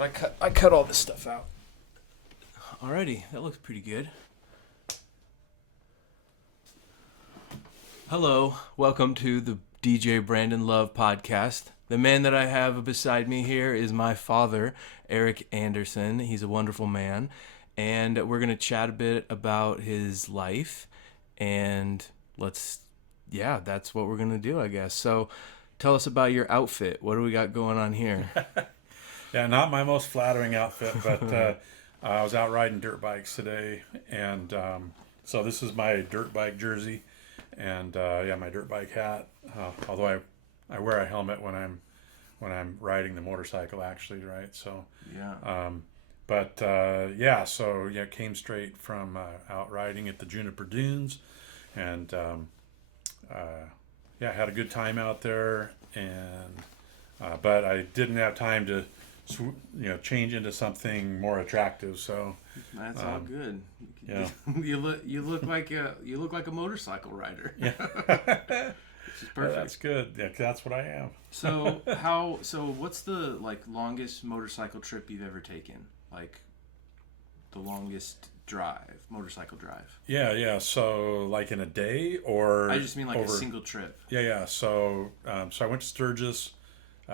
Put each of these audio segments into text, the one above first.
I cut all this stuff out. Alrighty, that looks pretty good. Hello, welcome to the DJ Brandon Love podcast. The man that I have beside me here is my father, Eric Andersen. He's a wonderful man, and we're going to chat a bit about his life, and that's what we're going to do, I guess. So tell us about your outfit. What do we got going on here? Yeah, not my most flattering outfit, but I was out riding dirt bikes today, and so this is my dirt bike jersey, and my dirt bike hat. Although I wear a helmet when I'm riding the motorcycle, actually, right? So Yeah. Came straight from out riding at the Juniper Dunes, and had a good time out there, and but I didn't have time to change into something more attractive. So That's all good. Yeah. you look like a motorcycle rider. Yeah. Which is perfect. That's good. Yeah, that's what I am. So what's the longest motorcycle trip you've ever taken? Like the longest motorcycle drive? Yeah. So like in a day, or I just mean over... a single trip. Yeah. So I went to Sturgis,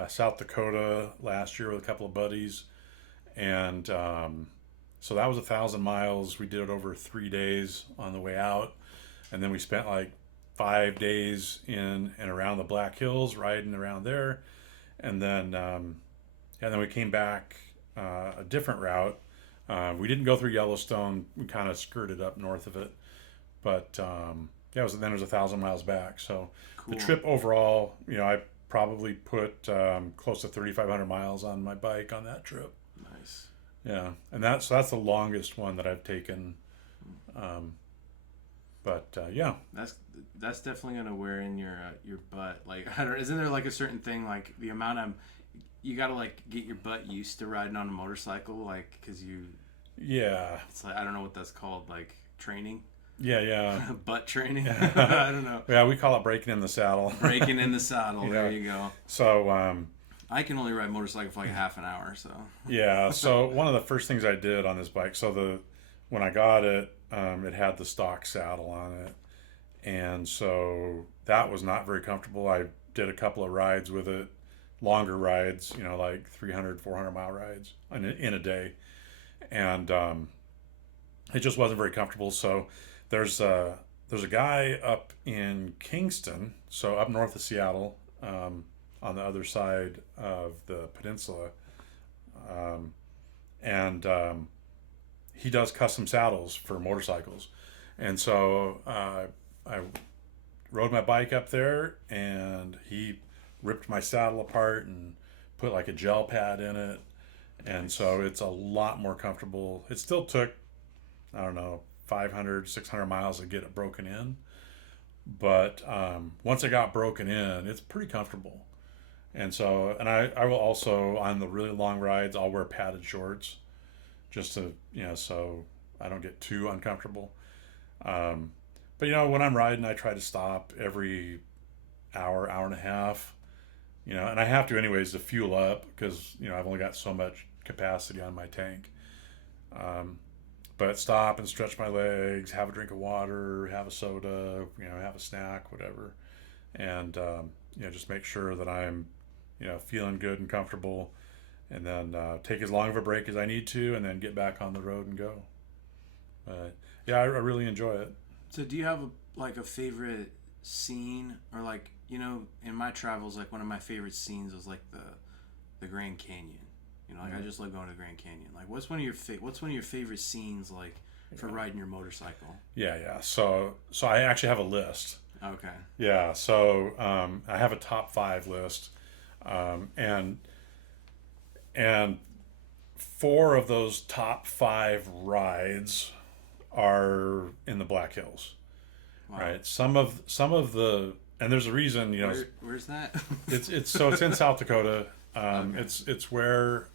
South Dakota last year with a couple of buddies, and so that was 1,000 miles. We did it over 3 days on the way out, and then we spent 5 days in and around the Black Hills riding around there, and then we came back a different route. We didn't go through Yellowstone. We kind of skirted up north of it, but it was 1,000 miles back. So Cool. The trip overall, I probably put close to 3,500 miles on my bike on that trip. Nice. Yeah, and that's the longest one that I've taken. That's definitely gonna wear in your butt. Isn't there a certain thing the amount you gotta get your butt used to riding on a motorcycle, because you. Yeah. It's I don't know what that's called, training. Yeah. Butt training. Yeah. I don't know. Yeah, we call it breaking in the saddle. Breaking in the saddle. Yeah. There you go. So. I can only ride motorcycle for half an hour, so. Yeah. So one of the first things I did on this bike, when I got it, it had the stock saddle on it, and so that was not very comfortable. I did a couple of rides with it, longer rides, 300, 400 mile rides in a day, and it just wasn't very comfortable. So there's a guy up in Kingston, so up north of Seattle, on the other side of the peninsula, and he does custom saddles for motorcycles. And so I rode my bike up there, and he ripped my saddle apart and put a gel pad in it, and so it's a lot more comfortable. It still took, I don't know, 500, 600 miles to get it broken in, but once it got broken in, it's pretty comfortable. And so, and I will also, on the really long rides, I'll wear padded shorts just to, so I don't get too uncomfortable. But when I'm riding, I try to stop every hour and a half, and I have to anyways to fuel up, because, I've only got so much capacity on my tank. But stop and stretch my legs, have a drink of water, have a soda, have a snack, whatever. And, just make sure that I'm, feeling good and comfortable, and then take as long of a break as I need to, and then get back on the road and go. But I really enjoy it. So do you have a favorite scene, or in my travels, one of my favorite scenes was the Grand Canyon. I just love going to the Grand Canyon. What's one of your favorite scenes for riding your motorcycle? Yeah. So I actually have a list. Okay. Yeah. So I have a top 5 list, and 4 of those top 5 rides are in the Black Hills. Wow. Right. Some of the, and there's a reason, where's that? it's in South Dakota. Okay. It's where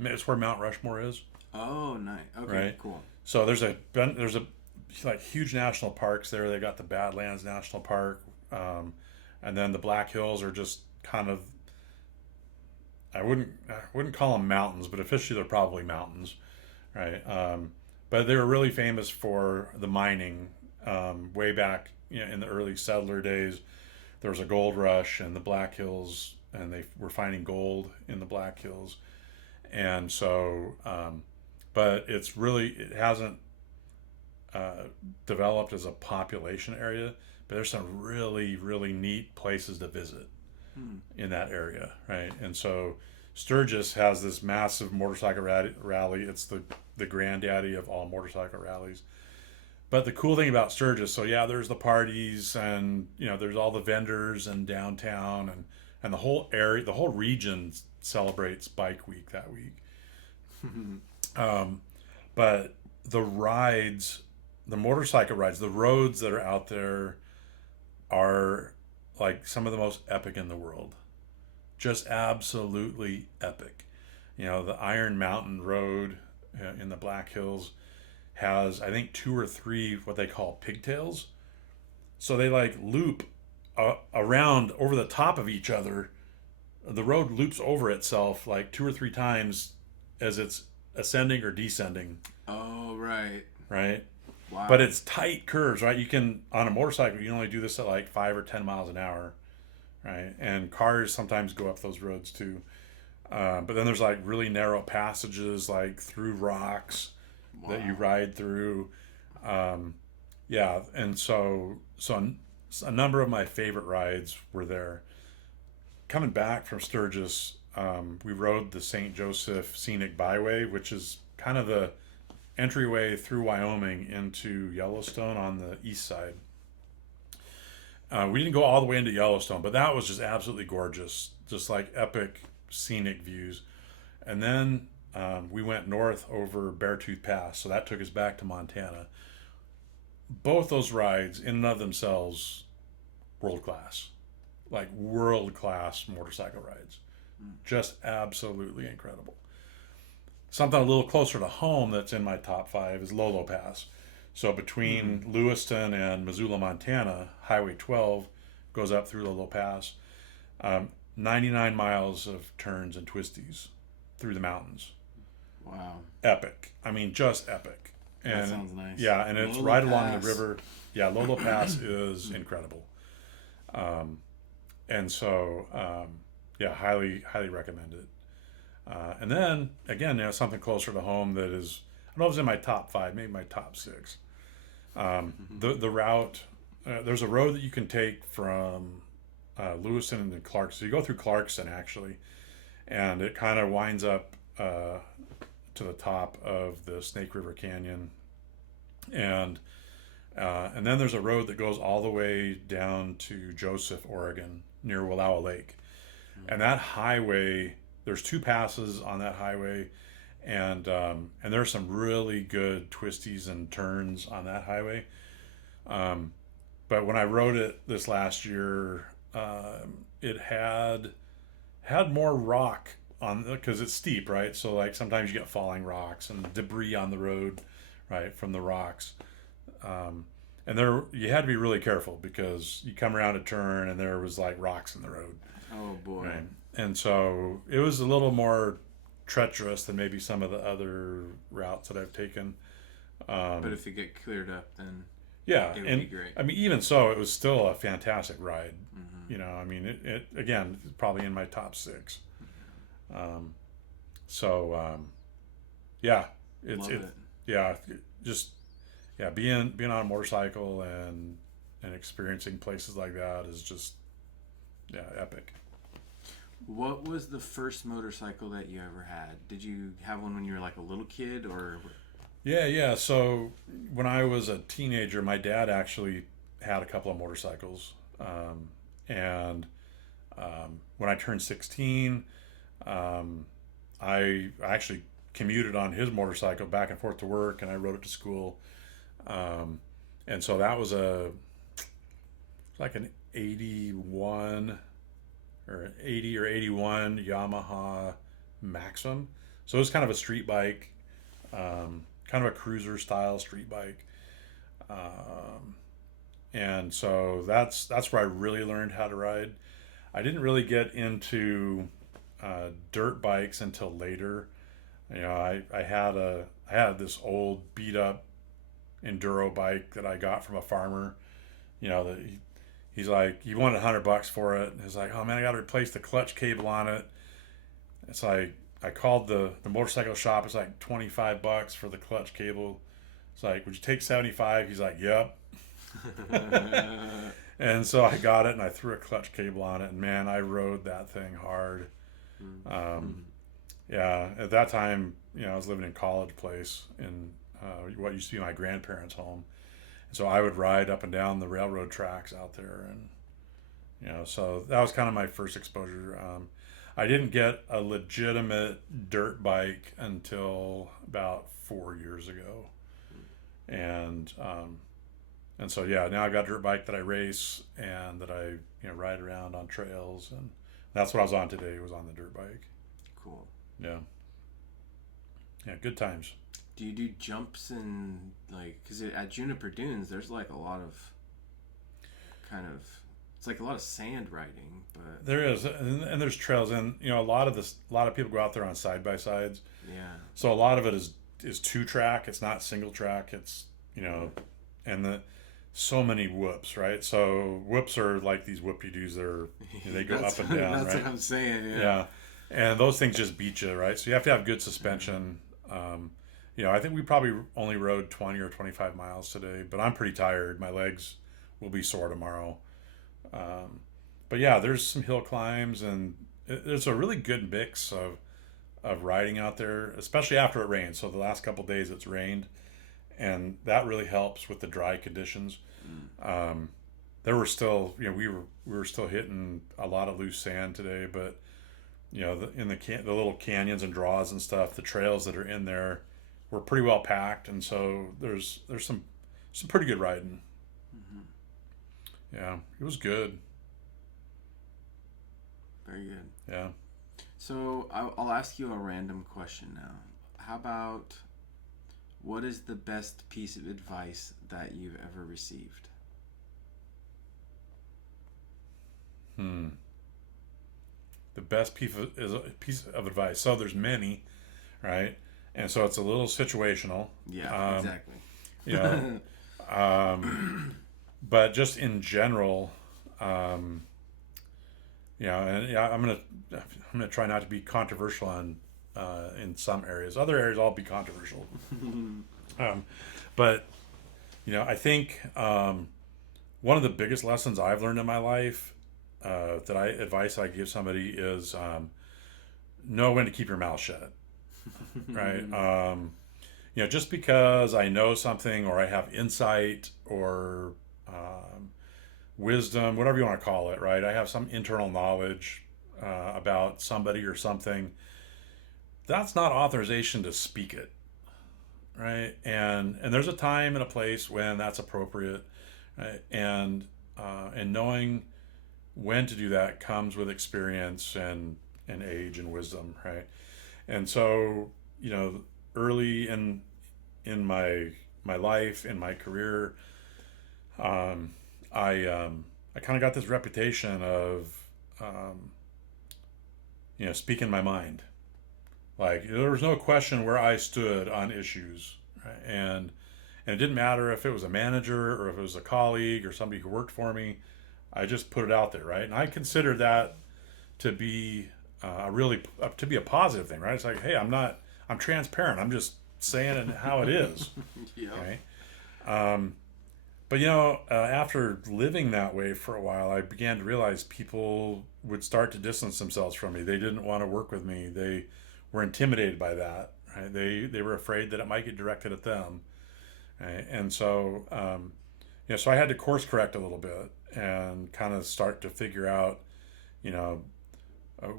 it's where Mount Rushmore is. Oh, nice. Okay, right? Cool. So there's a huge national parks there. They got the Badlands National Park, and then the Black Hills are just kind of, I wouldn't call them mountains, but officially they're probably mountains, right? But they were really famous for the mining, way back, in the early settler days. There was a gold rush in the Black Hills, and they were finding gold in the Black Hills, and so, but it hasn't developed as a population area. But there's some really really neat places to visit in that area, right? And so Sturgis has this massive motorcycle rally. It's the granddaddy of all motorcycle rallies. But the cool thing about Sturgis, so yeah, there's the parties, and there's all the vendors and downtown, and the whole area, the whole region celebrates Bike Week that week. But the rides, the motorcycle rides, the roads that are out there are like some of the most epic in the world. Just absolutely epic. The Iron Mountain Road in the Black Hills has, I think, 2 or 3 what they call pigtails. So they like loop around over the top of each other. The road loops over itself like 2 or 3 times as it's ascending or descending. Oh, right. Right? Wow. But it's tight curves, right? You can, on a motorcycle, you can only do this at like 5 or 10 miles an hour, right? And cars sometimes go up those roads too. But then there's like really narrow passages, like through rocks that you ride through. Yeah, and so a number of my favorite rides were there. Coming back from Sturgis, we rode the St. Joseph Scenic Byway, which is kind of the entryway through Wyoming into Yellowstone on the east side. We didn't go all the way into Yellowstone, but that was just absolutely gorgeous, just like epic scenic views. And then we went north over Beartooth Pass, so that took us back to Montana. Both those rides, in and of themselves, world class, like world class motorcycle rides, just absolutely incredible. Something a little closer to home that's in my top 5 is Lolo Pass. So between Lewiston and Missoula, Montana, Highway 12 goes up through Lolo Pass. 99 miles of turns and twisties through the mountains. Wow. Epic. I mean, just epic. And that sounds nice. Yeah, and it's Lolo right Pass. along the river. Yeah, Lolo Pass is incredible. And so, yeah, highly, highly recommend it. And then, again, something closer to home that is, I don't know if it's in my top 5, maybe my top 6. The route, there's a road that you can take from Lewiston and Clarkston. So you go through Clarkston, actually, and it kind of winds up to the top of the Snake River Canyon. And then there's a road that goes all the way down to Joseph, Oregon, near Wallowa Lake. And that highway, there's 2 passes on that highway, and there's some really good twisties and turns on that highway. But when I rode it this last year, it had more rock on, because it's steep, right? So like sometimes you get falling rocks and debris on the road, right, from the rocks. And there, you had to be really careful because you come around a turn and there was like rocks in the road. Oh boy. Right? And so it was a little more treacherous than maybe some of the other routes that I've taken. But if it get cleared up, then yeah, it would and be great. I mean, even so, it was still a fantastic ride. I mean, it again, probably in my top 6. Yeah, Love it. yeah, just yeah, being on a motorcycle and experiencing places like that is just, yeah, epic. What was the first motorcycle that you ever had? Did you have one when you were like a little kid, or? Yeah. So when I was a teenager, my dad actually had a couple of motorcycles. And when I turned 16, I actually commuted on his motorcycle back and forth to work, and I rode it to school. And so that was like an 81 or 80 or 81 Yamaha Maxim. So it was kind of a street bike, kind of a cruiser style street bike. And so that's where I really learned how to ride. I didn't really get into dirt bikes until later. You know, I had this old beat up enduro bike that I got from a farmer. You know, he's like, he wanted $100 for it. He's like, oh man, I got to replace the clutch cable on it. It's like, I called the motorcycle shop. It's like $25 for the clutch cable. It's like, would you take 75? He's like, yep. And so I got it and I threw a clutch cable on it, and man, I rode that thing hard. Um, yeah, at that time, you know, I was living in College Place in what used to be my grandparents' home. So I would ride up and down the railroad tracks out there, and you know, so that was kind of my first exposure. I didn't get a legitimate dirt bike until about 4 years ago, and and so yeah, now I've got a dirt bike that I race and that I ride around on trails, and that's what I was on today. Was on the dirt bike. Cool. Yeah, yeah, good times. Do you do jumps and like, because at Juniper Dunes there's like a lot of kind of, it's like a lot of sand riding, but There is, and there's trails, and a a lot of people go out there on side by sides. yeah, So a lot of it is two track. It's not single track. It's and the so many whoops, right? So whoops are like these whoopie doos. They go up and down, that's right? what I'm saying. Yeah. Yeah, and those things just beat you, right? So you have to have good suspension. I think we probably only rode 20 or 25 miles today, but I'm pretty tired. My legs will be sore tomorrow. But yeah, there's some hill climbs, and there's a really good mix of riding out there, especially after it rains. So the last couple of days it's rained, and that really helps with the dry conditions. There were still, we were still hitting a lot of loose sand today, but in the little canyons and draws and stuff, the trails that are in there were pretty well packed, and so there's some pretty good riding. Yeah, it was good. Very good. Yeah. So I'll ask you a random question now. How about, what is the best piece of advice that you've ever received? The best piece of advice. So there's many, right? And so it's a little situational. Yeah, exactly. You know, but just in general, and yeah, I'm gonna try not to be controversial on in some areas. Other areas I'll be controversial. But I think one of the biggest lessons I've learned in my life, advice I give somebody is know when to keep your mouth shut. Right. Just because I know something or I have insight or wisdom, whatever you want to call it, right? I have some internal knowledge about somebody or something. That's not authorization to speak it, right? And there's a time and a place when that's appropriate, right? And knowing when to do that comes with experience and age and wisdom, right? And so early in my life, in my career, I kind of got this reputation of speaking my mind. Like there was no question where I stood on issues, right? And it didn't matter if it was a manager or if it was a colleague or somebody who worked for me. I just put it out there, right? And I consider that to be to be a positive thing, right? It's like, hey, I'm transparent. I'm just saying it how it is, Yeah. right? But after living that way for a while, I began to realize people would start to distance themselves from me. They didn't want to work with me. They were intimidated by that. Right? They were afraid that it might get directed at them. Right? And so, so I had to course correct a little bit and kind of start to figure out,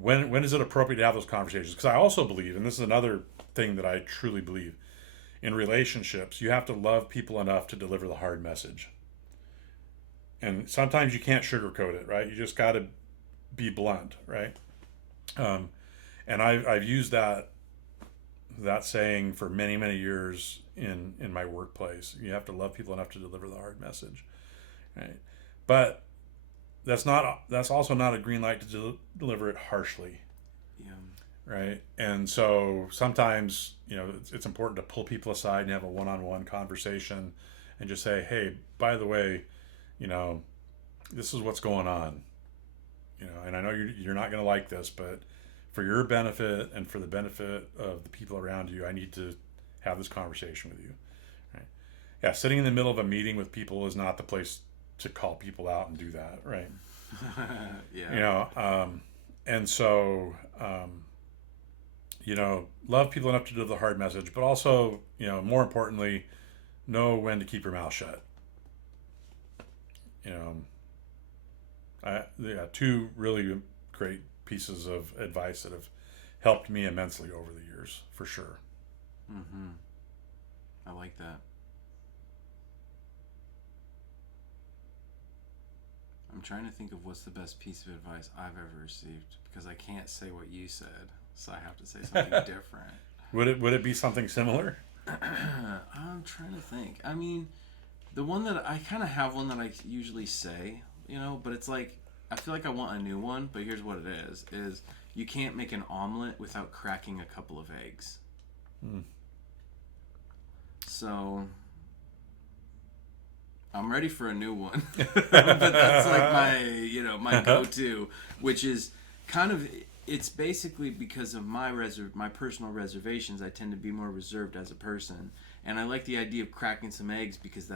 when is it appropriate to have those conversations? Because I also believe, and this is another thing that I truly believe, in relationships, you have to love people enough to deliver the hard message. And sometimes you can't sugarcoat it, right? You just got to be blunt, right? And I've used that saying for many years in my workplace. You have to love people enough to deliver the hard message. right? But that's also not a green light to deliver it harshly, Yeah. right? And so sometimes, it's important to pull people aside and have a one-on-one conversation and just say, hey, by the way, you know, this is what's going on, and I know you're not going to like this, but for your benefit and for the benefit of the people around you, I need to have this conversation with you, right? Yeah, sitting in the middle of a meeting with people is not the place to call people out and do that, right? Yeah. And so, love people enough to do the hard message, but also, more importantly, know when to keep your mouth shut. You know, two really great pieces of advice that have helped me immensely over the years, for sure. Mm-hmm. I like that. I'm trying to think of what's the best piece of advice I've ever received because I can't say what you said, so I have to say something different. Would it be something similar? I'm trying to think. I mean, the one that I kind of have one that I usually say, but it's like I feel like I want a new one, but here's what it is you can't make an omelet without cracking a couple of eggs. So I'm ready for a new one. But that's like my go-to, which is kind of it's basically because of my personal reservations. I tend to be more reserved as a person, and I like the idea of cracking some eggs because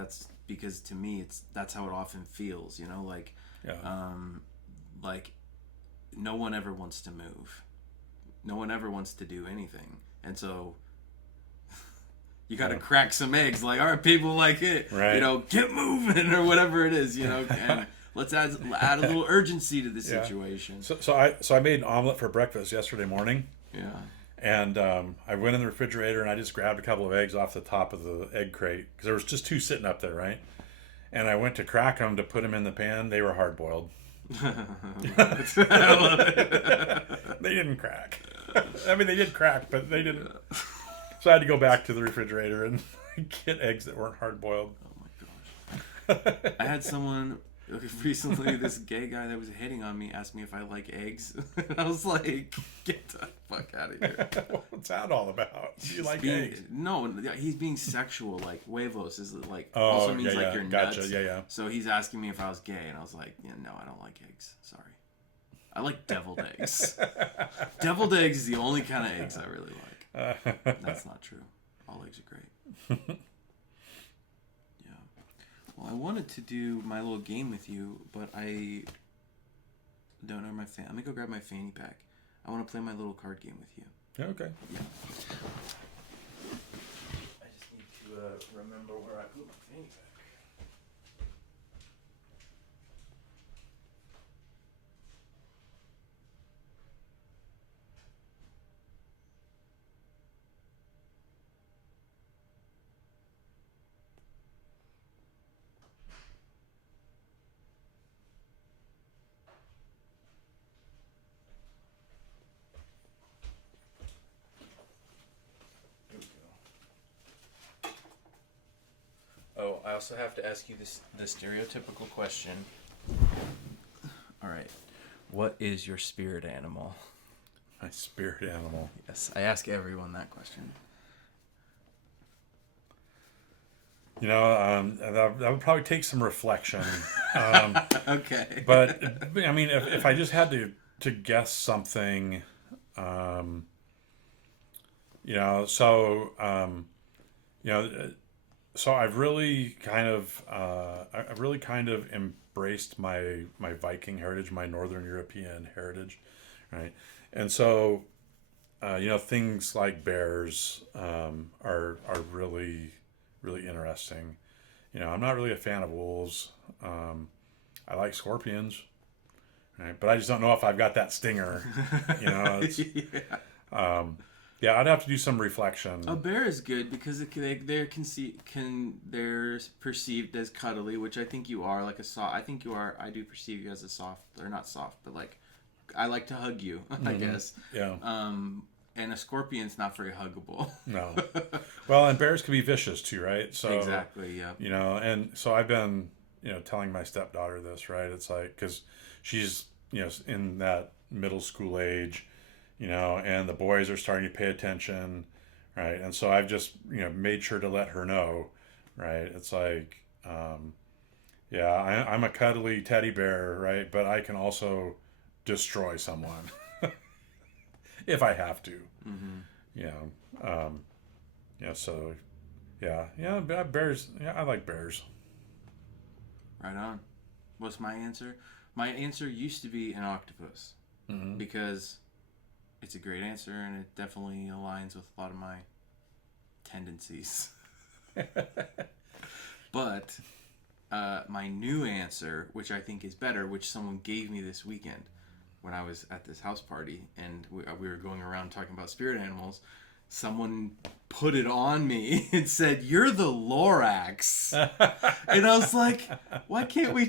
to me that's how it often feels, like no one ever wants to move. No one ever wants to do anything. And so you got to crack some eggs. Like, all right, people like it. Right. Get moving or whatever it is, and let's add a little urgency to the situation. So I made an omelet for breakfast yesterday morning. Yeah. And I went in the refrigerator and I just grabbed a couple of eggs off the top of the egg crate because there was just two sitting up there, right? And I went to crack them to put them in the pan. They were hard boiled. I love it. They didn't crack. I mean, they did crack, but they didn't. So I had to go back to the refrigerator and get eggs that weren't hard boiled. Oh my gosh. I had someone recently, this gay guy that was hitting on me asked me if I like eggs. And I was like, get the fuck out of here. What's that all about? Do you like eggs? No, he's being sexual. Like, huevos is like also means like you're gotcha. nuts. Yeah. So he's asking me if I was gay, and I was like, no, I don't like eggs. Sorry. I like deviled eggs. Deviled eggs is the only kind of eggs I really like. That's not true. All eggs are great. Yeah. Well, I wanted to do my little game with you, but I don't know my fan. Let me go grab my fanny pack. I want to play my little card game with you. Okay. Yeah. I just need to remember where I put my fanny pack. Oh, I also have to ask you the stereotypical question. All right. What is your spirit animal? My spirit animal. Yes, I ask everyone that question. That would probably take some reflection. Okay. But I mean, if I just had to guess something, so I've really kind of embraced my Viking heritage, my Northern European heritage, right? And so, things like bears are really really interesting. I'm not really a fan of wolves. I like scorpions, right? But I just don't know if I've got that stinger. Yeah, I'd have to do some reflection. A bear is good because they're perceived as cuddly, which I think you are. I think you are. I do perceive you as a soft, or not soft, but like I like to hug you. I guess. Yeah. And a scorpion's not very huggable. No. Well, and bears can be vicious too, right? So exactly. Yeah. And so I've been telling my stepdaughter this, right? It's like, because she's, in that middle school age, and the boys are starting to pay attention, right? And so I've just, made sure to let her know, right? It's like, yeah, I'm a cuddly teddy bear, right? But I can also destroy someone if I have to, Mm-hmm. you know. So yeah, bears. Yeah, I like bears. Right on. What's my answer? My answer used to be an octopus Mm-hmm. because it's a great answer and it definitely aligns with a lot of my tendencies. But my new answer, which I think is better, which someone gave me this weekend when I was at this house party and we were going around talking about spirit animals, someone put it on me and said, "You're the Lorax," and I was like, "Why can't we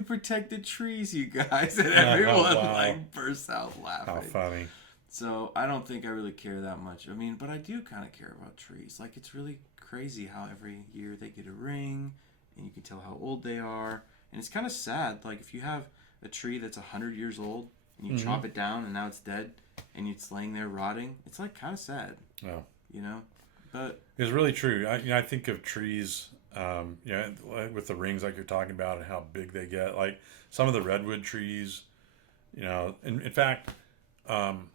protect the trees, you guys?" And everyone Wow. like bursts out laughing. How funny. So I don't think I really care that much. I mean, but I do kind of care about trees. Like, it's really crazy how every year they get a ring, and you can tell how old they are, and it's kind of sad. Like, if you have a tree that's 100 years old and you chop it down and now it's dead and it's laying there rotting, it's like kind of sad. Oh. But It's really true. I think of trees, like with the rings like you're talking about and how big they get. Like some of the redwood trees, in fact, down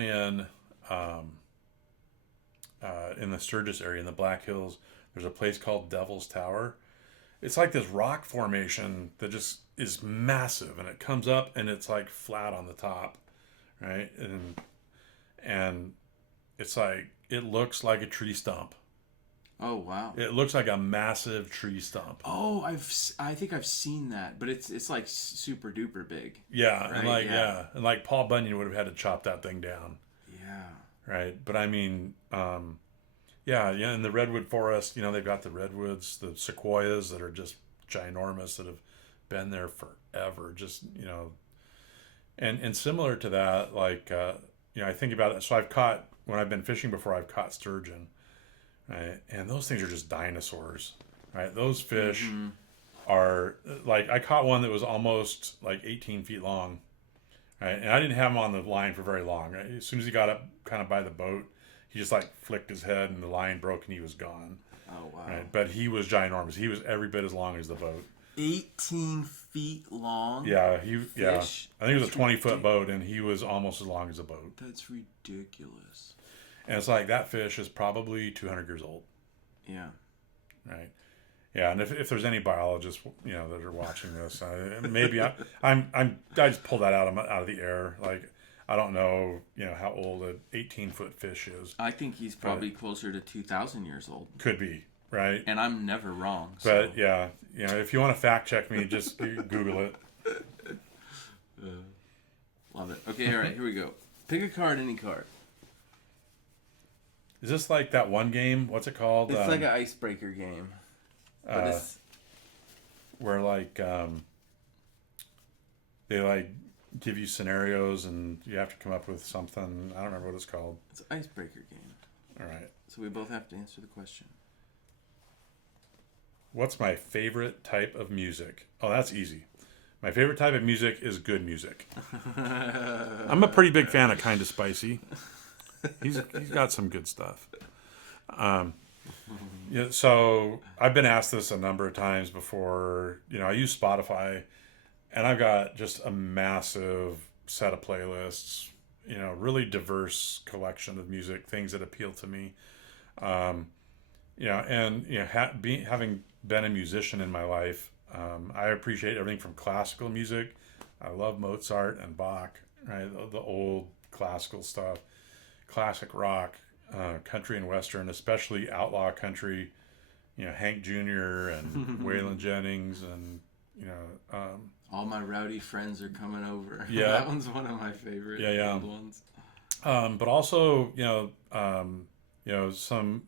in the Sturgis area in the Black Hills, there's a place called Devil's Tower. It's like this rock formation that just is massive, and it comes up and it's like flat on the top, right? And it's like it looks like a tree stump. oh wow. It looks like a massive tree stump. Oh, I think I've seen that, but it's like super duper big. Yeah, Right? and like Paul Bunyan would have had to chop that thing down, Yeah. right? But I mean, yeah, in the redwood forest, they've got the redwoods, the sequoias that are just ginormous that have been there forever. Just and similar to that, like I think about it. So when I've been fishing before, I've caught sturgeon, right? And those things are just dinosaurs, right? Those fish are like, I caught one that was almost like 18 feet long, right? And I didn't have him on the line for very long. Right? As soon as he got up kind of by the boat, he just like flicked his head and the line broke and he was gone. Oh wow. Right? But he was ginormous. He was every bit as long as the boat. 18 feet long. Yeah, Fish. I think it was a 20-foot boat, and he was almost as long as a boat. That's ridiculous. And it's like that fish is probably 200 years old. Yeah. Right. Yeah, and if there's any biologists that are watching this, maybe I just pulled that out of the air. Like I don't know how old an 18-foot fish is. I think he's probably closer to 2,000 years old. Could be, right? And I'm never wrong. But so. yeah, if you want to fact check me, just Google it. Love it. Okay, all right, here we go. Pick a card, any card. Is this like that one game? What's it called? It's like an icebreaker game. But it's... Where like they like give you scenarios and you have to come up with something. I don't remember what it's called. It's an icebreaker game. All right. So we both have to answer the question. What's my favorite type of music? Oh, that's easy. My favorite type of music is good music. I'm a pretty big fan of Kinda Spicy. He's got some good stuff. So I've been asked this a number of times before. I use Spotify, and I've got just a massive set of playlists. Really diverse collection of music, things that appeal to me. Having been a musician in my life, I appreciate everything from classical music. I love Mozart and Bach, right? The old classical stuff, classic rock, country and western, especially outlaw country. Hank Jr. and Waylon Jennings, and All My Rowdy Friends Are Coming Over. Yeah, that one's one of my favorite old ones. But also, some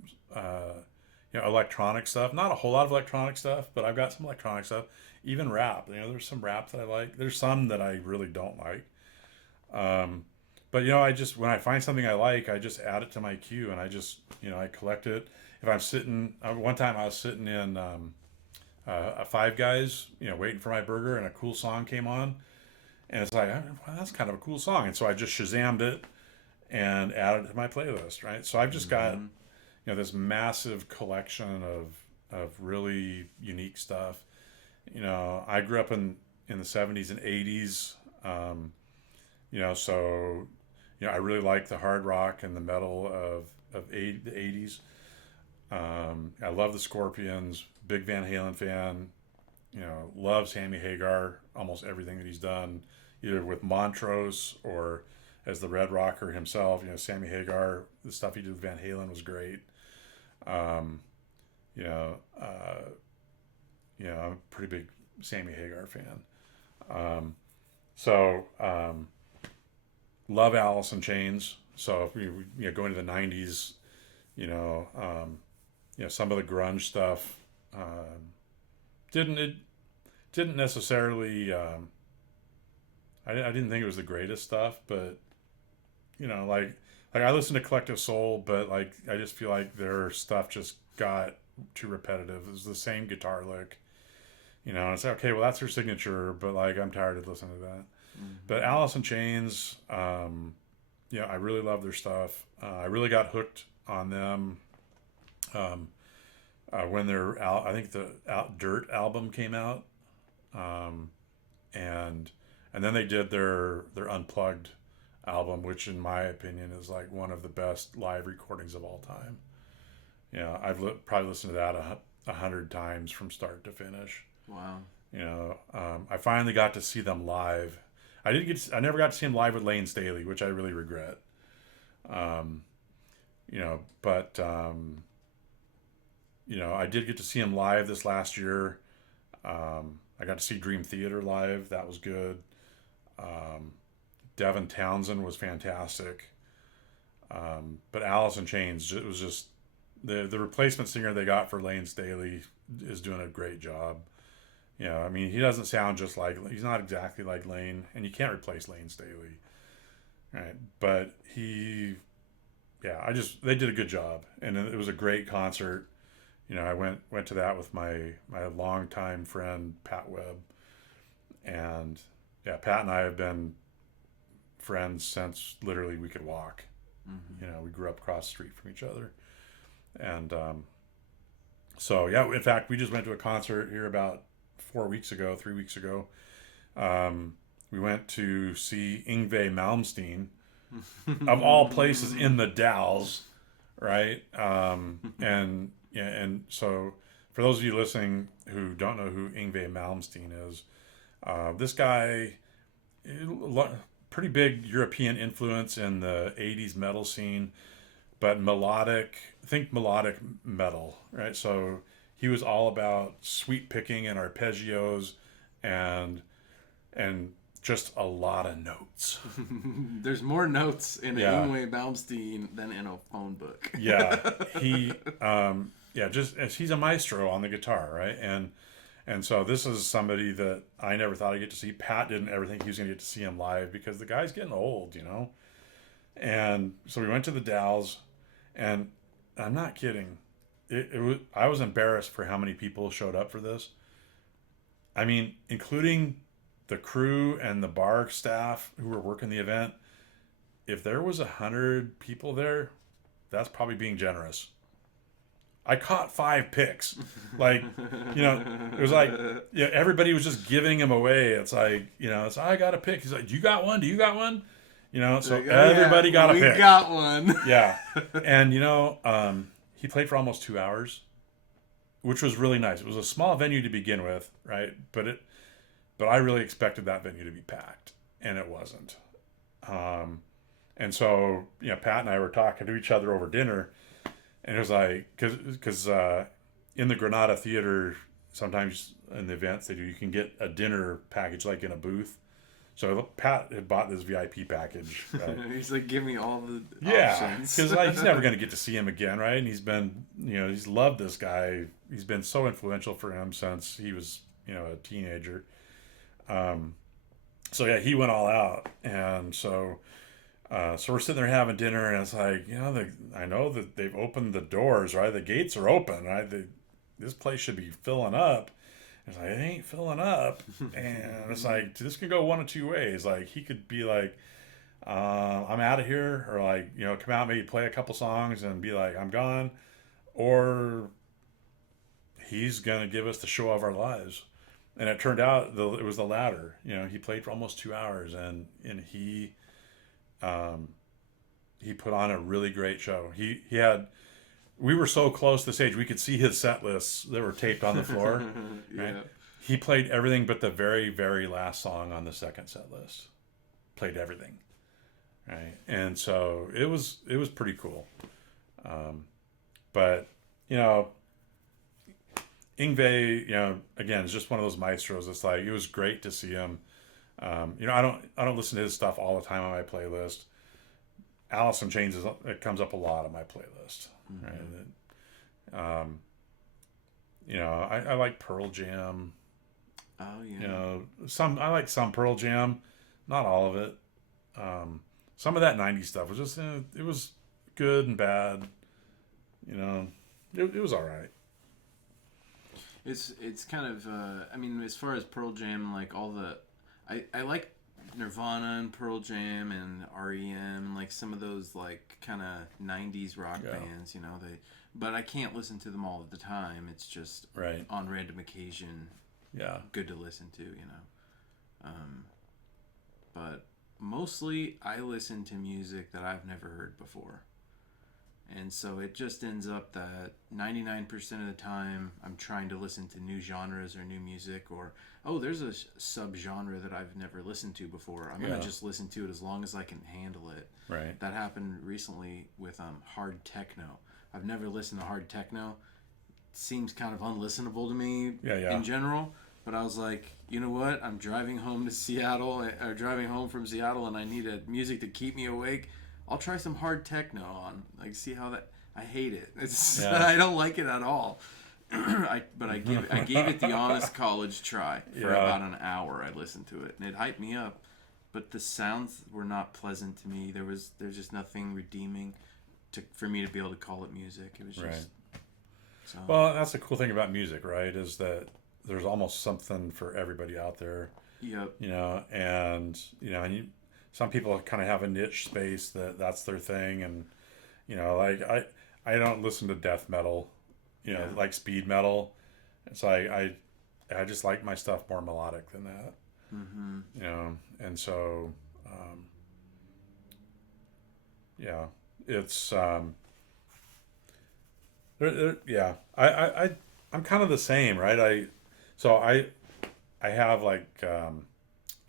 electronic stuff. Not a whole lot of electronic stuff, but I've got some electronic stuff. Even rap. There's some rap that I like. There's some that I really don't like. But I just, when I find something I like, I just add it to my queue, and I just I collect it. If I'm sitting, one time I was sitting in Five Guys, waiting for my burger, and a cool song came on, and it's like, well, that's kind of a cool song, and so I just Shazammed it and added it to my playlist, right? So I've just got Mm-hmm. this massive collection of really unique stuff. I grew up in the 70s and 80s. So I really like the hard rock and the metal the 80s. I love the Scorpions, big Van Halen fan. Love Sammy Hagar, almost everything that he's done, either with Montrose or as the Red Rocker himself. Sammy Hagar, the stuff he did with Van Halen was great. Um, you know, uh, I'm a pretty big Sammy Hagar fan. Um, so love Alice in Chains. So if going to the '90s, you know, um, some of the grunge stuff didn't it didn't necessarily. I didn't think it was the greatest stuff, but like I listen to Collective Soul, but like I just feel like their stuff just got too repetitive. It was the same guitar lick, and it's like, okay, well that's her signature, but like I'm tired of listening to that. But Mm-hmm. Alice in Chains, I really love their stuff. I really got hooked on them um, when I think the Dirt album came out, um, and then they did their Unplugged album, which in my opinion is like one of the best live recordings of all time. I've probably listened to that 100 times from start to finish. Wow. I finally got to see them live. I never got to see them live with Lane Staley, which I really regret. Um, but I did get to see him live this last year. I got to see Dream Theater live. That was good. Um, Devin Townsend was fantastic. But Alice in Chains, it was just the replacement singer they got for Lane Staley is doing a great job. I mean, he doesn't sound just like, he's not exactly like Lane, and you can't replace Lane Staley, right? But they did a good job, and it was a great concert. I went to that with my longtime friend Pat Webb, and yeah, Pat and I have been friends since literally we could walk. Mm-hmm. We grew up across the street from each other, and so yeah. In fact, we just went to a concert here about 3 weeks ago. We went to see Yngwie Malmsteen, of all places, in the Dalles, right? And yeah, and so for those of you listening who don't know who Yngwie Malmsteen is, this guy, pretty big European influence in the '80s metal scene, but think melodic metal, right? So he was all about sweet picking and arpeggios, and just a lot of notes. There's more notes in Yeah. Ingwe Baumstein than in a phone book. Yeah, he just he's a maestro on the guitar, right? And so this is somebody that I never thought I'd get to see. Pat didn't ever think he was going to get to see him live because the guy's getting old, And so we went to the Dalles, and I'm not kidding. I was embarrassed for how many people showed up for this. I mean, including the crew and the bar staff who were working the event. If there was 100 people there, that's probably being generous. I caught 5 picks. Like, it was like, everybody was just giving him away. It's like, it's, I got a pick. He's like, do you got one? Do you got one? So everybody got a pick. We got one. Yeah. And, he played for almost 2 hours, which was really nice. It was a small venue to begin with, right? But I really expected that venue to be packed, and it wasn't. And so, Pat and I were talking to each other over dinner, and it was like, because in the Granada Theater, sometimes in the events they do, you can get a dinner package like in a booth. So Pat had bought this VIP package. Right? He's like, give me all the options. options. Because he's never going to get to see him again, right? And he's been, he's loved this guy. He's been so influential for him since he was, a teenager. So yeah, he went all out, and so we're sitting there having dinner, and it's like, I know that they've opened the doors, right? The gates are open, right? This place should be filling up, It's like, it ain't filling up. And it's like, this could go one of two ways. Like, he could be like, I'm out of here, or like, come out, maybe play a couple songs and be like, I'm gone. Or he's going to give us the show of our lives. And it turned out it was the latter. He played for almost 2 hours, and um, he put on a really great show. We were so close to the stage, we could see his set lists that were taped on the floor. Yeah. Right? He played everything but the very, very last song on the second set list. Played everything. Right. And so it was pretty cool. But, Yngwie, again, is just one of those maestros. It's like, it was great to see him. I don't listen to his stuff all the time on my playlist. Alice in Chains it comes up a lot on my playlist. Mm-hmm. Right. I like Pearl Jam. Oh yeah. I like some Pearl Jam, not all of it. Some of that '90s stuff was just it was good and bad. It was all right. It's kind of I mean, as far as Pearl Jam, like all the I like Nirvana and Pearl Jam and REM and like some of those like kind of 90s rock bands, but I can't listen to them all of the time. It's just right on random occasion. Yeah. Good to listen to, but mostly I listen to music that I've never heard before. And so it just ends up that 99% of the time I'm trying to listen to new genres or new music, or, oh, there's a subgenre that I've never listened to before. I'm going to just listen to it as long as I can handle it. Right. That happened recently with hard techno. I've never listened to hard techno. It seems kind of unlistenable to me in general. But I was like, you know what? I'm driving home from Seattle, and I need music to keep me awake. I'll try some hard techno on, like, see how that. I hate it. I don't like it at all. I gave it the honest college try for about an hour. I listened to it, and it hyped me up, but the sounds were not pleasant to me. There's just nothing redeeming for me to be able to call it music. It was just. Right. So. Well, that's the cool thing about music, right? Is that there's almost something for everybody out there. Yep. And some people kind of have a niche space that's their thing, and like I don't listen to death metal, like speed metal. It's like I just like my stuff more melodic than that. Mm-hmm. And so it's I'm kind of the same, right? I have like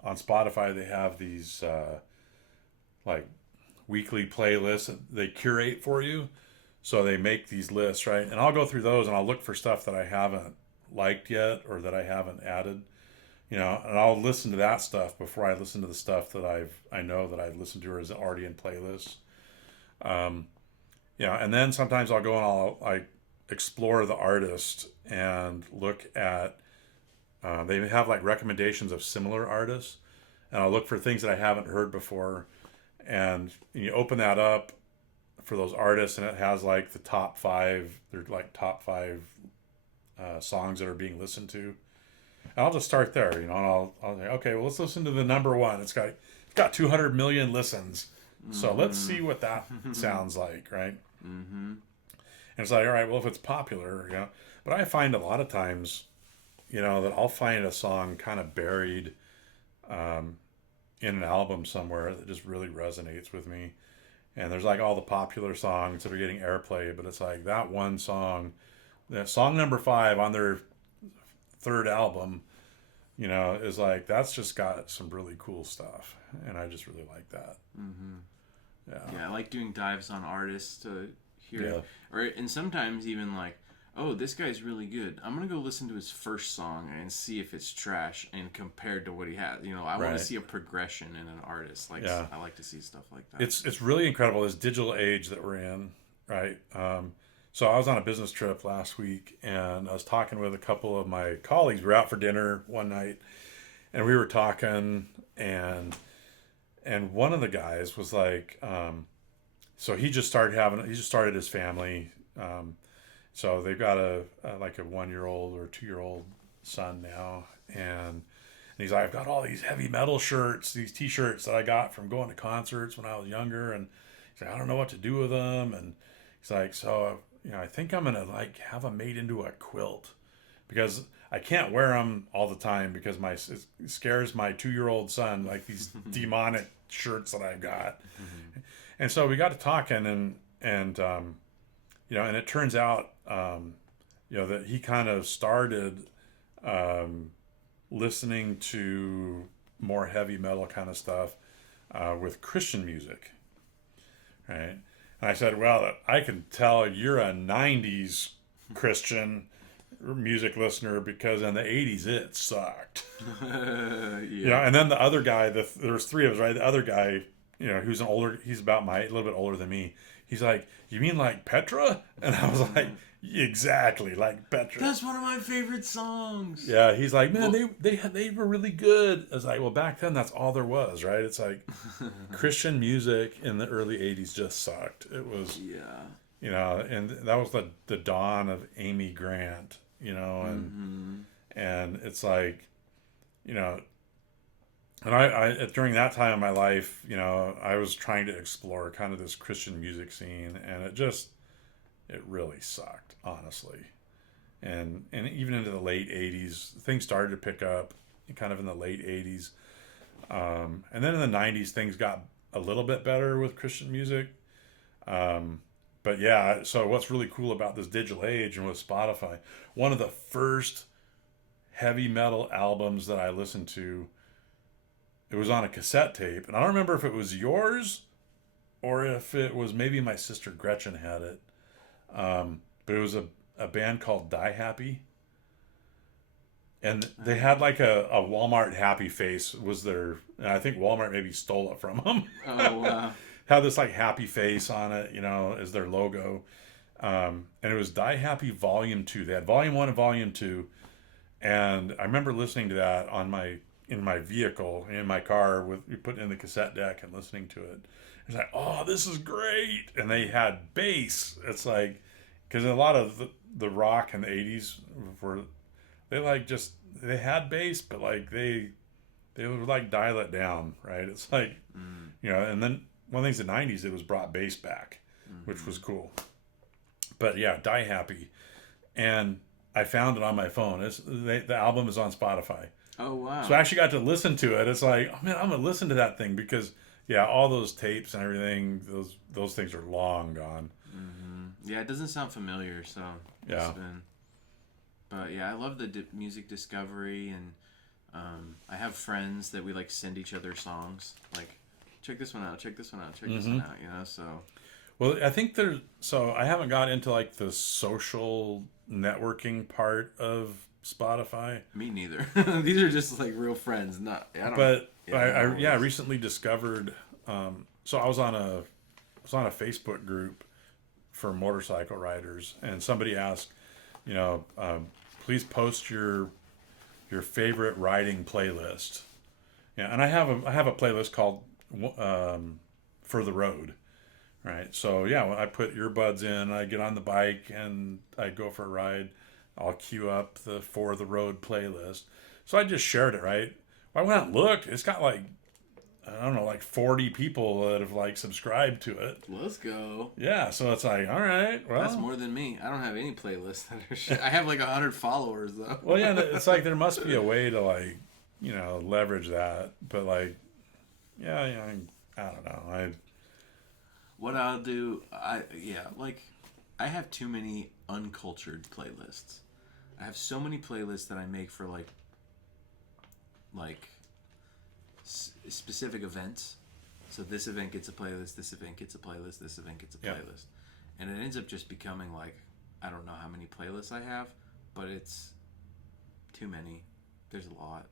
on Spotify they have these like weekly playlists that they curate for you. So they make these lists, right? And I'll go through those and I'll look for stuff that I haven't liked yet or that I haven't added, and I'll listen to that stuff before I listen to the stuff that I know that I've listened to or is already in playlists. And then sometimes I'll go and I'll explore the artist and look at they have like recommendations of similar artists, and I'll look for things that I haven't heard before, and you open that up for those artists, and it has like the top 5. They're like top 5 songs that are being listened to, and I'll just start there, and I'll say, okay, well, let's listen to the number one. It's got 200 million listens, so let's see what that sounds like, right? Mm-hmm. And it's like, all right, well, if it's popular, but I find a lot of times, that I'll find a song kind of buried in an album somewhere that just really resonates with me. And there's like all the popular songs that are getting airplay, but it's like that one song, that song number 5 on their 3rd album, is like, that's just got some really cool stuff. And I just really like that. Mm-hmm. Yeah, I like doing dives on artists to hear, and sometimes even like, oh, this guy's really good. I'm going to go listen to his first song and see if it's trash and compared to what he has. I want to see a progression in an artist. I like to see stuff like that. It's really incredible, this digital age that we're in, right? So I was on a business trip last week, and I was talking with a couple of my colleagues. We were out for dinner one night, and we were talking, and one of the guys was like, so he just started his family. So they've got a 1-year-old or 2-year-old son now, and he's like, I've got all these heavy metal shirts, these T-shirts that I got from going to concerts when I was younger, and he's like, I don't know what to do with them, and he's like, so I think I'm gonna like have them made into a quilt, because I can't wear them all the time because it scares my 2-year-old son, like these demonic shirts that I've got. Mm-hmm. And so we got to talking, and and it turns out that he kind of started listening to more heavy metal kind of stuff with Christian music, right? And I said, well, I can tell you're a 90s Christian music listener, because in the 80s it sucked. Yeah. And then the other guy, there's 3 of us, right? The other guy, who's he's about a little bit older than me. He's like, you mean like Petra? And I was like, exactly, like Petra. That's one of my favorite songs. Yeah, he's like, man, they were really good. I was like, well, back then that's all there was, right? It's like Christian music in the early 80s just sucked. It was, and that was the dawn of Amy Grant, and it's like, and I during that time in my life, I was trying to explore kind of this Christian music scene, and it really sucked, honestly. And even into the late 80s, things started to pick up kind of in the late 80s. And then in the 90s, things got a little bit better with Christian music. But yeah, so what's really cool about this digital age and with Spotify, one of the first heavy metal albums that I listened to, it was on a cassette tape. And I don't remember if it was yours or if it was maybe my sister Gretchen had it. But it was a band called Die Happy. And they had like a Walmart happy face was their, and I think Walmart maybe stole it from them. Oh, wow. Had this like happy face on it, as their logo. And it was Die Happy Volume 2. They had Volume 1 and Volume 2. And I remember listening to that in my vehicle, in my car, we put it in the cassette deck and listening to it. It's like, oh, this is great. And they had bass. It's like, because a lot of the rock in the 80s they had bass, but like they would like dial it down, right? It's like, and then one of the things in the 90s, it was brought bass back, which was cool. But yeah, Die Happy. And I found it on my phone. The album is on Spotify. Oh, wow. So I actually got to listen to it. It's like, oh man, I'm going to listen to that thing, because yeah, all those tapes and everything, those things are long gone. Mm-hmm. Yeah, it doesn't sound familiar, so yeah. But yeah, I love the music discovery, and I have friends that we like send each other songs, like, check this one out, check this one out, check this one out, so. Well, I think so I haven't got into like the social networking part of Spotify. Me neither. These are just like real friends, not. I recently discovered. So I was on a Facebook group for motorcycle riders, and somebody asked, please post your favorite riding playlist. Yeah, and I have a playlist called For the Road. Right. So yeah, when I put earbuds in, I get on the bike and I go for a ride, I'll queue up the For the Road playlist. So I just shared it, right? I went out and looked. It's got like, I don't know, like 40 people that have like subscribed to it. Let's go. Yeah. So it's like, all right. Well, that's more than me. I don't have any playlists that are I have like 100 followers though. Well, yeah, it's like there must be a way to like, leverage that. But like, I don't know. What I'll do, I have too many uncultured playlists. I have so many playlists that I make for specific events. So this event gets a playlist, this event gets a playlist, this event gets a playlist. And it ends up just becoming like, I don't know how many playlists I have, but it's too many. There's a lot.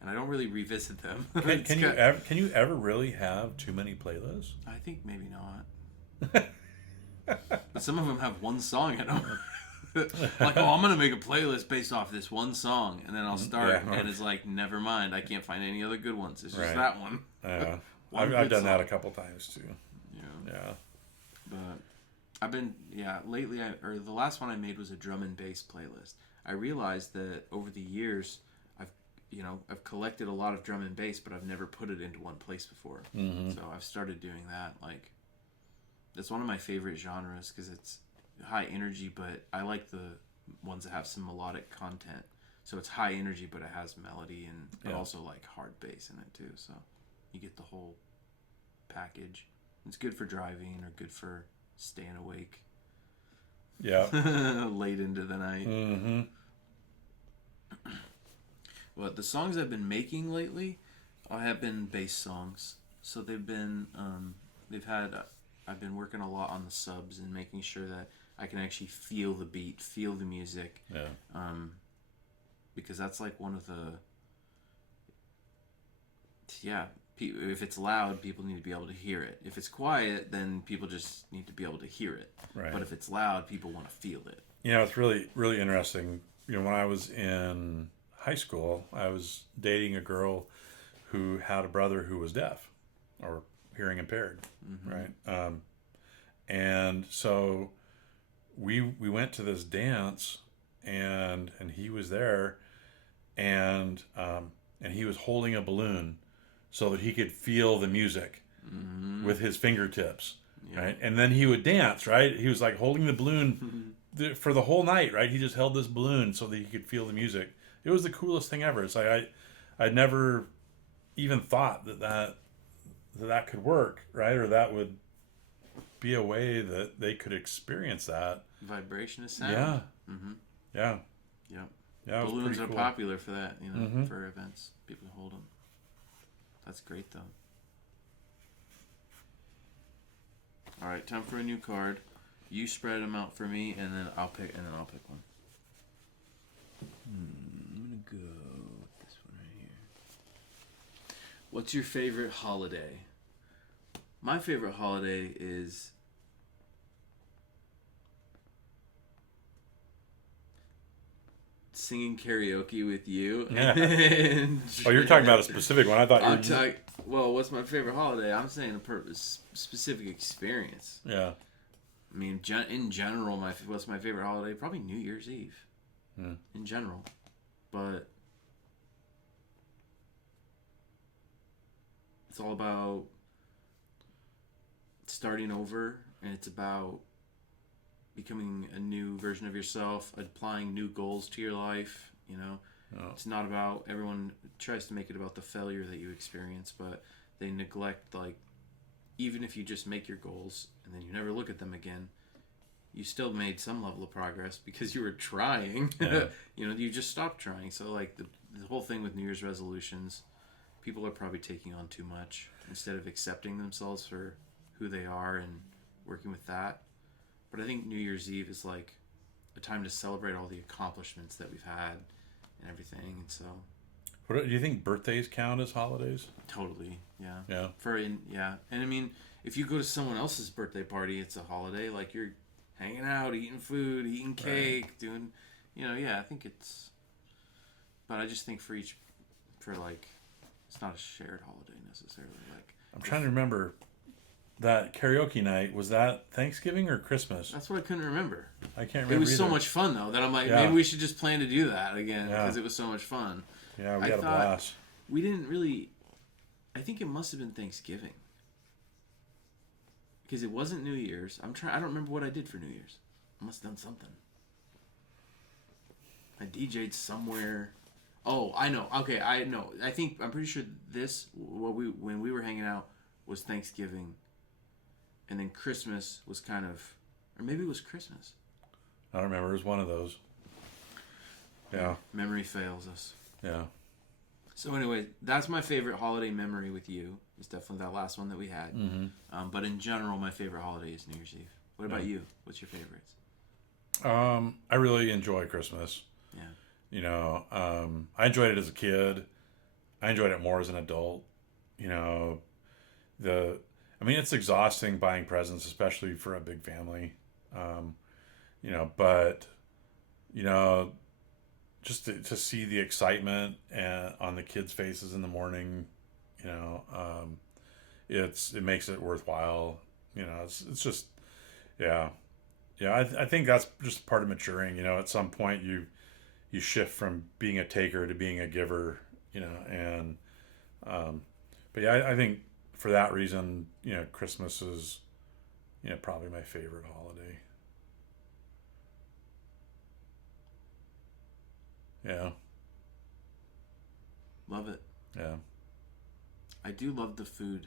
And I don't really revisit them. Can you ever really have too many playlists? I think maybe not. But some of them have one song in them. Like, I'm going to make a playlist based off this one song. And then I'll start, and it's like, never mind. I can't find any other good ones. It's just that one. Yeah. I've done that a couple times, too. Yeah. But I've been, lately, the last one I made was a drum and bass playlist. I realized that over the years, I've collected a lot of drum and bass, but I've never put it into one place before. Mm-hmm. So I've started doing that. Like, it's one of my favorite genres because it's high energy, but I like the ones that have some melodic content. So it's high energy, but it has melody and also like hard bass in it too. So you get the whole package. It's good for driving or good for staying awake. Yeah. Late into the night. Mm-hmm. Well, the songs I've been making lately have been bass songs. So they've been, I've been working a lot on the subs and making sure that I can actually feel the beat, feel the music. Yeah. Because that's like one of the, if it's loud, people need to be able to hear it. If it's quiet, then people just need to be able to hear it. Right. But if it's loud, people want to feel it. It's really, really interesting. When I was in high school, I was dating a girl who had a brother who was deaf or hearing impaired, right? And so we went to this dance, and he was there, and he was holding a balloon so that he could feel the music with his fingertips, right? And then he would dance, right? He was like holding the balloon for the whole night, right? He just held this balloon so that he could feel the music. It was the coolest thing ever. It's like I'd never even thought that could work, right? Or that would be a way that they could experience that. Vibration is sound. Yeah. Mm-hmm. Yeah. Yep. Yeah. Balloons are cool. popular for that, for events. People hold them. That's great, though. All right, time for a new card. You spread them out for me, and then I'll pick one. I'm gonna go with this one right here. What's your favorite holiday? My favorite holiday is singing karaoke with you. Yeah. Oh, you're talking about a specific one. I thought you were well, what's my favorite holiday? I'm saying a specific experience. Yeah. I mean, in general, what's my favorite holiday? Probably New Year's Eve. In general. But it's all about starting over, and it's about becoming a new version of yourself, applying new goals to your life. It's not about, everyone tries to make it about the failure that you experience, but they neglect, like, even if you just make your goals and then you never look at them again, you still made some level of progress because you were trying. Yeah. You just stopped trying. So, like, the whole thing with New Year's resolutions, people are probably taking on too much instead of accepting themselves for who they are and working with that. But I think New Year's Eve is like a time to celebrate all the accomplishments that we've had and everything. And so, do you think birthdays count as holidays? Totally, yeah. Yeah. And I mean, if you go to someone else's birthday party, it's a holiday. Like, you're hanging out, eating food, eating cake, doing, I think it's. But I just think it's not a shared holiday necessarily. Like, I'm trying to remember. That karaoke night, was that Thanksgiving or Christmas? That's what I couldn't remember. I can't remember. It was either. so much fun, though, that I'm like, maybe we should just plan to do that again because it was so much fun. Yeah, we had a blast. We didn't really. I think it must have been Thanksgiving because it wasn't New Year's. I don't remember what I did for New Year's. I must have done something. I DJ'd somewhere. Oh, I know. Okay, I know. I'm pretty sure when we were hanging out was Thanksgiving. And then Christmas was kind of, or maybe it was Christmas. I don't remember. It was one of those. Yeah. Memory fails us. Yeah. So anyway, that's my favorite holiday memory with you. It's definitely that last one that we had. Mm-hmm. But in general, my favorite holiday is New Year's Eve. What about you? What's your favorites? I really enjoy Christmas. Yeah. I enjoyed it as a kid. I enjoyed it more as an adult. It's exhausting buying presents, especially for a big family. But just to see the excitement on the kids' faces in the morning, it makes it worthwhile. It's just, yeah. I think that's just part of maturing. At some point you you shift from being a taker to being a giver, and but yeah, I think for that reason, Christmas is, probably my favorite holiday. Yeah. Love it. Yeah. I do love the food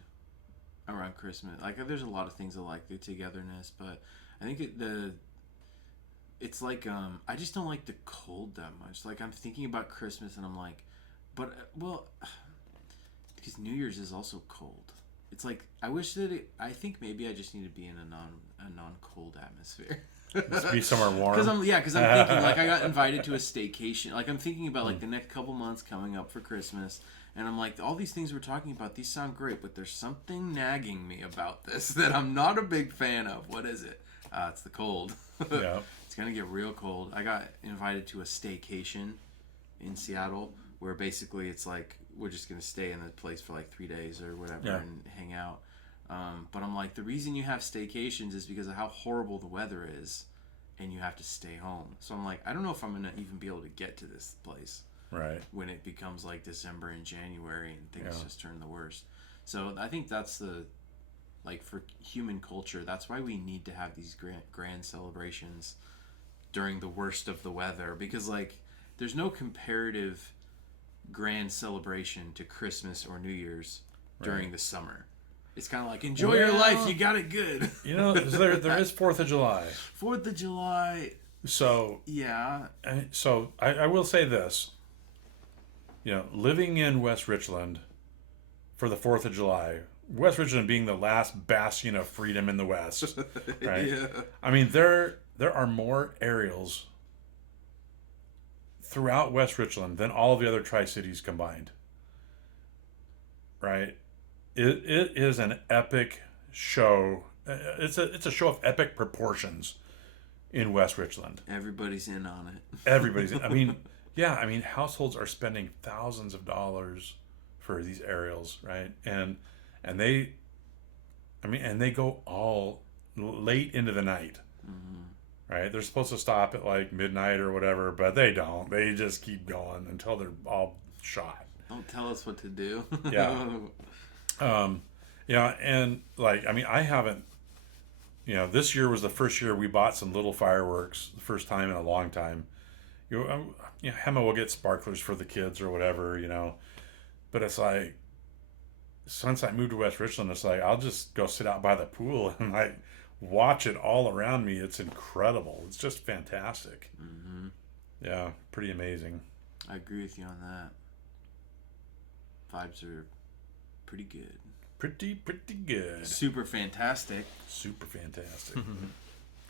around Christmas. Like, there's a lot of things I like, the togetherness, but I think it's like, I just don't like the cold that much. Like, I'm thinking about Christmas and I'm like, but, because New Year's is also cold. It's like, I wish that I think maybe I just need to be in a non-cold atmosphere. Just be somewhere warm. Because I'm thinking, like, I got invited to a staycation. Like, I'm thinking about, like, the next couple months coming up for Christmas. And I'm like, all these things we're talking about, these sound great, but there's something nagging me about this that I'm not a big fan of. What is it? It's the cold. Yeah. It's going to get real cold. I got invited to a staycation in Seattle where basically it's like, we're just going to stay in the place for like 3 days or whatever and hang out. But I'm like, the reason you have staycations is because of how horrible the weather is and you have to stay home. So I'm like, I don't know if I'm going to even be able to get to this place. Right. When it becomes like December and January and things just turn the worst. So I think that's like for human culture, that's why we need to have these grand celebrations during the worst of the weather, because like there's no comparative grand celebration to Christmas or New Year's during the summer. It's kind of like, enjoy your life, you got it good. There is 4th of July. 4th of July. So yeah. So I will say this. Living in West Richland for the 4th of July, West Richland being the last bastion of freedom in the West, right? Yeah. I mean, there are more aerials throughout West Richland than all of the other Tri-Cities combined, right? It is an epic show. It's a show of epic proportions in West Richland. Everybody's in on it. Everybody's in. I mean, households are spending thousands of dollars for these aerials, right? And they go all late into the night, right? They're supposed to stop at like midnight or whatever, but they don't. They just keep going until they're all shot. Don't tell us what to do. Yeah. And like, I mean, I haven't. This year was the first year we bought some little fireworks, the first time in a long time. Hema will get sparklers for the kids or whatever, but it's like, since I moved to West Richland, it's like, I'll just go sit out by the pool and like watch it all around me. It's incredible. It's just fantastic. Mm-hmm. Yeah. Pretty amazing. I agree with you on that. Vibes are pretty good. Pretty good. Super fantastic.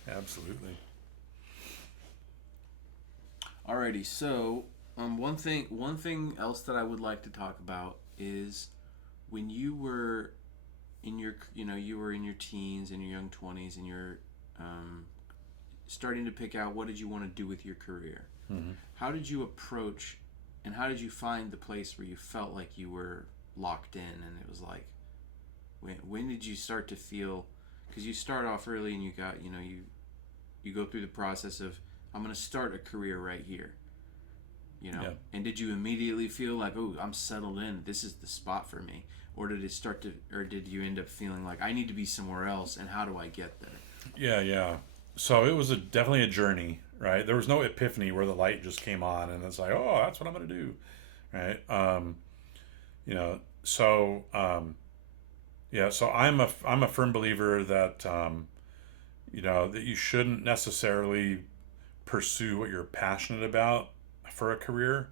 Absolutely. Alrighty, so one thing else that I would like to talk about is when you were in your teens, in your young 20s, and you're starting to pick out what did you want to do with your career. Mm-hmm. How did you approach, and how did you find the place where you felt like you were locked in, and it was like, when did you start to feel? Because you start off early, and you got you go through the process of, I'm going to start a career right here, And did you immediately feel like, oh, I'm settled in, this is the spot for me? Or did did you end up feeling like, I need to be somewhere else, and how do I get there? Yeah. So it was definitely a journey, right? There was no epiphany where the light just came on and it's like, oh, that's what I'm going to do, right? So I'm a firm believer that, that you shouldn't necessarily pursue what you're passionate about for a career.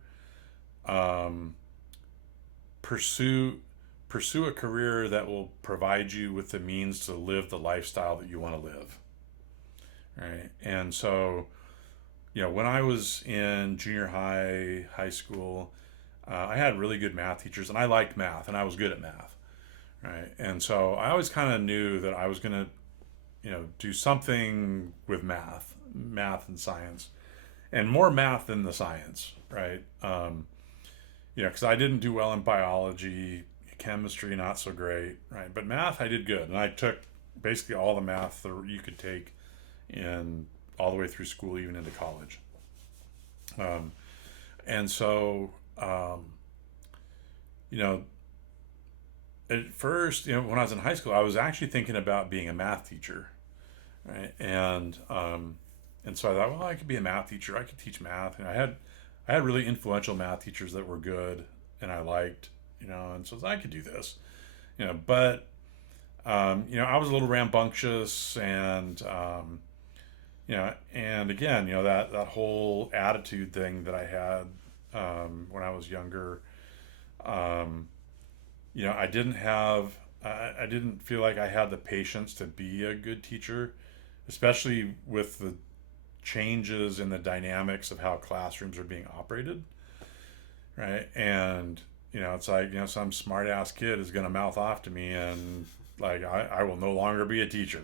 Pursue a career that will provide you with the means to live the lifestyle that you want to live. Right. And so, when I was in junior high school, I had really good math teachers, and I liked math, and I was good at math. Right. And so I always kind of knew that I was going to, do something with math and science, and more math than the science. Right. Because I didn't do well in biology, chemistry, not so great. Right. But math, I did good. And I took basically all the math that you could take in all the way through school, even into college. And so, you know, at first, when I was in high school, I was actually thinking about being a math teacher, right? And so I thought, well, I could be a math teacher. I could teach math. And I had really influential math teachers that were good and I liked, and so I could do this, but, I was a little rambunctious and again, that whole attitude thing that I had, when I was younger, I didn't have, I didn't feel like I had the patience to be a good teacher, especially with the changes in the dynamics of how classrooms are being operated, right? And it's like some smart ass kid is going to mouth off to me, and like I will no longer be a teacher,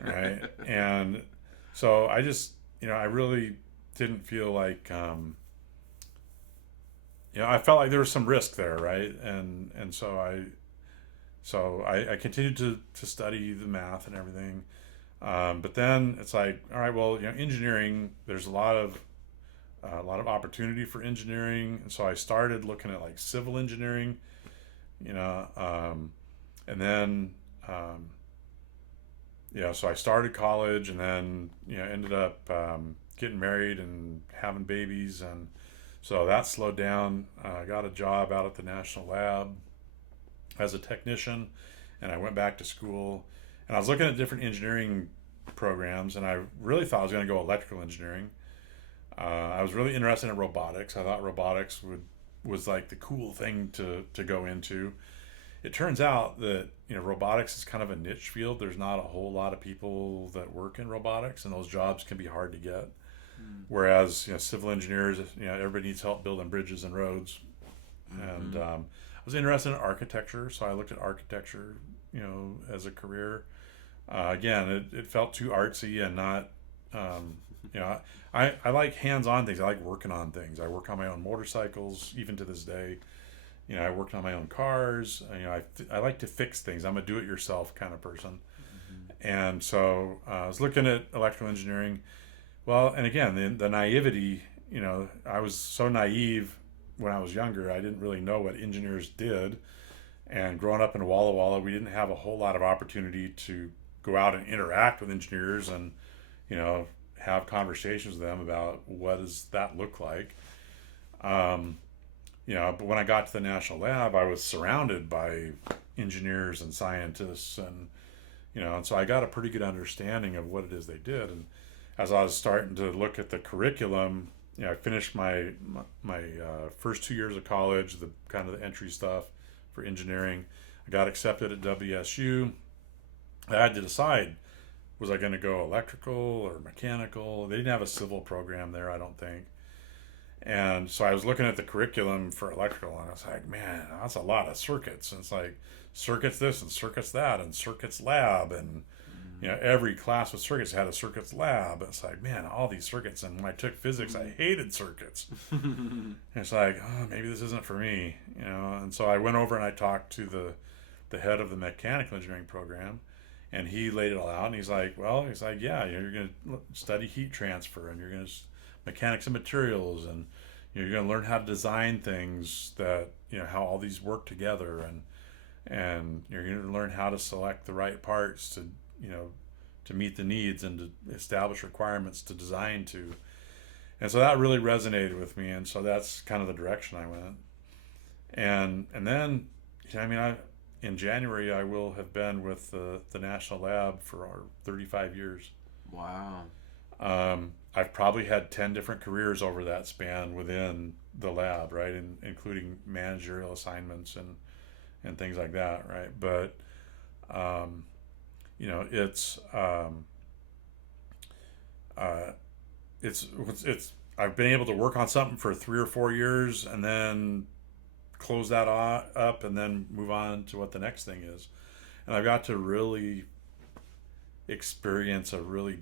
right? And so I just I really didn't feel like I felt like there was some risk there, right? And so I continued to study the math and everything. But then it's like, all right, well, engineering, there's a lot of opportunity for engineering. And so I started looking at like civil engineering, and then, so I started college and then, ended up, getting married and having babies. And so that slowed down. I got a job out at the National Lab as a technician, and I went back to school. And I was looking at different engineering programs, and I really thought I was going to go electrical engineering. I was really interested in robotics. I thought robotics was like the cool thing to go into. It turns out that robotics is kind of a niche field. There's not a whole lot of people that work in robotics, and those jobs can be hard to get. Whereas civil engineers, everybody needs help building bridges and roads. And I was interested in architecture, so I looked at architecture, as a career. Again, it felt too artsy and not, I like hands-on things. I like working on things. I work on my own motorcycles, even to this day. I worked on my own cars. I like to fix things. I'm a do-it-yourself kind of person. And so I was looking at electrical engineering. Well, and again, the naivety, I was so naive when I was younger. I didn't really know what engineers did. And growing up in Walla Walla, we didn't have a whole lot of opportunity to go out and interact with engineers and, have conversations with them about what does that look like. But when I got to the National Lab, I was surrounded by engineers and scientists, and and so I got a pretty good understanding of what it is they did. And as I was starting to look at the curriculum, I finished my first 2 years of college, the kind of the entry stuff for engineering. I got accepted at WSU. I had to decide, was I going to go electrical or mechanical? They didn't have a civil program there, I don't think. And so I was looking at the curriculum for electrical, and I was like, man, that's a lot of circuits. And it's like circuits this and circuits that and circuits lab. And, every class with circuits had a circuits lab. It's like, man, all these circuits. And when I took physics, I hated circuits. And it's like, oh, maybe this isn't for me, And so I went over and I talked to the head of the mechanical engineering program. And he laid it all out, and he's like, yeah, you're going to study heat transfer, and you're going to mechanics of materials, and you're going to learn how to design things that, how all these work together, and you're going to learn how to select the right parts to, to meet the needs and to establish requirements to design to. And so that really resonated with me, and so that's kind of the direction I went. And then, in January, I will have been with the National Lab for our 35 years. Wow. I've probably had 10 different careers over that span within the lab, right? Including managerial assignments and things like that, right? But, it's I've been able to work on something for 3 or 4 years and then close that up and then move on to what the next thing is. And I've got to really experience a really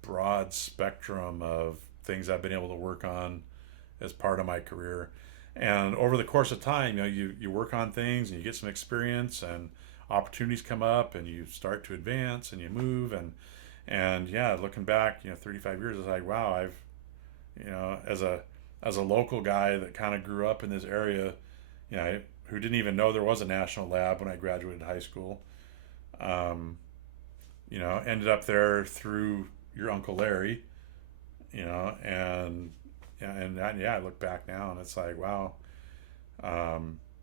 broad spectrum of things I've been able to work on as part of my career. And over the course of time, you work on things and you get some experience and opportunities come up and you start to advance and you move and yeah, looking back, 35 years, it's like, wow, I've, as as a local guy that kind of grew up in this area, you know, who didn't even know there was a national lab when I graduated high school. You know, ended up there through your Uncle Larry, you know, I look back now and it's like, wow,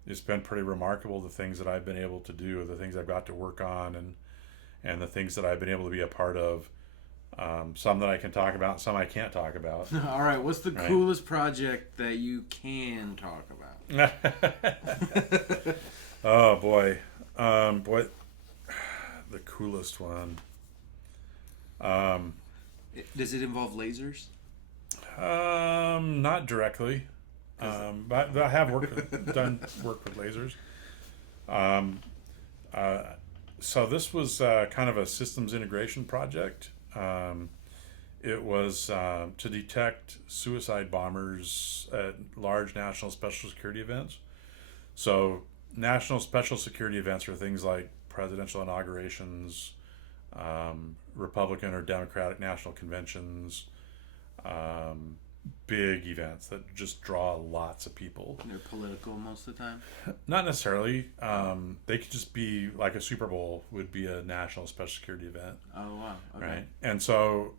it's been pretty remarkable the things that I've been able to do, the things I've got to work on, and the things that I've been able to be a part of. Some that I can talk about, some I can't talk about. All right, what's the coolest project that you can talk about? Oh boy, the coolest one. Does it involve lasers? Not directly. But I have done work with lasers. So this was kind of a systems integration project. It was to detect suicide bombers at large national special security events. So national special security events are things like presidential inaugurations, Republican or Democratic national conventions, big events that just draw lots of people. They're political most of the time? Not necessarily. They could just be like a Super Bowl would be a national special security event. Oh, wow. Okay. Right. And so,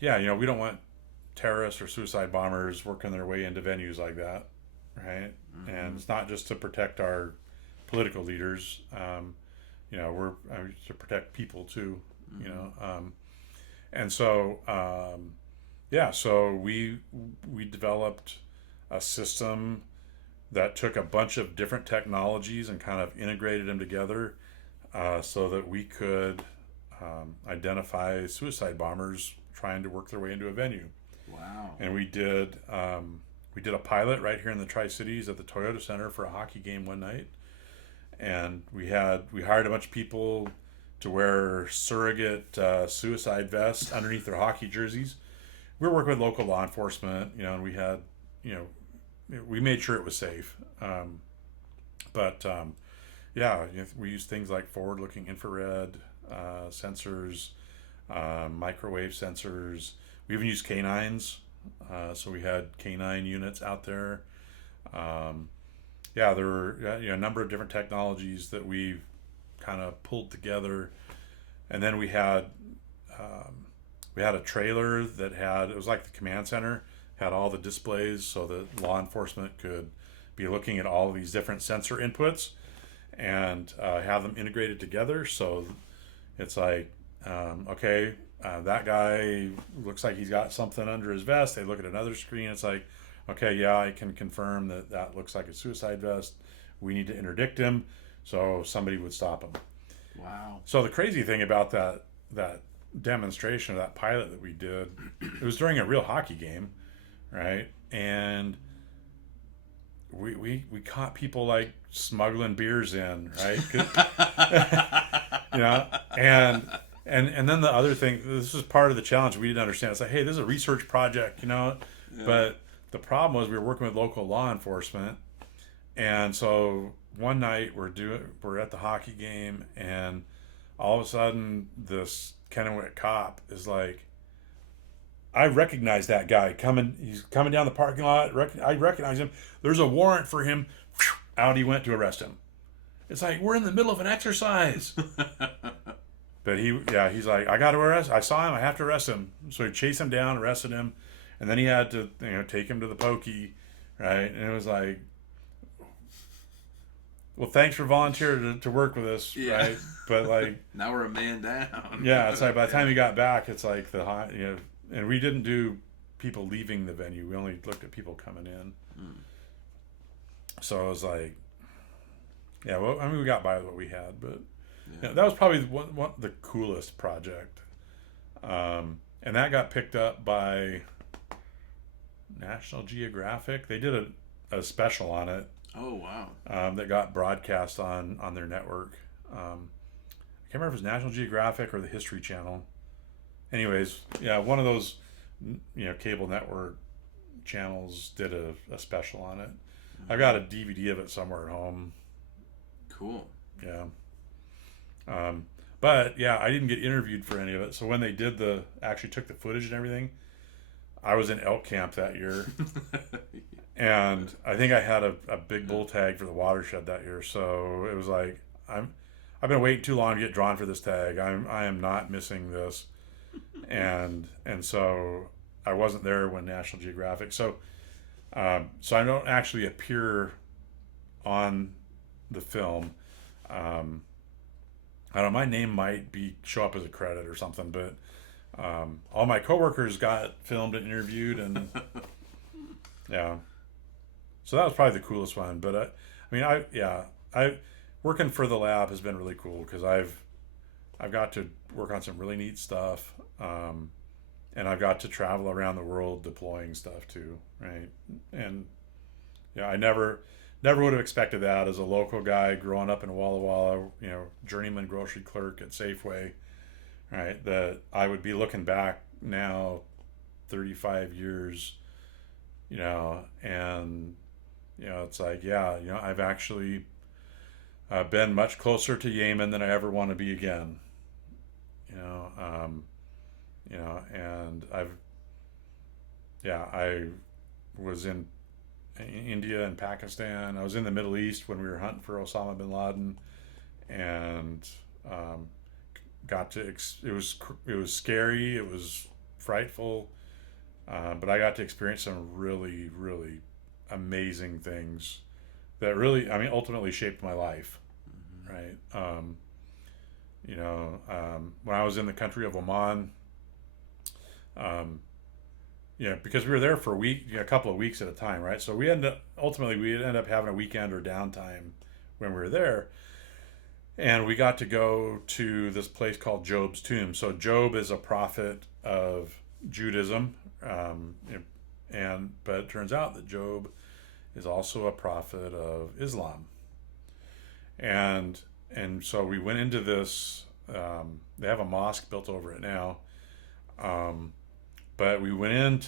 yeah, you know, we don't want terrorists or suicide bombers working their way into venues like that. Right. Mm-hmm. And it's not just to protect our political leaders. You know, we're to protect people too, mm-hmm. you know. And so, yeah, so we developed a system that took a bunch of different technologies and kind of integrated them together so that we could identify suicide bombers trying to work their way into a venue. Wow. And we did a pilot right here in the Tri-Cities at the Toyota Center for a hockey game one night. And we hired a bunch of people to wear surrogate suicide vests underneath their hockey jerseys. We were working with local law enforcement, you know, and we had, you know, we made sure it was safe. Yeah, we used things like forward-looking infrared sensors, microwave sensors. We even used canines. So we had canine units out there. Yeah, there were a number of different technologies that we kind of pulled together, and then we had a trailer that it was like the command center, had all the displays so that law enforcement could be looking at all of these different sensor inputs and have them integrated together. So it's like, okay, that guy looks like he's got something under his vest. They look at another screen. It's like, okay, yeah, I can confirm that looks like a suicide vest. We need to interdict him. So somebody would stop him. Wow. So the crazy thing about that demonstration, or that pilot that we did, it was during a real hockey game, right? And we caught people like smuggling beers in, right? You know, and then the other thing, this is part of the challenge we didn't understand. It's like, hey, this is a research project, you know, yeah. But the problem was we were working with local law enforcement, and so one night we're at the hockey game, and all of a sudden this Kennewick cop is like, I recognize that guy he's coming down the parking lot. I recognize him. There's a warrant for him. Out he went to arrest him. It's like, we're in the middle of an exercise. But he's like, I got to arrest. I saw him. I have to arrest him. So he chased him down, arrested him, and then he had to, you know, take him to the pokey, right? And it was like, well, thanks for volunteering to work with us, yeah. Right? But like, now we're a man down. Yeah, it's like by the time he got back, it's like you know, and we didn't do people leaving the venue. We only looked at people coming in. So it was like, yeah. Well, I mean, we got by with what we had, but yeah, that was probably one the coolest project. And that got picked up by National Geographic. They did a special on it. Oh, wow. That got broadcast on their network. I can't remember if it was National Geographic or the History Channel. Anyways, yeah, one of those, you know, cable network channels did a special on it. Mm-hmm. I've got a DVD of it somewhere at home. Cool. Yeah. But yeah, I didn't get interviewed for any of it. So when they actually took the footage and everything, I was in elk camp that year, and I think I had a big bull tag for the watershed that year. So it was like I've been waiting too long to get drawn for this tag. I am not missing this, and so I wasn't there when National Geographic. So so I don't actually appear on the film. I don't know, my name might show up as a credit or something, but all my coworkers got filmed and interviewed, and yeah. So that was probably the coolest one. But I working for the lab has been really cool because I've got to work on some really neat stuff, and I've got to travel around the world deploying stuff too, right? And yeah, I never would have expected that as a local guy growing up in Walla Walla, journeyman grocery clerk at Safeway, right? That I would be looking back now, 35 years, and it's like, yeah, I've actually been much closer to Yemen than I ever want to be again, and I was in India and Pakistan. I was in the Middle East when we were hunting for Osama bin Laden, and it was scary, it was frightful, but I got to experience some really, really amazing things that really, ultimately shaped my life, right? When I was in the country of Oman, because we were there for a couple of weeks at a time, right? So we'd end up having a weekend or downtime when we were there, and we got to go to this place called Job's tomb. So Job is a prophet of Judaism, but it turns out that Job is also a prophet of Islam, and so we went into this. They have a mosque built over it now. But we went in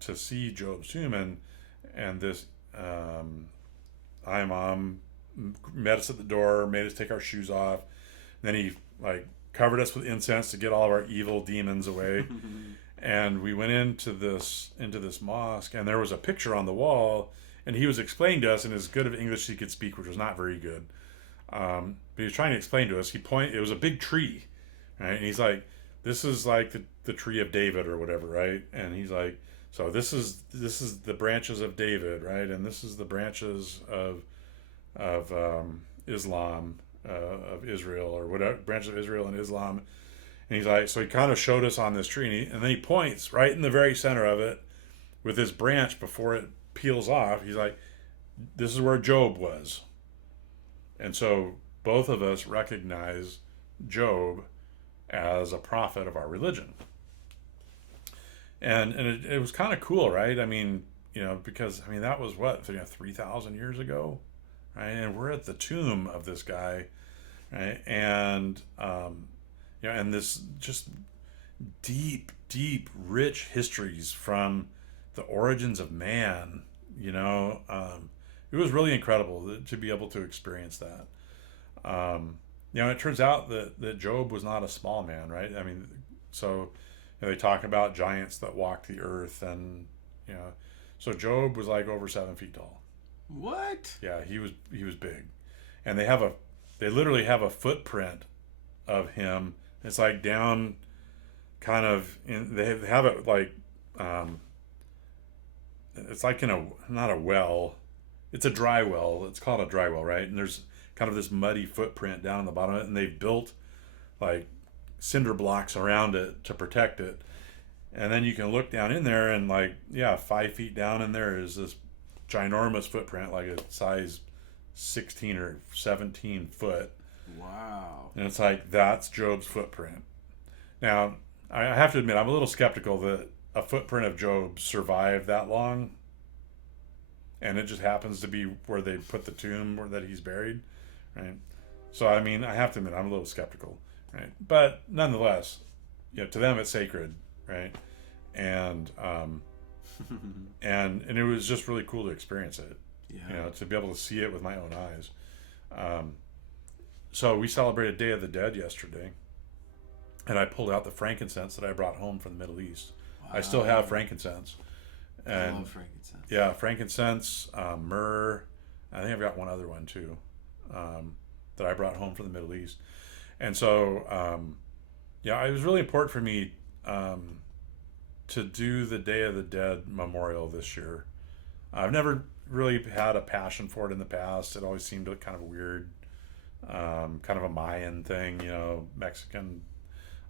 to see Job's tomb, and this imam met us at the door, made us take our shoes off. Then he covered us with incense to get all of our evil demons away. And we went into this mosque, and there was a picture on the wall, and he was explaining to us in as good of English as he could speak, which was not very good. But he was trying to explain to us. It was a big tree, right? And he's like, this is like the tree of David or whatever, right? And he's like, so this is the branches of David, right? And this is the branches of Islam, of Israel, or whatever, branches of Israel and Islam. And he's like, so he kind of showed us on this tree, and then he points right in the very center of it with his branch before it peels off. He's like, this is where Job was. And so both of us recognize Job as a prophet of our religion. And it was kind of cool, right? Because that was 3,000 years ago, right? And we're at the tomb of this guy, right? And and this just deep, rich histories from the origins of man. It was really incredible to be able to experience that. It turns out that Job was not a small man, right? So they talk about giants that walked the earth, and so Job was like over 7 feet tall. What? Yeah, he was big, and they literally have a footprint of him. It's like down, kind of they have it like it's like not a well, it's a dry well. It's called a dry well, right? And there's kind of this muddy footprint down on the bottom of it, and they've built like cinder blocks around it to protect it. And then you can look down in there, and 5 feet down in there is this ginormous footprint, like a size 16 or 17 foot. Wow. And it's like, that's Job's footprint. Now, I have to admit, I'm a little skeptical that a footprint of Job survived that long, and it just happens to be where they put the tomb where that he's buried, right? So I have to admit, I'm a little skeptical, right? But nonetheless, to them it's sacred, right? And and it was just really cool to experience it, to be able to see it with my own eyes. So we celebrated Day of the Dead yesterday, and I pulled out the frankincense that I brought home from the Middle East. I still have frankincense. And, I love frankincense. Yeah, frankincense, myrrh. I think I've got one other one too, that I brought home from the Middle East. And so, yeah, it was really important for me to do the Day of the Dead memorial this year. I've never really had a passion for it in the past. It always seemed kind of weird, kind of a Mayan thing, Mexican.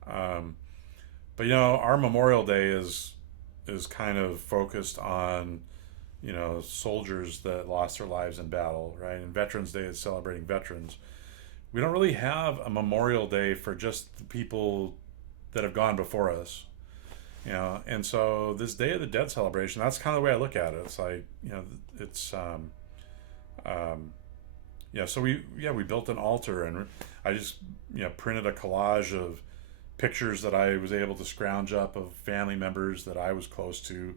But our Memorial Day is kind of focused on soldiers that lost their lives in battle, right? And Veterans Day is celebrating veterans. We don't really have a Memorial Day for just the people that have gone before us, and so this Day of the Dead celebration, that's kind of the way I look at it. It's like, it's so we built an altar, and I just printed a collage of pictures that I was able to scrounge up of family members that I was close to.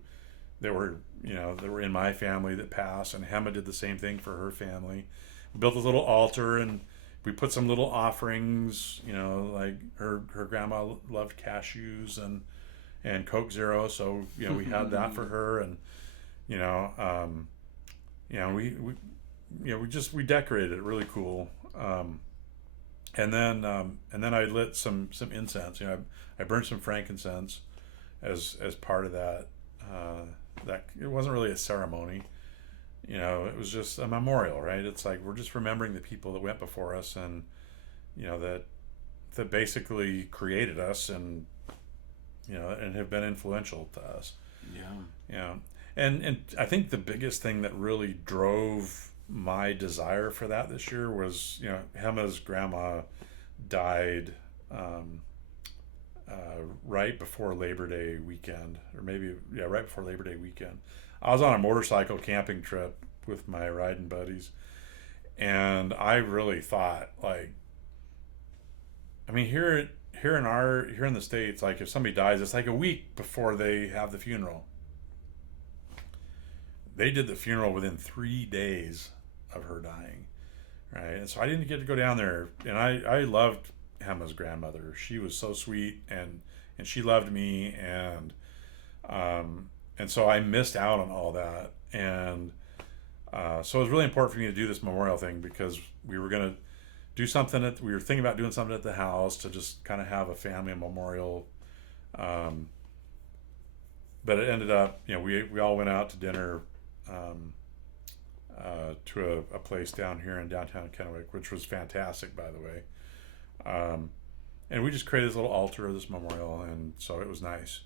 They were in my family that passed, and Hema did the same thing for her family. We built a little altar, and we put some little offerings, like her grandma loved cashews and Coke Zero, so we had that for her, and we decorated it really cool, and then I lit some incense. I burned some frankincense as part of that. That it wasn't really a ceremony, it was just a memorial, right? It's like we're just remembering the people that went before us, and that basically created us, and and have been influential to us. Yeah. And I think the biggest thing that really drove my desire for that this year was, Hema's grandma died right before Labor Day weekend, or maybe right before Labor Day weekend. I was on a motorcycle camping trip with my riding buddies, and I really thought, like, I mean, here in the States, like, if somebody dies, it's like a week before they have the funeral. They did the funeral within 3 days of her dying, right? And so I didn't get to go down there, and I loved Hema's grandmother. She was so sweet, and she loved me, and so I missed out on all that, and so it was really important for me to do this memorial thing, because we were gonna do something we were thinking about doing something at the house to just kind of have a family memorial, but it ended up, we all went out to dinner to a place down here in downtown Kennewick, which was fantastic, by the way. And we just created this little altar of this memorial, and so it was nice.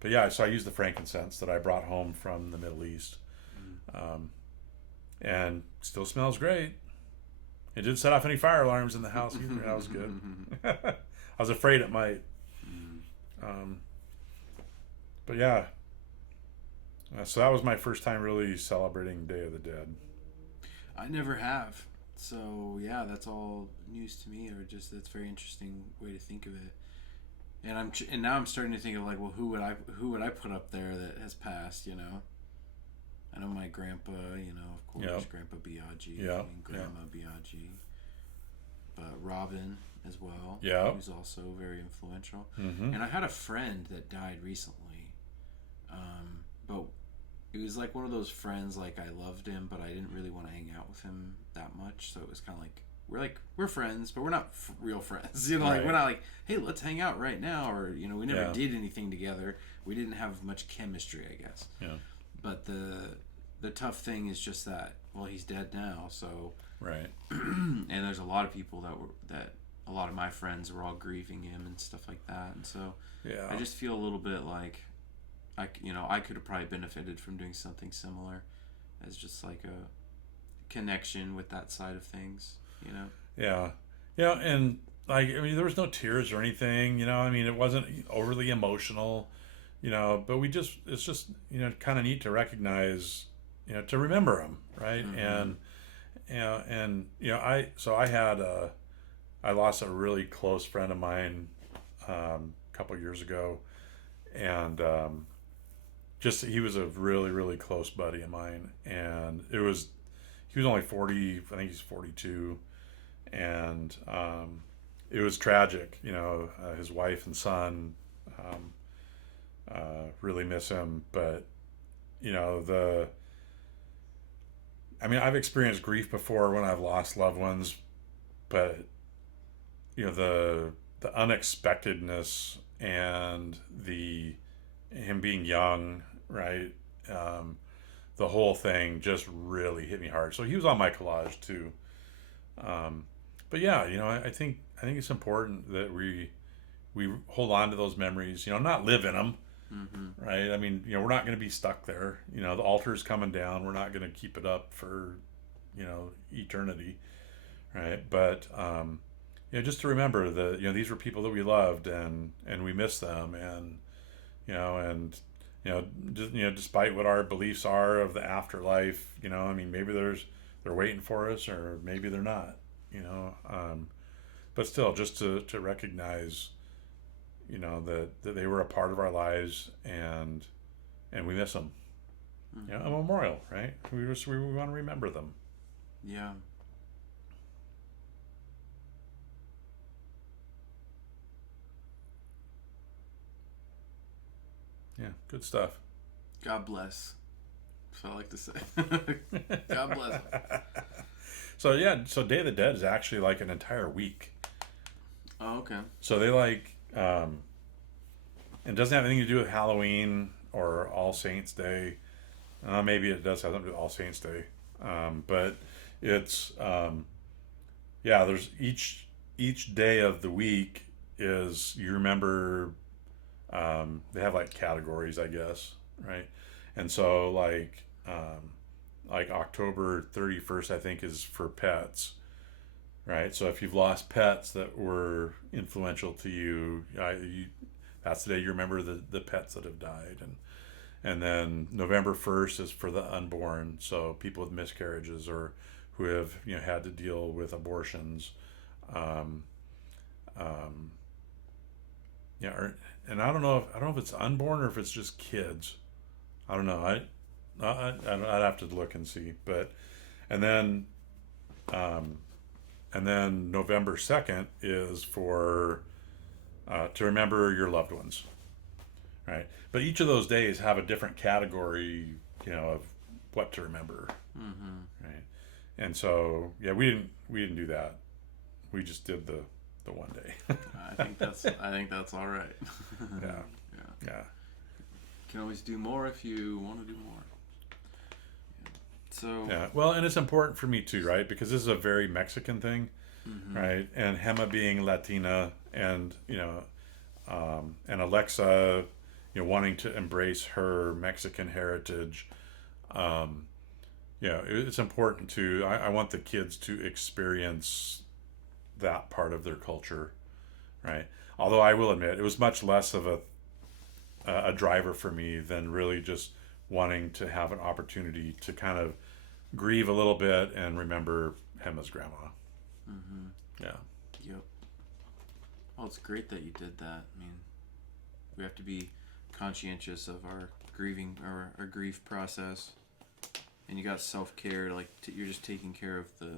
But yeah, so I used the frankincense that I brought home from the Middle East, and still smells great. It didn't set off any fire alarms in the house either. That was good. I was afraid it might. But yeah. So that was my first time really celebrating Day of the Dead. I never have. So yeah, that's all news to me, or just that's a very interesting way to think of it. And now I'm starting to think of, like, well, who would I put up there that has passed? I know my grandpa, of course, yep. Grandpa Biaggi, yep. and Grandma Biaggi, but Robin as well, yep. who's also very influential. Mm-hmm. And I had a friend that died recently, but it was like one of those friends, like, I loved him, but I didn't really want to hang out with him that much, so it was kind of like, we're friends, but we're not real friends, right. Like, we're not like, hey, let's hang out right now, or, we never yeah. did anything together. We didn't have much chemistry, I guess. Yeah. But the tough thing is just that, well, he's dead now, so right. And there's a lot of people that a lot of my friends were all grieving him and stuff like that, and so yeah. I just feel a little bit like I could have probably benefited from doing something similar, as just like a connection with that side of things, Yeah, and like, I mean, there was no tears or anything, I mean, it wasn't overly emotional, but it's just kind of neat to recognize, to remember him, right? Mm-hmm. And I lost a really close friend of mine a couple years ago, and he was a really, really close buddy of mine, and he was only 40, I think he's 42, and it was tragic. His wife and son Really miss him. But I've experienced grief before when I've lost loved ones, but the unexpectedness and the him being young, right? Um, the whole thing just really hit me hard. So he was on my collage too. Um, but yeah, I think it's important that we hold on to those memories. Not live in them, right? I mean, we're not going to be stuck there. The altar's coming down. We're not going to keep it up for eternity, right? But just to remember that these were people that we loved, and we miss them, and despite what our beliefs are of the afterlife, maybe they're waiting for us, or maybe they're not, but still, just to recognize, that they were a part of our lives, and we miss them. A memorial, right? We want to remember them. Yeah. Yeah, good stuff. God bless. That's what I like to say. God bless. So Day of the Dead is actually like an entire week. Oh, okay. So they it doesn't have anything to do with Halloween or All Saints Day. Maybe it does have something to do with All Saints Day. But it's there's each day of the week is, you remember. They have like categories, I guess, right? And so like October 31st, I think, is for pets, right? So if you've lost pets that were influential to you, that's the day you remember the pets that have died. And then November 1st is for the unborn, so people with miscarriages or who have had to deal with abortions. Um, um, and I don't know if it's unborn or if it's just kids. I don't know. I'd have to look and see. But and then November 2nd is for to remember your loved ones, right? But each of those days have a different category, of what to remember, right? And so we didn't do that. We just did the one day. I think that's all right. Yeah. You can always do more if you want to do more. So well, and it's important for me too, right? Because this is a very Mexican thing, right? And Gemma being Latina, and and Alexa, wanting to embrace her Mexican heritage. It's important to. I want the kids to experience that part of their culture, right? Although I will admit, it was much less of a driver for me than really just wanting to have an opportunity to kind of grieve a little bit and remember Gemma's grandma. Yeah. Yep. Well, it's great that you did that. I mean, we have to be conscientious of our grieving or our grief process, and you got self-care. Like you're just taking care of the,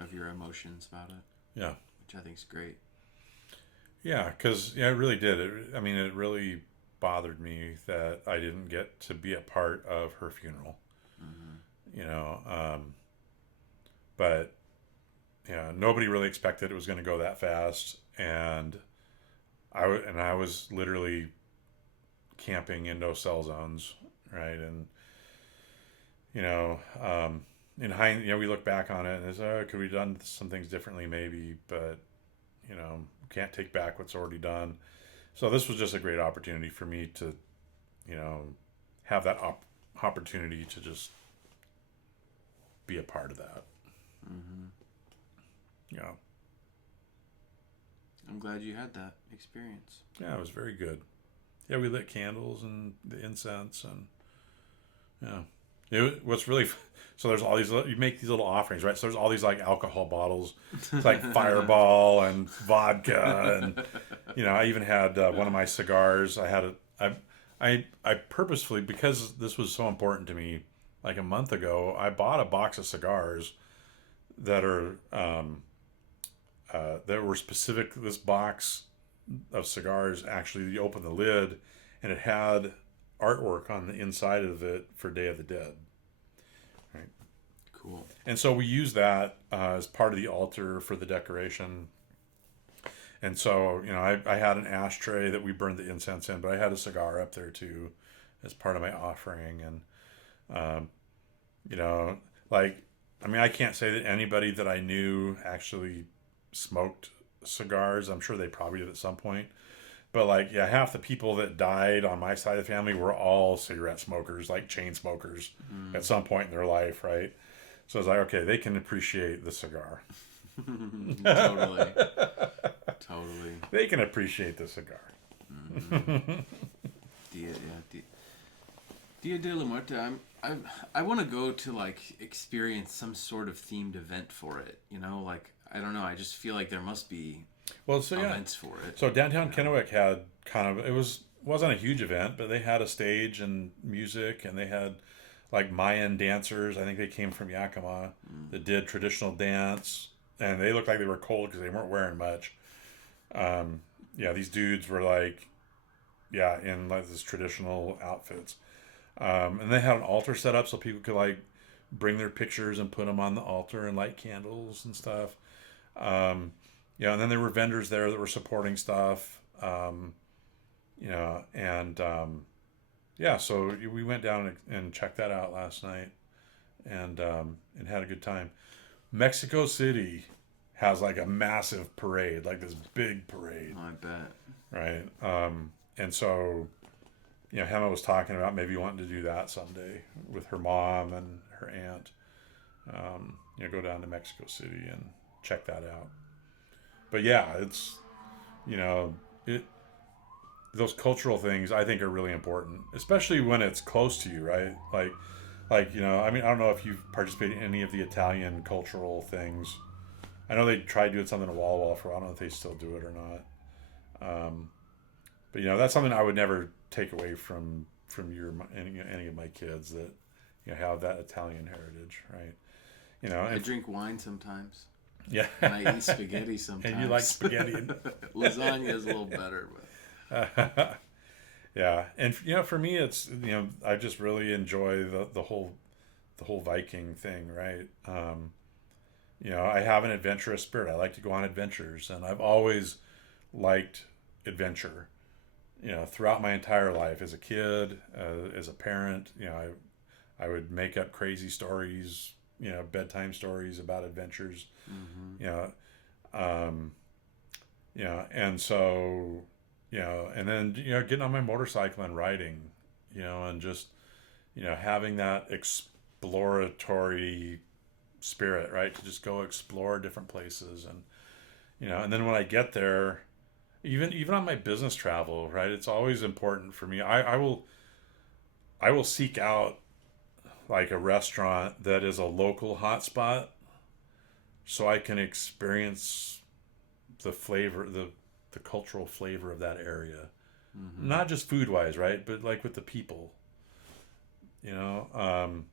of your emotions about it. Yeah. Which I think is great. Yeah, because it really did. It really bothered me that I didn't get to be a part of her funeral. But nobody really expected it was going to go that fast, and I was literally camping in no cell zones, right? And we look back on it and it's, could we done some things differently, maybe, but can't take back what's already done. So this was just a great opportunity for me to, have that opportunity to just be a part of that. Yeah. I'm glad you had that experience. Yeah, it was very good. Yeah, we lit candles and the incense, and what's really so there's all these, you make these little offerings, right? So there's all these like alcohol bottles. It's like Fireball and vodka, and I even had one of my cigars. I purposefully, because this was so important to me, like a month ago, I bought a box of cigars that are that were specific. This box of cigars. Actually, you open the lid, and it had artwork on the inside of it for Day of the Dead. Right. Cool. And so we use that as part of the altar for the decoration. And so, I had an ashtray that we burned the incense in, but I had a cigar up there too as part of my offering. And, I can't say that anybody that I knew actually smoked cigars. I'm sure they probably did at some point. But half the people that died on my side of the family were all cigarette smokers, like chain smokers at some point in their life, right? So I was like, okay, they can appreciate the cigar. Totally. They can appreciate the cigar. Mm-hmm. Dia de la Muerte. I want to go to experience some sort of themed event for it. I don't know. I just feel like there must be events for it. So downtown Kennewick had wasn't a huge event, but they had a stage and music, and they had Mayan dancers. I think they came from Yakima that did traditional dance, and they looked like they were cold because they weren't wearing much. These dudes were in this traditional outfits. And they had an altar set up so people could bring their pictures and put them on the altar and light candles and stuff. And then there were vendors there that were supporting stuff. So we went down and checked that out last night and had a good time. Mexico City has a massive parade, this big parade. Oh, I bet. Right. And so, Hema was talking about maybe wanting to do that someday with her mom and her aunt. Go down to Mexico City and check that out. But yeah, it's, those cultural things I think are really important, especially when it's close to you, right? I don't know if you've participated in any of the Italian cultural things. I know they tried doing something in Walla Walla for a while. I don't know if they still do it or not. But that's something I would never take away from any of my kids that have that Italian heritage, right? I drink wine sometimes. Yeah. And I eat spaghetti sometimes. And you like spaghetti. Lasagna is a little better, but yeah. And for me, it's I just really enjoy the whole Viking thing, right? I have an adventurous spirit. I like to go on adventures, and I've always liked adventure. Throughout my entire life, as a kid, as a parent, I would make up crazy stories, bedtime stories about adventures, and so, and then, getting on my motorcycle and riding, and just, having that exploratory spirit, right? To just go explore different places. And, and then when I get there, even on my business travel, right? It's always important for me. I will seek out a restaurant that is a local hotspot, so I can experience the flavor, the cultural flavor of that area, not just food wise, right? But with the people, and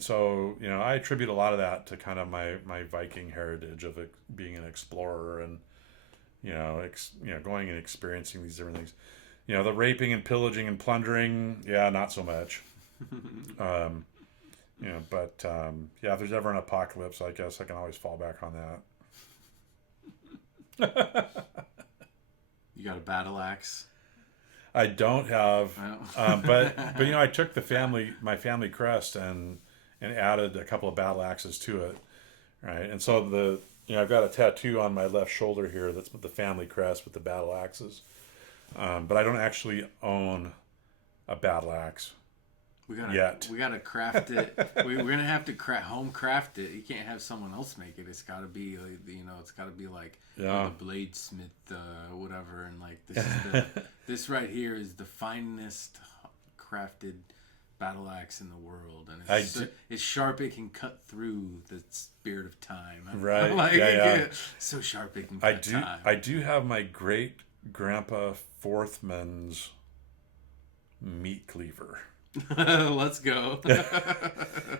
so I attribute a lot of that to kind of my Viking heritage of being an explorer and. Going and experiencing these different things. The raping and pillaging and plundering, not so much. But if there's ever an apocalypse, I guess I can always fall back on that. You got a battle axe? I don't have, but I took my family crest and added a couple of battle axes to it, right? And so I've got a tattoo on my left shoulder here that's with the family crest with the battle axes. But I don't actually own a battle axe yet. We gotta craft it. We're gonna have to home craft it. You can't have someone else make it. It's gotta be it's gotta be the bladesmith, whatever. And this is this right here is the finest crafted battle axe in the world, and it's sharp. It can cut through the spirit of time. Right. So sharp it can cut time. I do have my great grandpa Forthman's meat cleaver. Let's go.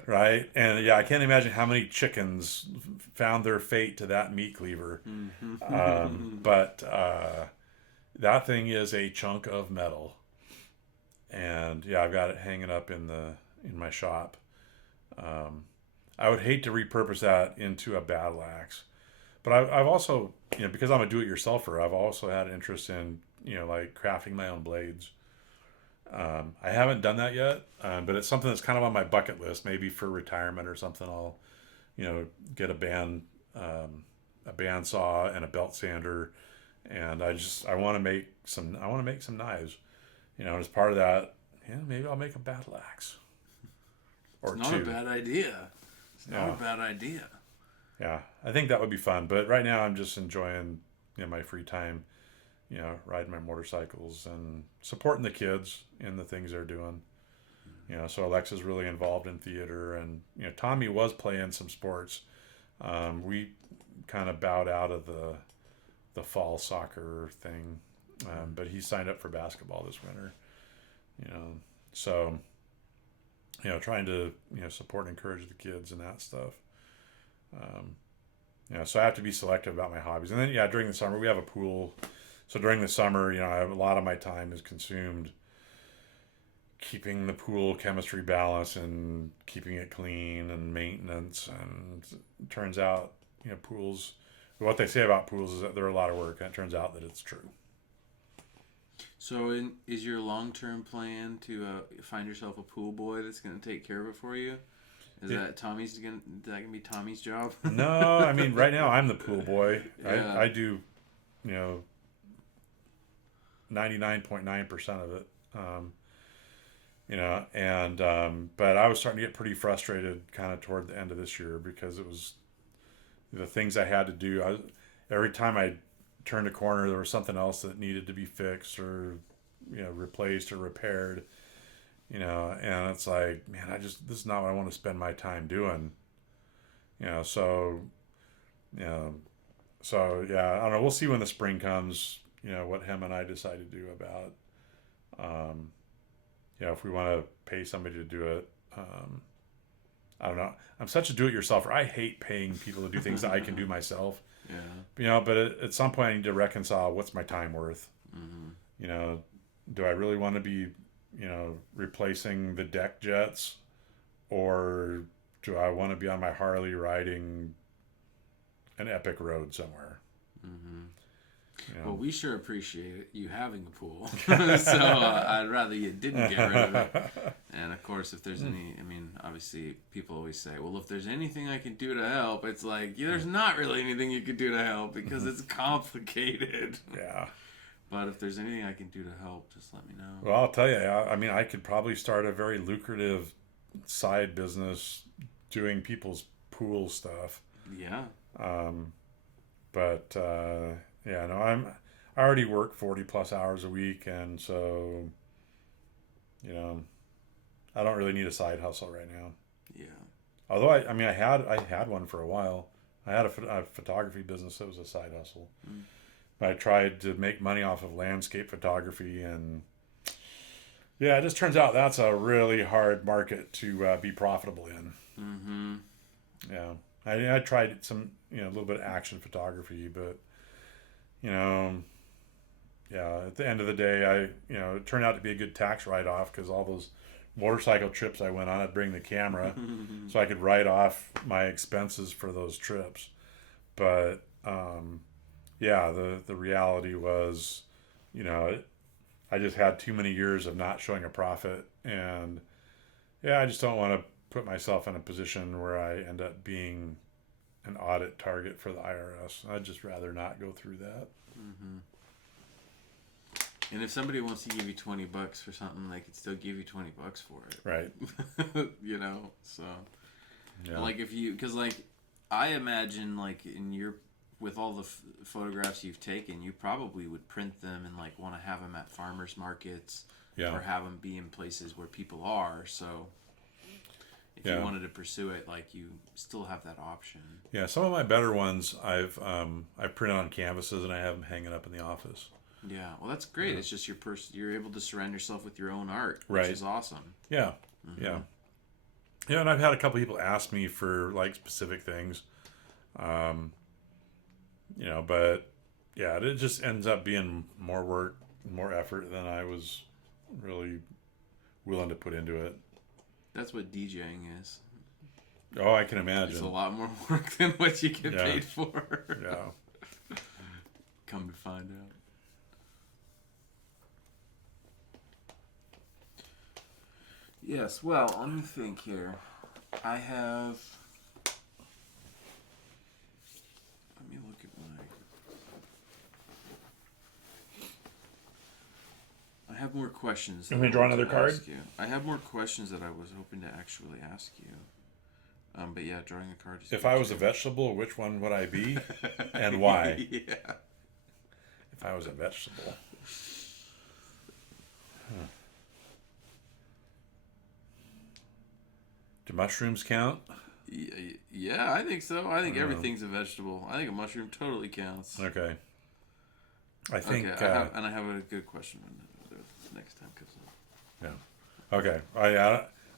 Right. And I can't imagine how many chickens found their fate to that meat cleaver. But that thing is a chunk of metal. And yeah, I've got it hanging up in my shop. I would hate to repurpose that into a battle axe, but I've also, because I'm a do-it-yourselfer, I've also had interest in, like crafting my own blades. I haven't done that yet, but it's something that's kind of on my bucket list. Maybe for retirement or something, I'll, get a bandsaw and a belt sander, and I want to make some knives. As part of that, maybe I'll make a battle axe. Or it's not two. A bad idea. It's not a bad idea. Yeah, I think that would be fun. But right now, I'm just enjoying my free time, riding my motorcycles and supporting the kids in the things they're doing. So Alexa's really involved in theater, and Tommy was playing some sports. We kind of bowed out of the fall soccer thing, but he signed up for basketball this winter. So trying to support and encourage the kids and that stuff. So I have to be selective about my hobbies. And then during the summer we have a pool. So during the summer, a lot of my time is consumed keeping the pool chemistry balanced and keeping it clean and maintenance. And it turns out, pools, what they say about pools is that they're a lot of work, and it turns out that it's true. So is your long-term plan to find yourself a pool boy that's going to take care of it for you? Is that going to be Tommy's job? No, I mean, right now I'm the pool boy. Yeah. I do, 99.9% of it. But I was starting to get pretty frustrated kind of toward the end of this year because it was the things I had to do. Every time I turned a corner, there was something else that needed to be fixed or, replaced or repaired, and it's like, man, this is not what I want to spend my time doing, so yeah, I don't know. We'll see when the spring comes, what him and I decide to do about, if we want to pay somebody to do it. I don't know. I'm such a do-it-yourselfer. I hate paying people to do things that I can do myself. Yeah. But at some point I need to reconcile what's my time worth. Mm-hmm. Do I really want to be, replacing the deck jets, or do I want to be on my Harley riding an epic road somewhere? Mm-hmm. Well, we sure appreciate you having a pool. So I'd rather you didn't get rid of it. And of course, if there's obviously people always say, well, if there's anything I can do to help, it's like, there's not really anything you could do to help because it's complicated. Yeah. But if there's anything I can do to help, just let me know. Well, I'll tell you, I could probably start a very lucrative side business doing people's pool stuff. Yeah. But I already work 40 plus hours a week, and so, I don't really need a side hustle right now. Yeah. Although I had one for a while. I had a photography business that was a side hustle. Mm. I tried to make money off of landscape photography, and it just turns out that's a really hard market to be profitable in. Mm-hmm. Yeah. I tried some, a little bit of action photography, but, at the end of the day, it turned out to be a good tax write-off because all those motorcycle trips I went on, I'd bring the camera so I could write off my expenses for those trips. But, the reality was, I just had too many years of not showing a profit, and I just don't want to put myself in a position where I end up being an audit target for the IRS. I'd just rather not go through that. Mm-hmm. And if somebody wants to give you $20 for something, they could still give you $20 for it. Right. So because I imagine with all the photographs you've taken, you probably would print them and want to have them at farmers markets, or have them be in places where people are. So if you wanted to pursue it, you still have that option. Yeah, some of my better ones I've printed on canvases and I have them hanging up in the office. Yeah, well, that's great. Yeah. It's just you're able to surround yourself with your own art, which is awesome. Yeah, yeah. Yeah, and I've had a couple people ask me for specific things, but yeah, it just ends up being more work, more effort than I was really willing to put into it. That's what DJing is. Oh, I can imagine. It's a lot more work than what you get paid for. Yeah. Come to find out. Yes, well, let me think here. I have... Let me look at I have more questions. Let me draw another card. I have more questions that I was hoping to actually ask you. But yeah, drawing a card is... If I was a vegetable, which one would I be? And why? Yeah. If I was a vegetable. Do mushrooms count? Yeah, I think so. I think everything's a vegetable. I think a mushroom totally counts. Okay. I think... Okay, I have a good question when the next time comes up. Yeah. Okay.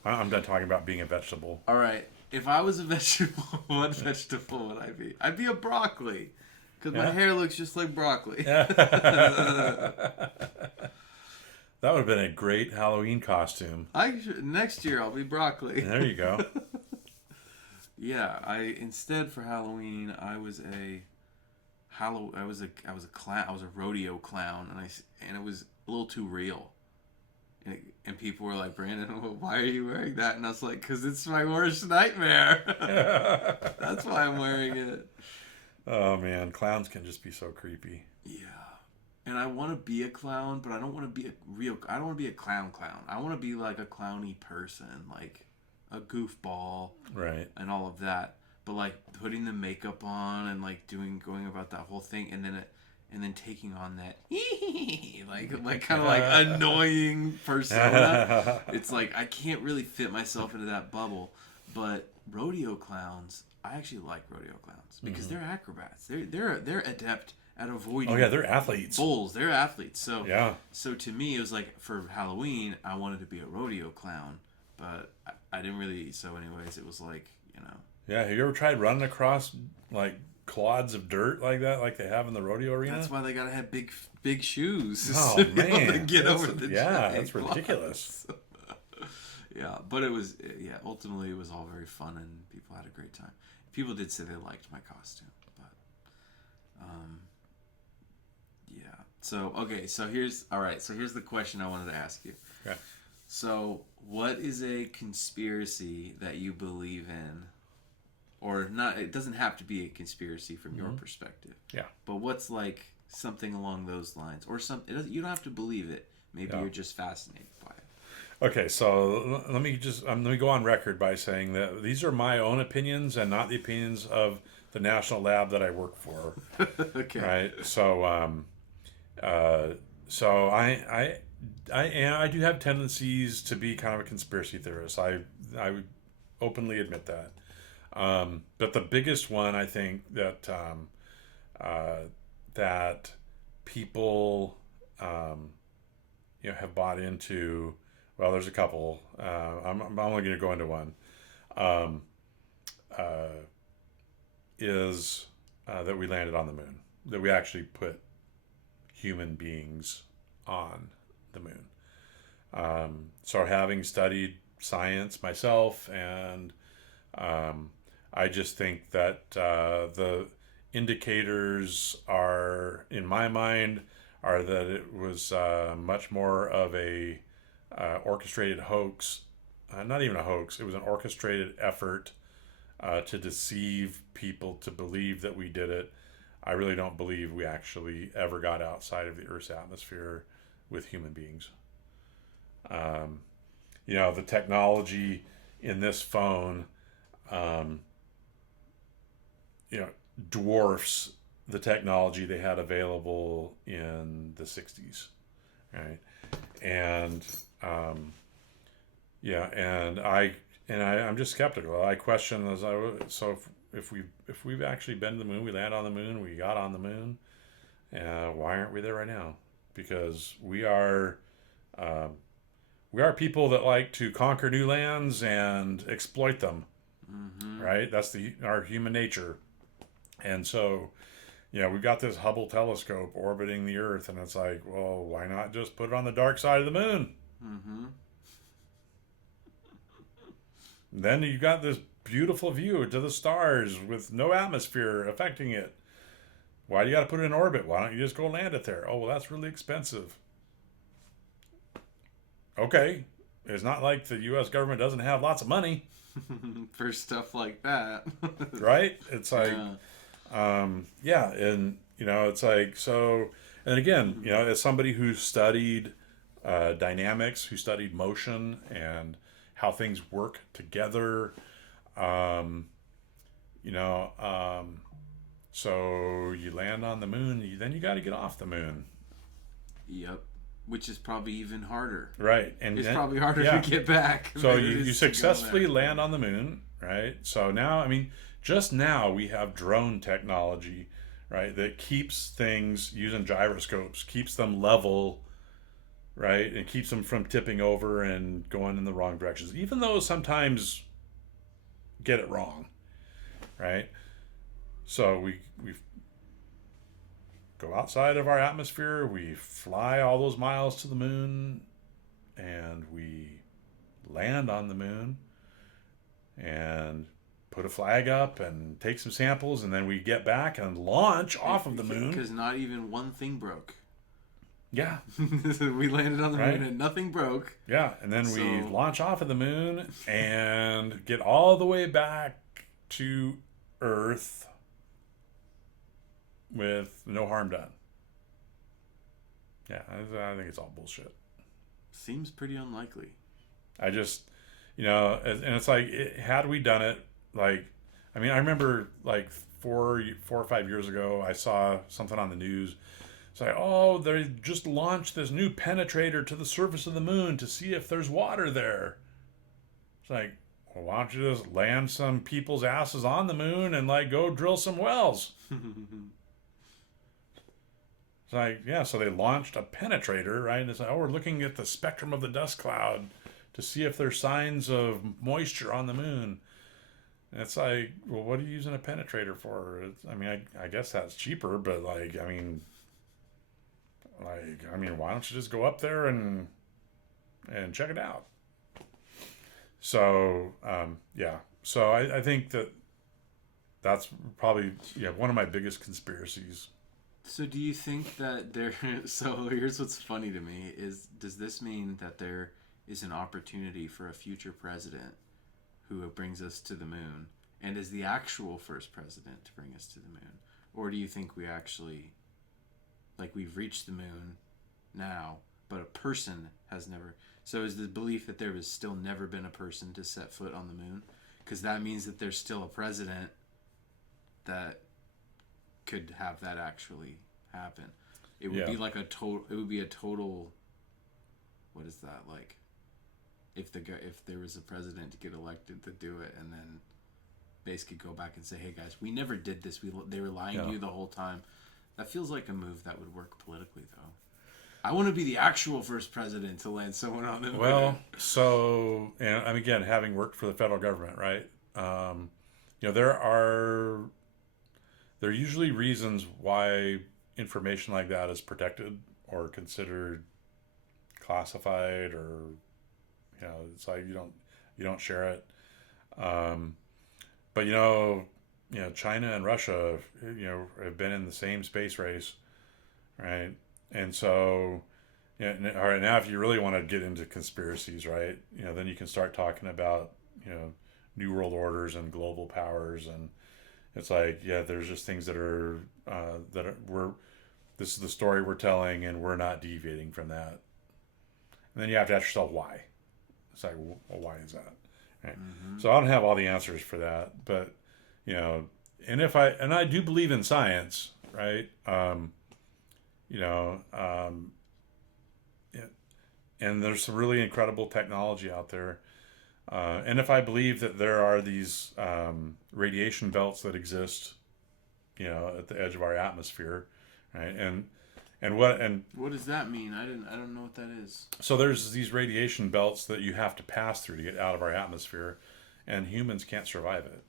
I'm done talking about being a vegetable. All right. If I was a vegetable, what vegetable would I be? I'd be a broccoli. Because my hair looks just like broccoli. That would have been a great Halloween costume. Next year I'll be broccoli. There you go. Yeah, instead for Halloween I was a clown. I was a rodeo clown, and it was a little too real. And people were like, Brandon, why are you wearing that? And I was like, because it's my worst nightmare. That's why I'm wearing it. Oh man, clowns can just be so creepy. Yeah. And I want to be a clown, but I don't want to be I don't want to be a clown. I want to be like a clowny person, like a goofball. Right. And all of that. But like putting the makeup on and like going about that whole thing, and then taking on that like kind of like annoying persona. It's like I can't really fit myself into that bubble. But rodeo clowns, I actually like rodeo clowns because they're acrobats. They're adept at avoiding. Oh yeah, they're athletes. Bulls. They're athletes. So yeah. So to me, it was like for Halloween, I wanted to be a rodeo clown, but I didn't really. So anyways, it was like, you know. Yeah. Have you ever tried running across like clods of dirt like that, like they have in the rodeo arena? That's why they gotta have big shoes. Oh man, to get over the that's ridiculous. Yeah, but ultimately it was all very fun and people had a great time. People did say they liked my costume, but yeah. So here's the question I wanted to ask you. Okay. So what is a conspiracy that you believe in? Or not, it doesn't have to be a conspiracy from your perspective. Yeah. But what's like something along those lines? Or you don't have to believe it. Maybe you're just fascinated by it. Okay, so let me go on record by saying that these are my own opinions and not the opinions of the national lab that I work for. Okay. Right. So I do have tendencies to be kind of a conspiracy theorist. I would openly admit that. But the biggest one, I think that that people have bought into. Well, there's a couple. I'm only going to go into one. Is that we landed on the moon? That we actually put human beings on the moon. So having studied science myself, and I just think that the indicators are, in my mind, are that it was much more of a orchestrated hoax. Not even a hoax. It was an orchestrated effort to deceive people to believe that we did it. I really don't believe we actually ever got outside of the Earth's atmosphere with human beings. The technology in this phone, dwarfs the technology they had available in the 60s, right? And I'm just skeptical. I question if we've actually been to the moon, we land on the moon, we got on the moon, why aren't we there right now? Because we are people that like to conquer new lands and exploit them, right? That's our human nature. And so, we've got this Hubble telescope orbiting the Earth, and it's like, well, why not just put it on the dark side of the moon? Mm-hmm. Then you got this beautiful view to the stars with no atmosphere affecting it. Why do you got to put it in orbit? Why don't you just go land it there? Oh, well, that's really expensive. Okay. It's not like the U.S. government doesn't have lots of money. For stuff like that. Right? It's like, yeah. And, it's like, so, and again, as somebody who studied dynamics, who studied motion and how things work together, so you land on the moon, then you got to get off the moon. Yep. Which is probably even harder. Right. And it's probably harder to get back. So you successfully land on the moon, right? So now, just now we have drone technology, right, that keeps things using gyroscopes, keeps them level, right, and keeps them from tipping over and going in the wrong directions, even though sometimes get it wrong, right? So we go outside of our atmosphere, we fly all those miles to the moon, and we land on the moon and put a flag up and take some samples, and then we get back and launch off of the moon. Because not even one thing broke. Yeah. We landed on the moon and nothing broke. Yeah, and then we launch off of the moon and get all the way back to Earth with no harm done. Yeah, I think it's all bullshit. Seems pretty unlikely. I just, and it's like, had we done it, like, I remember like 4 or 5 years ago, I saw something on the news. It's like, oh, they just launched this new penetrator to the surface of the moon to see if there's water there. It's like, well, why don't you just land some people's asses on the moon and like go drill some wells? It's like, yeah, so they launched a penetrator, right? And it's like, oh, we're looking at the spectrum of the dust cloud to see if there's signs of moisture on the moon. And it's like, well, what are you using a penetrator for? I guess that's cheaper, but why don't you just go up there and check it out? So, yeah. So I think that's probably, one of my biggest conspiracies. So do you think that so here's what's funny to me is, does this mean that there is an opportunity for a future president who brings us to the moon and is the actual first president to bring us to the moon? Or do you think we actually, like, we've reached the moon now, but a person has never... So is the belief that there has still never been a person to set foot on the moon? Because that means that there's still a president that could have that actually happen. It would be like a total... What is that like? If there was a president to get elected to do it, and then basically go back and say, "Hey guys, we never did this. They were lying to you the whole time." That feels like a move that would work politically, though. I want to be the actual first president to land someone on the moon. Well, so, and again, having worked for the federal government, right? There are usually reasons why information like that is protected or considered classified, or it's like you don't share it. But China and Russia, have been in the same space race, right? And so, all right, now if you really want to get into conspiracies, right, then you can start talking about, new world orders and global powers, and it's like, there's just things that are this is the story we're telling, and we're not deviating from that. And then you have to ask yourself why. It's like, well, why is that? Right? Mm-hmm. So I don't have all the answers for that, but and I do believe in science, right? And there's some really incredible technology out there. And if I believe that there are these radiation belts that exist, at the edge of our atmosphere, right? And what does that mean? I don't know what that is. So there's these radiation belts that you have to pass through to get out of our atmosphere, and humans can't survive it.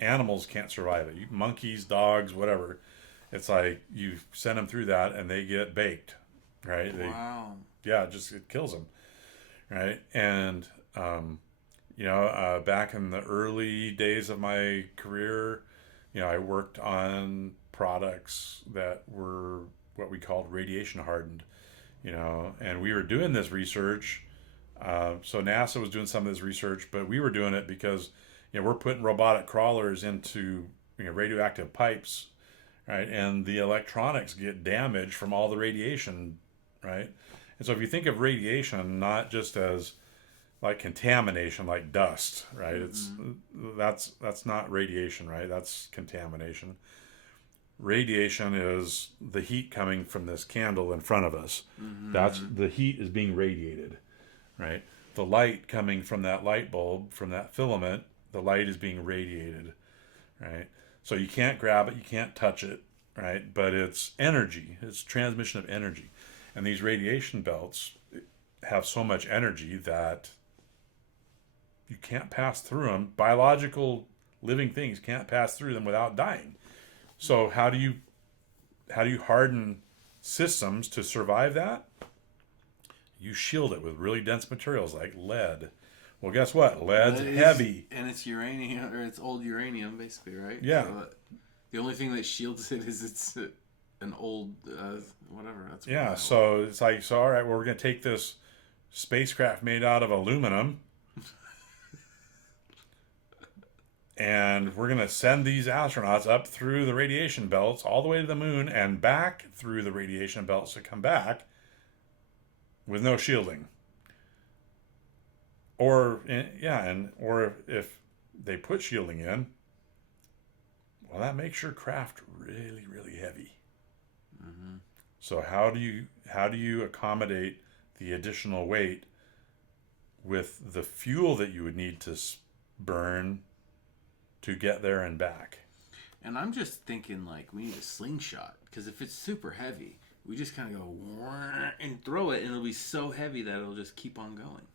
animals can't survive it. Monkeys, dogs, whatever. It's like you send them through that and they get baked, right? Wow. It kills them, right? And back in the early days of my career, I worked on products that were what we called radiation hardened, and we were doing this research. So NASA was doing some of this research, but we were doing it because, we're putting robotic crawlers into radioactive pipes, right? And the electronics get damaged from all the radiation, right? And so if you think of radiation not just as like contamination, like dust, right? Mm-hmm. That's not radiation, right? That's contamination. Radiation is the heat coming from this candle in front of us. Mm-hmm. That's the heat is being radiated, right? The light coming from that light bulb, from that filament, the light is being radiated, right? So you can't grab it, you can't touch it, right? But it's energy, it's transmission of energy. And these radiation belts have so much energy that you can't pass through them. Biological living things can't pass through them without dying. So how do you harden systems to survive that? You shield it with really dense materials like lead. Well, guess what? Lead's heavy. And it's uranium, or it's old uranium, basically, right? Yeah. So the only thing that shields it is it's an old, whatever. That's yeah, so it's like, all right, well, we're going to take this spacecraft made out of aluminum and we're going to send these astronauts up through the radiation belts all the way to the moon and back through the radiation belts to come back with no shielding. Or if they put shielding in, well, that makes your craft really, really heavy. Mm-hmm. So how do you accommodate the additional weight with the fuel that you would need to burn to get there and back? And I'm just thinking, like, we need a slingshot, because if it's super heavy, we just kind of go and throw it, and it'll be so heavy that it'll just keep on going.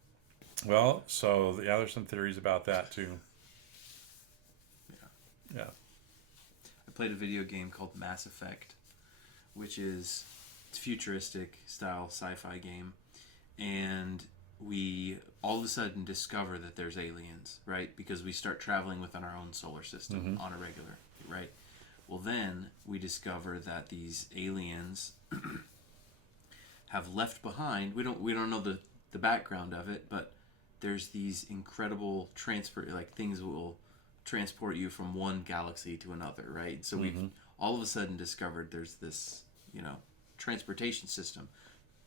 Well, so there's some theories about that too. Yeah. I played a video game called Mass Effect, which is a futuristic style sci-fi game, and we all of a sudden discover that there's aliens, right? Because we start traveling within our own solar system mm-hmm. on a regular, right? Well, then we discover that these aliens have left behind. We don't know the background of it, but there's these incredible things that will transport you from one galaxy to another, right? So mm-hmm. we've all of a sudden discovered there's this, transportation system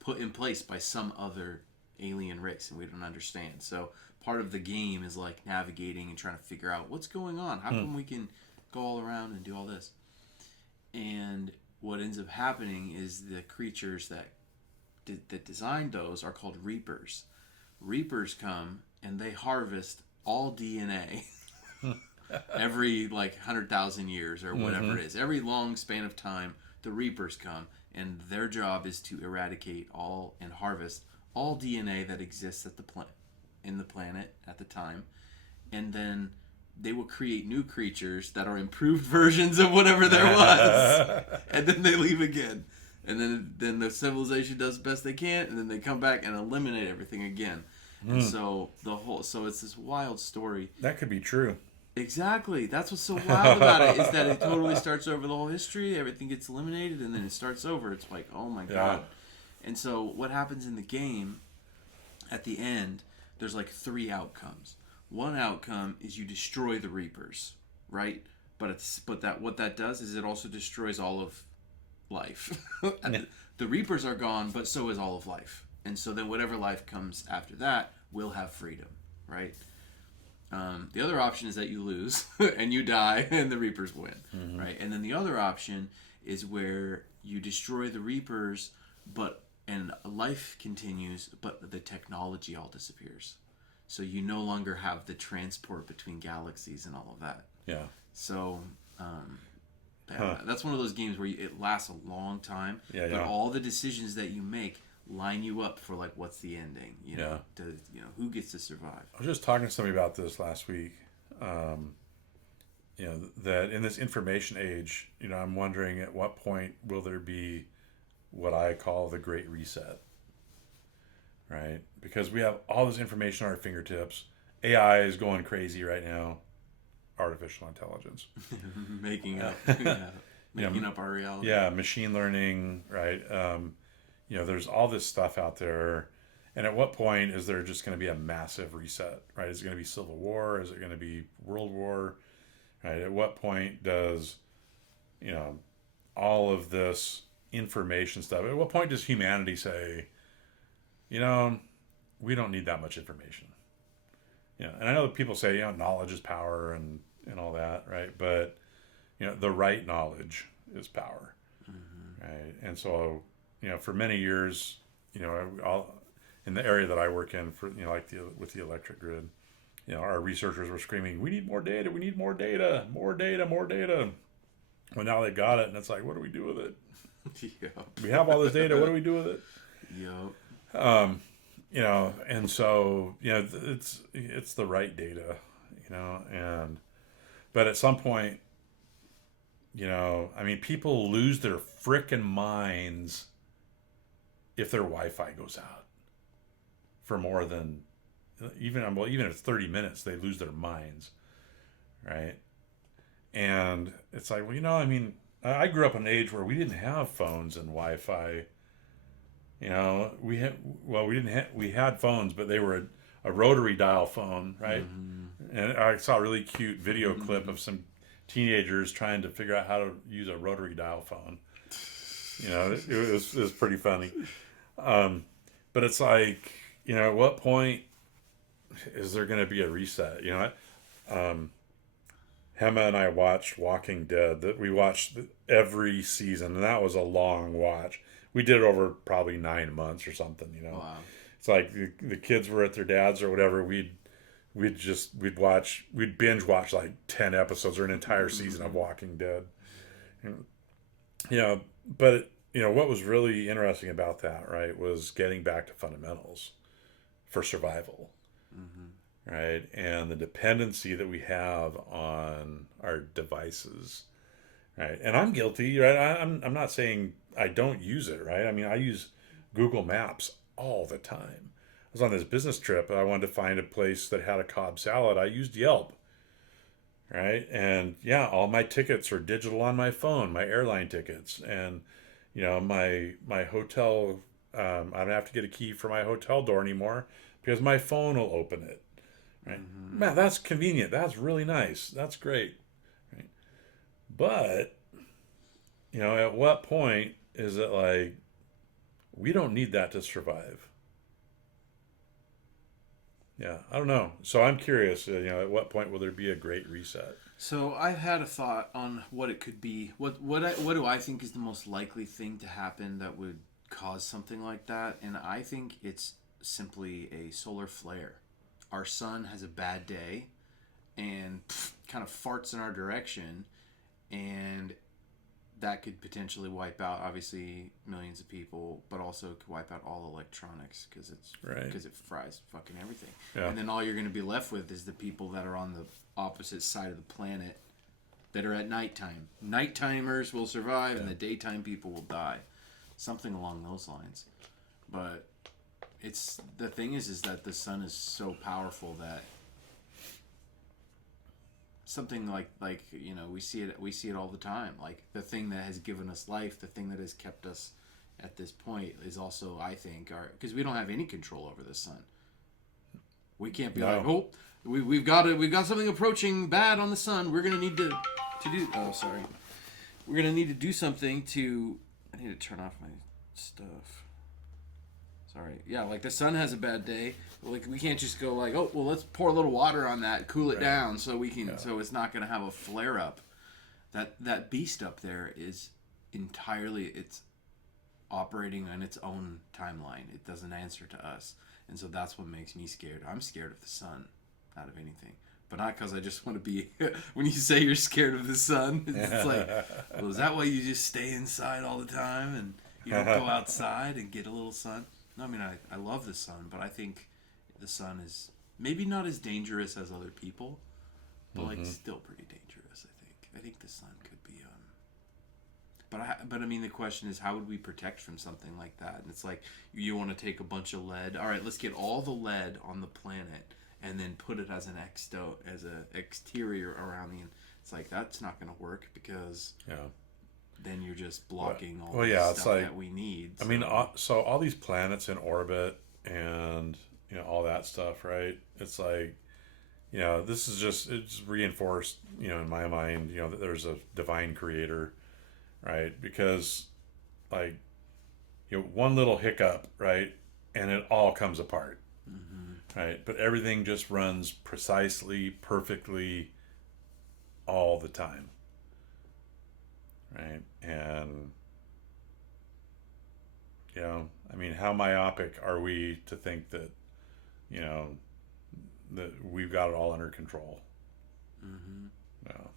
put in place by some other alien race, and we don't understand. So part of the game is like navigating and trying to figure out what's going on. How come we can go all around and do all this? And what ends up happening is the creatures that designed those are called Reapers. Reapers come and they harvest all DNA every 100,000 years or whatever mm-hmm. it is. Every long span of time, the Reapers come, and their job is to eradicate all and harvest all DNA that exists in the planet at the time, and then they will create new creatures that are improved versions of whatever there was, and then they leave again. And then the civilization does the best they can, and then they come back and eliminate everything again. And so it's this wild story. That could be true. Exactly. That's what's so wild about it, is that it totally starts over the whole history. Everything gets eliminated, and then it starts over. It's like, oh my God. And so what happens in the game, at the end, there's 3 outcomes. One outcome is you destroy the Reapers, right? But what that does is it also destroys all of life. The Reapers are gone, but so is all of life. And so then whatever life comes after that will have freedom, right? The other option is that you lose and you die and the Reapers win, mm-hmm. right? And then the other option is where you destroy the Reapers, and life continues, but the technology all disappears. So you no longer have the transport between galaxies and all of that. Yeah. So that's one of those games where it lasts a long time, but all the decisions that you make line you up for what's the ending, who gets to survive. I was just talking to somebody about this last week. that in this information age, I'm wondering at what point will there be what I call the Great Reset, right? Because we have all this information at our fingertips. AI is going crazy right now. Artificial intelligence. making up our reality. Yeah, machine learning, right? There's all this stuff out there. And at what point is there just going to be a massive reset, right? Is it going to be Civil War? Is it going to be World War? Right? At what point does, all of this information stuff, at what point does humanity say, we don't need that much information? And I know that people say, knowledge is power and all that, right? But, the right knowledge is power, right? And so, for many years, in the area that I work in, with the electric grid, our researchers were screaming, "We need more data! We need more data! More data! More data!" Well, now they got it, and it's like, what do we do with it? Yep. We have all this data. What do we do with it? Yep. And so it's the right data, but at some point, people lose their frickin' minds if their Wi-Fi goes out for more than even if it's 30 minutes, they lose their minds, right? And it's like, I grew up in an age where we didn't have phones and Wi-Fi. We had phones, but they were a rotary dial phone, right? And I saw a really cute video clip of some teenagers trying to figure out how to use a rotary dial phone. It was pretty funny. But it's like, at what point is there going to be a reset? Hema and I watched Walking Dead. That we watched every season, and that was a long watch. We did it over probably 9 months or something. Wow. It's like the kids were at their dad's or whatever. We'd binge watch like 10 episodes or an entire season of Walking Dead. But what was really interesting about that, right, was getting back to fundamentals for survival. Right, and the dependency that we have on our devices, right? And I'm guilty, right? I'm not saying I don't use it, right? I use Google Maps all the time. I was on this business trip and I wanted to find a place that had a Cobb salad. I used Yelp, right? And all my tickets are digital on my phone, my airline tickets, and my hotel. I don't have to get a key for my hotel door anymore because my phone will open it. Right? Man, that's convenient. That's really nice. That's great. Right? But, at what point is it like, we don't need that to survive? Yeah, I don't know. So I'm curious, at what point will there be a great reset? So I've had a thought on what it could be. What do I think is the most likely thing to happen that would cause something like that? And I think it's simply a solar flare. Our sun has a bad day and kind of farts in our direction, and that could potentially wipe out obviously millions of people, but also could wipe out all electronics because it fries fucking everything. And then all you're going to be left with is the people that are on the opposite side of the planet that are at nighttime. Nighttimers will survive, and the daytime people will die. Something along those lines. But it's the thing is that the sun is so powerful that something like we see it all the time. Like the thing that has given us life, the thing that has kept us at this point is also, I think, because we don't have any control over the sun. We can't be like, oh, we've got something approaching bad on the sun. We're gonna need to do. Oh, sorry. We're gonna need to do something to. I need to turn off my stuff. Sorry. Yeah, like the sun has a bad day. Like we can't just go like, oh, well, let's pour a little water on that, cool it down, so we can, so it's not going to have a flare up. That beast up there is it's operating on its own timeline. It doesn't answer to us, and so that's what makes me scared. I'm scared of the sun, out of anything, but not because I just want to be. When you say you're scared of the sun, it's like, well, is that why you just stay inside all the time and you don't go outside and get a little sun? No, I mean, I love the sun, but I think the sun is maybe not as dangerous as other people, but like still pretty dangerous, I I think the sun could be but I mean the question is, how would we protect from something like that? And it's like, you want to take a bunch of lead. All right, let's get all the lead on the planet and then put it as an exterior around the. It's like, that's not going to work, because then you're just blocking all the stuff that we need. So. I mean, so all these planets in orbit and all that stuff, right? It's like, this is it's reinforced, in my mind, that there's a divine creator. Right, because like one little hiccup, right, and it all comes apart, right? But everything just runs precisely, perfectly, all the time, right? And I mean, how myopic are we to think that that we've got it all under control? No.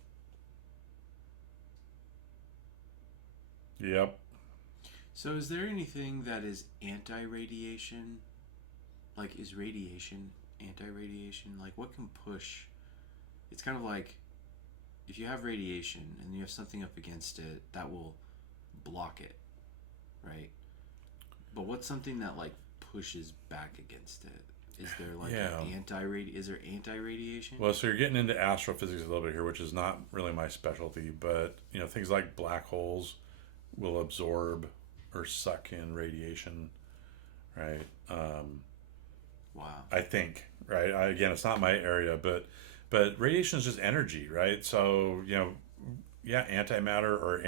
Yep. So is there anything that is anti-radiation? Like, is radiation anti-radiation? Like, what can push? It's kind of like, if you have radiation and you have something up against it, that will block it, right? But what's something that, like, pushes back against it? Is there, like, is there anti-radiation? Well, so you're getting into astrophysics a little bit here, which is not really my specialty, but, things like black holes will absorb or suck in radiation, right? Wow. I think, right? Again, it's not my area, but radiation is just energy, right? So, antimatter or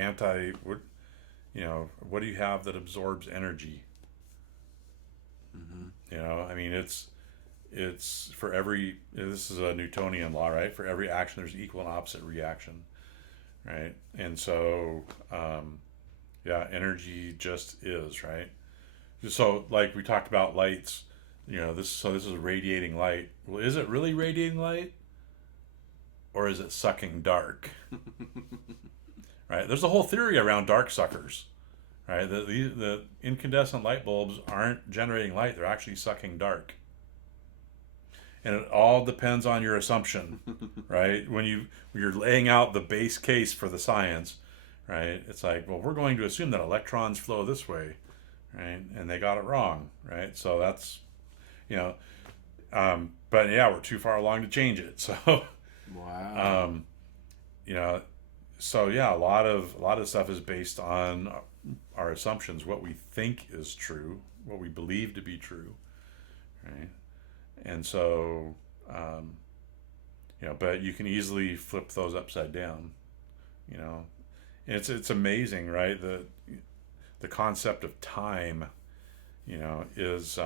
what do you have that absorbs energy? I mean, it's for every, this is a Newtonian law, right? For every action, there's equal and opposite reaction, right? And so, energy just is, right? So, like we talked about lights, this is radiating light. Well, is it really radiating light, or is it sucking dark? Right? There's a whole theory around dark suckers, right? The incandescent light bulbs aren't generating light; they're actually sucking dark. And it all depends on your assumption, right? When you're laying out the base case for the science. Right? It's like, well, we're going to assume that electrons flow this way, right? And they got it wrong, right? So that's, but we're too far along to change it. So, wow. A lot of stuff is based on our assumptions, what we think is true, what we believe to be true, right? And so, but you can easily flip those upside down, It's amazing, right? The concept of time, is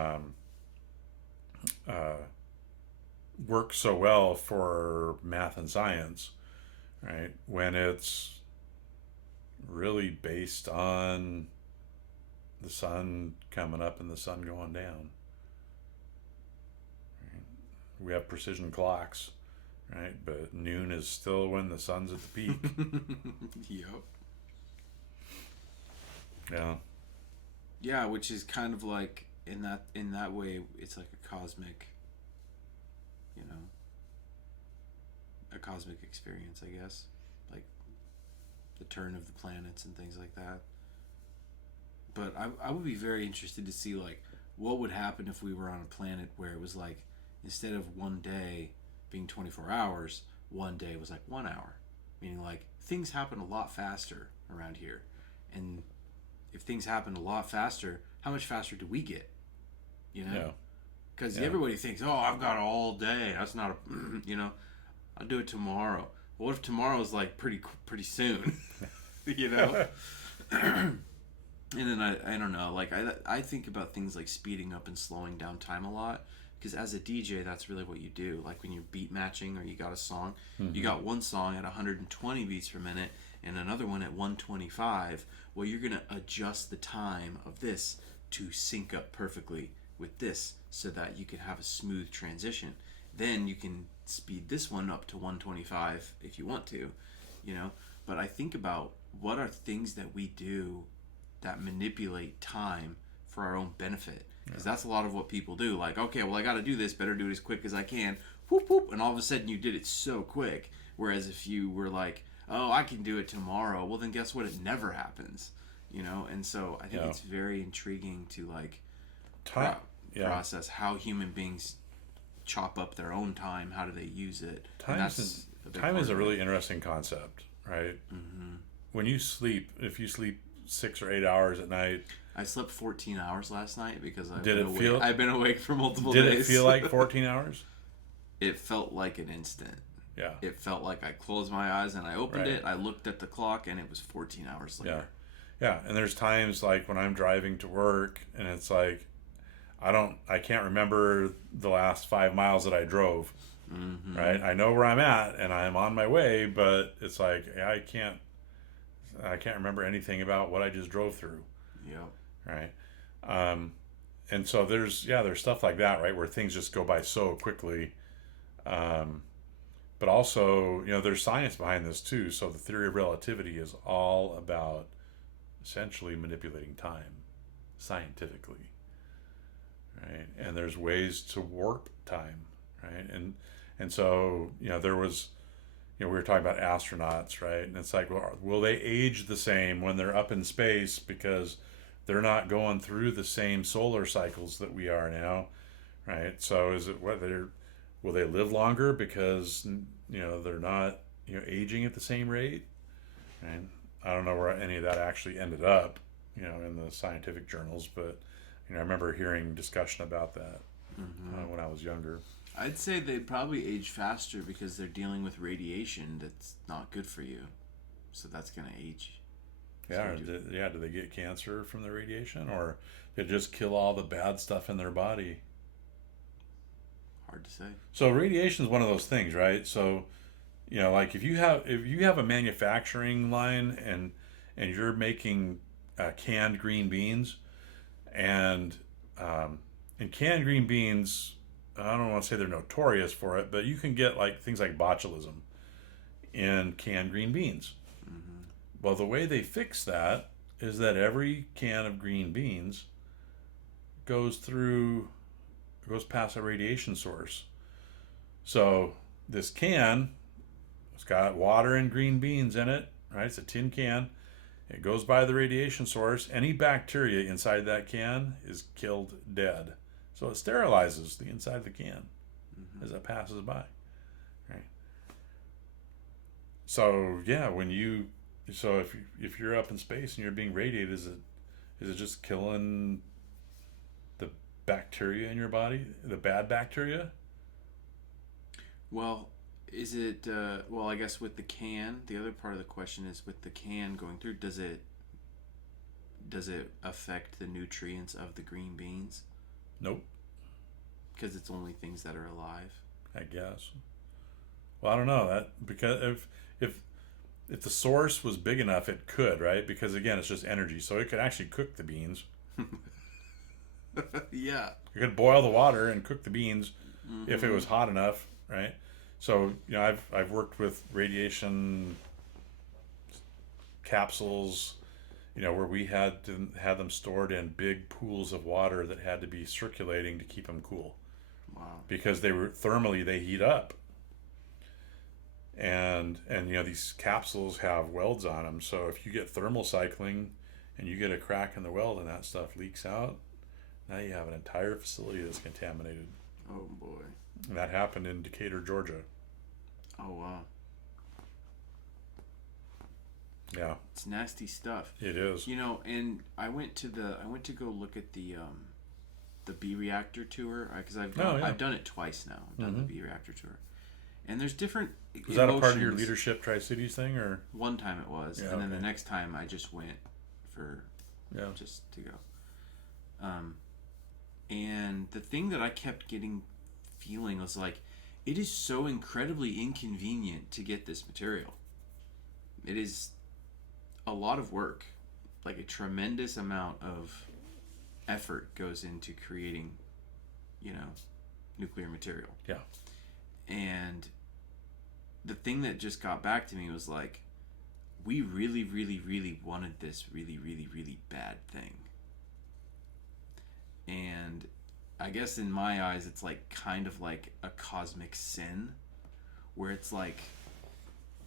works so well for math and science, right? When it's really based on the sun coming up and the sun going down. Right? We have precision clocks. Right, but noon is still when the sun's at the peak. Yep. Yeah. Yeah, which is kind of like, in that way, it's like a cosmic experience, I guess, like the turn of the planets and things like that. But I would be very interested to see, like, what would happen if we were on a planet where it was like, instead of one day being 24 hours, one day was like 1 hour. Meaning, like, things happen a lot faster around here. And if things happen a lot faster, how much faster do we get? Because everybody thinks, oh, I've got all day. That's not I'll do it tomorrow. What if tomorrow's like pretty soon? And then I don't know, like, I think about things like speeding up and slowing down time a lot. Because as a DJ, that's really what you do. Like, when you're beat matching, or you got a song, you got one song at 120 beats per minute and another one at 125. Well, you're going to adjust the time of this to sync up perfectly with this, so that you can have a smooth transition. Then you can speed this one up to 125 if you want to, But I think about, what are things that we do that manipulate time for our own benefit? Because that's a lot of what people do. Like, okay, well, I got to do this. Better do it as quick as I can. Whoop, whoop. And all of a sudden, you did it so quick. Whereas if you were like, oh, I can do it tomorrow. Well, then guess what? It never happens, you know? And so I think it's very intriguing to like process how human beings chop up their own time. How do they use it? Time is a really interesting concept, right? Mm-hmm. When you sleep, if you sleep 6 or 8 hours at night. I slept 14 hours last night because I've been awake for multiple days. Did it feel like 14 hours? It felt like an instant. Yeah. It felt like I closed my eyes and I opened it. I looked at the clock and it was 14 hours later. Yeah. And there's times like when I'm driving to work and it's like, I can't remember the last 5 miles that I drove. Mm-hmm. Right. I know where I'm at and I'm on my way, but it's like, I can't remember anything about what I just drove through. Yep. Right. And so there's stuff like that, right, where things just go by so quickly. But also, there's science behind this too. So the theory of relativity is all about essentially manipulating time scientifically, right? And there's ways to warp time, right? And so, there was, we were talking about astronauts, right? And it's like, well, will they age the same when they're up in space because they're not going through the same solar cycles that we are now, right? So is it will they live longer because they're not aging at the same rate? And I don't know where any of that actually ended up, in the scientific journals, but I remember hearing discussion about that when I was younger. I'd say they probably age faster because they're dealing with radiation that's not good for you, so that's gonna age. Yeah, do they get cancer from the radiation, or they just kill all the bad stuff in their body? Hard to say. So radiation is one of those things, right? So, like if you have a manufacturing line and you're making canned green beans, and canned green beans, I don't want to say they're notorious for it, but you can get like things like botulism in canned green beans. Mm-hmm. Well, the way they fix that is that every can of green beans goes past a radiation source. So this can, it's got water and green beans in it, right? It's a tin can. It goes by the radiation source. Any bacteria inside that can is killed dead. So it sterilizes the inside of the can as it passes by, right? So yeah, if you're up in space and you're being radiated, is it just killing the bacteria in your body, the bad bacteria? Well, is it? I guess with the can, the other part of the question is with the can going through, does it affect the nutrients of the green beans? Nope. Because it's only things that are alive. I guess. Well, I don't know that, because if the source was big enough, it could, right? Because again, it's just energy, so it could actually cook the beans. Yeah. You could boil the water and cook the beans if it was hot enough, right? So I've worked with radiation capsules, where we had to have them stored in big pools of water that had to be circulating to keep them cool. Wow. Because they heat up. And these capsules have welds on them, so if you get thermal cycling and you get a crack in the weld and that stuff leaks out, now you have an entire facility that's contaminated. Oh boy. And that happened in Decatur, Georgia. Oh wow. Yeah. It's nasty stuff. It is. And I went to go look at the B reactor tour, because I've done it twice now. I've done the B reactor tour. And there's different Was that a part of your leadership Tri-Cities thing, or? One time it was, and then the next time I just went for just to go. And the thing that I kept feeling was like, it is so incredibly inconvenient to get this material. It is a lot of work, like a tremendous amount of effort goes into creating, nuclear material. Yeah. And the thing that just got back to me was like, we really, really, really wanted this really, really, really bad thing. And I guess in my eyes, it's like kind of like a cosmic sin, where it's like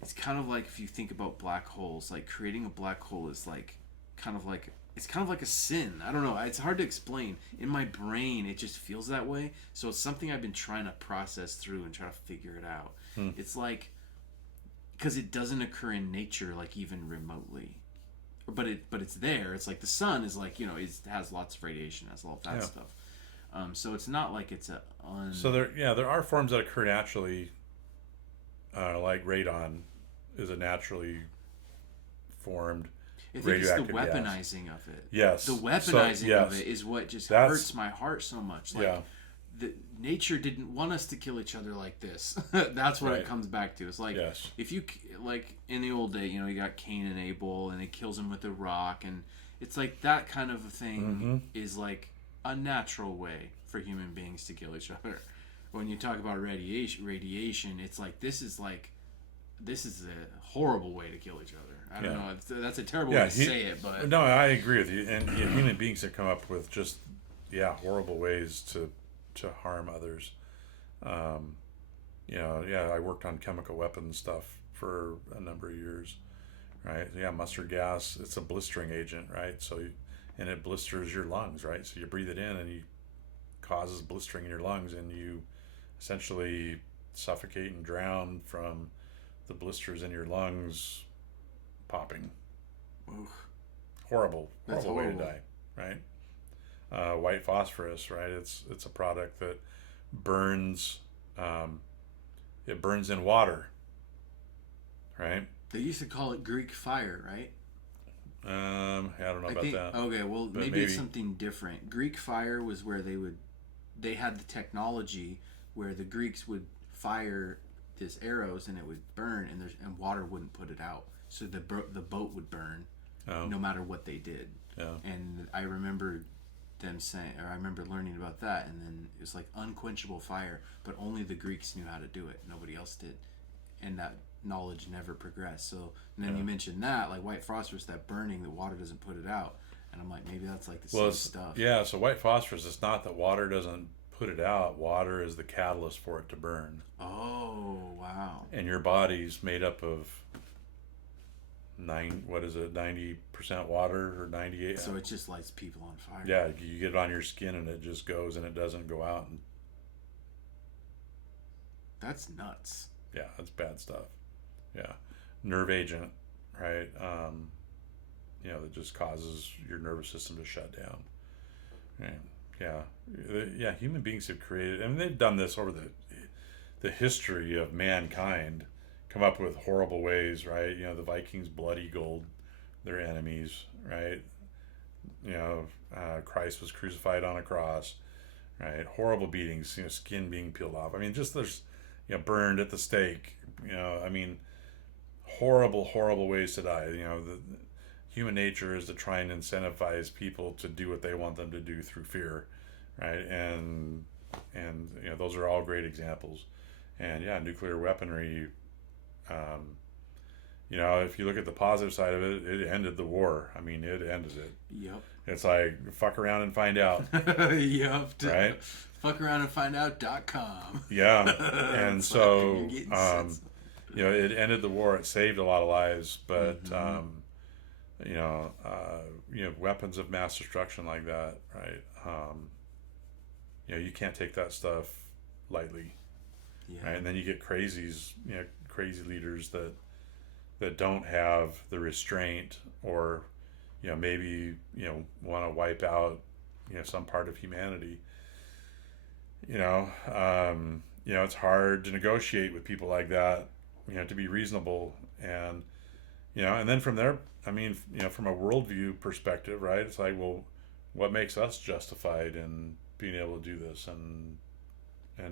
it's kind of like if you think about black holes, like creating a black hole is like kind of like it's kind of like a sin. I don't know. It's hard to explain. In my brain, it just feels that way. So it's something I've been trying to process through and try to figure it out. It's like because it doesn't occur in nature, like even remotely, but it's there. It's like the sun is like it has lots of radiation, has all of that stuff. So it's not like it's a So there are forms that occur naturally, like radon is a naturally formed I think radioactive it's the weaponizing gas. of it. Yes. The weaponizing of it is what just hurts my heart so much. Like, nature didn't want us to kill each other like this. That's what it comes back to. It's like if you like in the old day, you got Cain and Abel, and it kills him with a rock, and it's like that kind of a thing is like a natural way for human beings to kill each other. When you talk about radiation, it's like this is a horrible way to kill each other. I don't know. That's a terrible way to say it, but no, I agree with you. And human beings have come up with just horrible ways to harm others. I worked on chemical weapons stuff for a number of years, right? Yeah, mustard gas, it's a blistering agent, right? And it blisters your lungs, right? So you breathe it in and it causes blistering in your lungs, and you essentially suffocate and drown from the blisters in your lungs popping. Oof. Horrible way to die, right? White phosphorus, right? It's a product that burns. It burns in water, right? They used to call it Greek fire, right? I don't know about that. Okay, well, maybe it's something different. Greek fire was where they had the technology where the Greeks would fire these arrows and it would burn, and water wouldn't put it out, so the boat would burn no matter what they did. And I remember I remember learning about that, and then it was like unquenchable fire, but only the Greeks knew how to do it. Nobody else did, and that knowledge never progressed. So, and then you mentioned that, like white phosphorus, that burning, the water doesn't put it out, and I'm like, maybe that's like the same stuff. Yeah, so white phosphorus, it's not that water doesn't put it out. Water is the catalyst for it to burn. Oh, wow. And your body's made up of 90% water or 98. So it just lights people on fire. Yeah, you get it on your skin and it just goes, and it doesn't go out. And that's nuts. Yeah, that's bad stuff. Yeah, nerve agent, right? That just causes your nervous system to shut down. Yeah. Human beings have created, and they've done this over the history of mankind. Come up with horrible ways, right? The Vikings blood eagled their enemies, right? Christ was crucified on a cross, right? Horrible beatings, skin being peeled off. I mean, just there's, burned at the stake. Horrible ways to die. The human nature is to try and incentivize people to do what they want them to do through fear, right? And those are all great examples. And nuclear weaponry. If you look at the positive side of it, it ended the war. I mean, it ended it. Yep. It's like, fuck around and find out. Yep. Right? Fuckaroundandfindout.com. Yeah. And so, it ended the war. It saved a lot of lives. But, weapons of mass destruction like that, right? You can't take that stuff lightly. Yeah. Right? And then you get crazy leaders that don't have the restraint, or maybe want to wipe out some part of humanity. It's hard to negotiate with people like that, to be reasonable, and and then from there, I mean, from a worldview perspective, right? It's like, well, what makes us justified in being able to do this and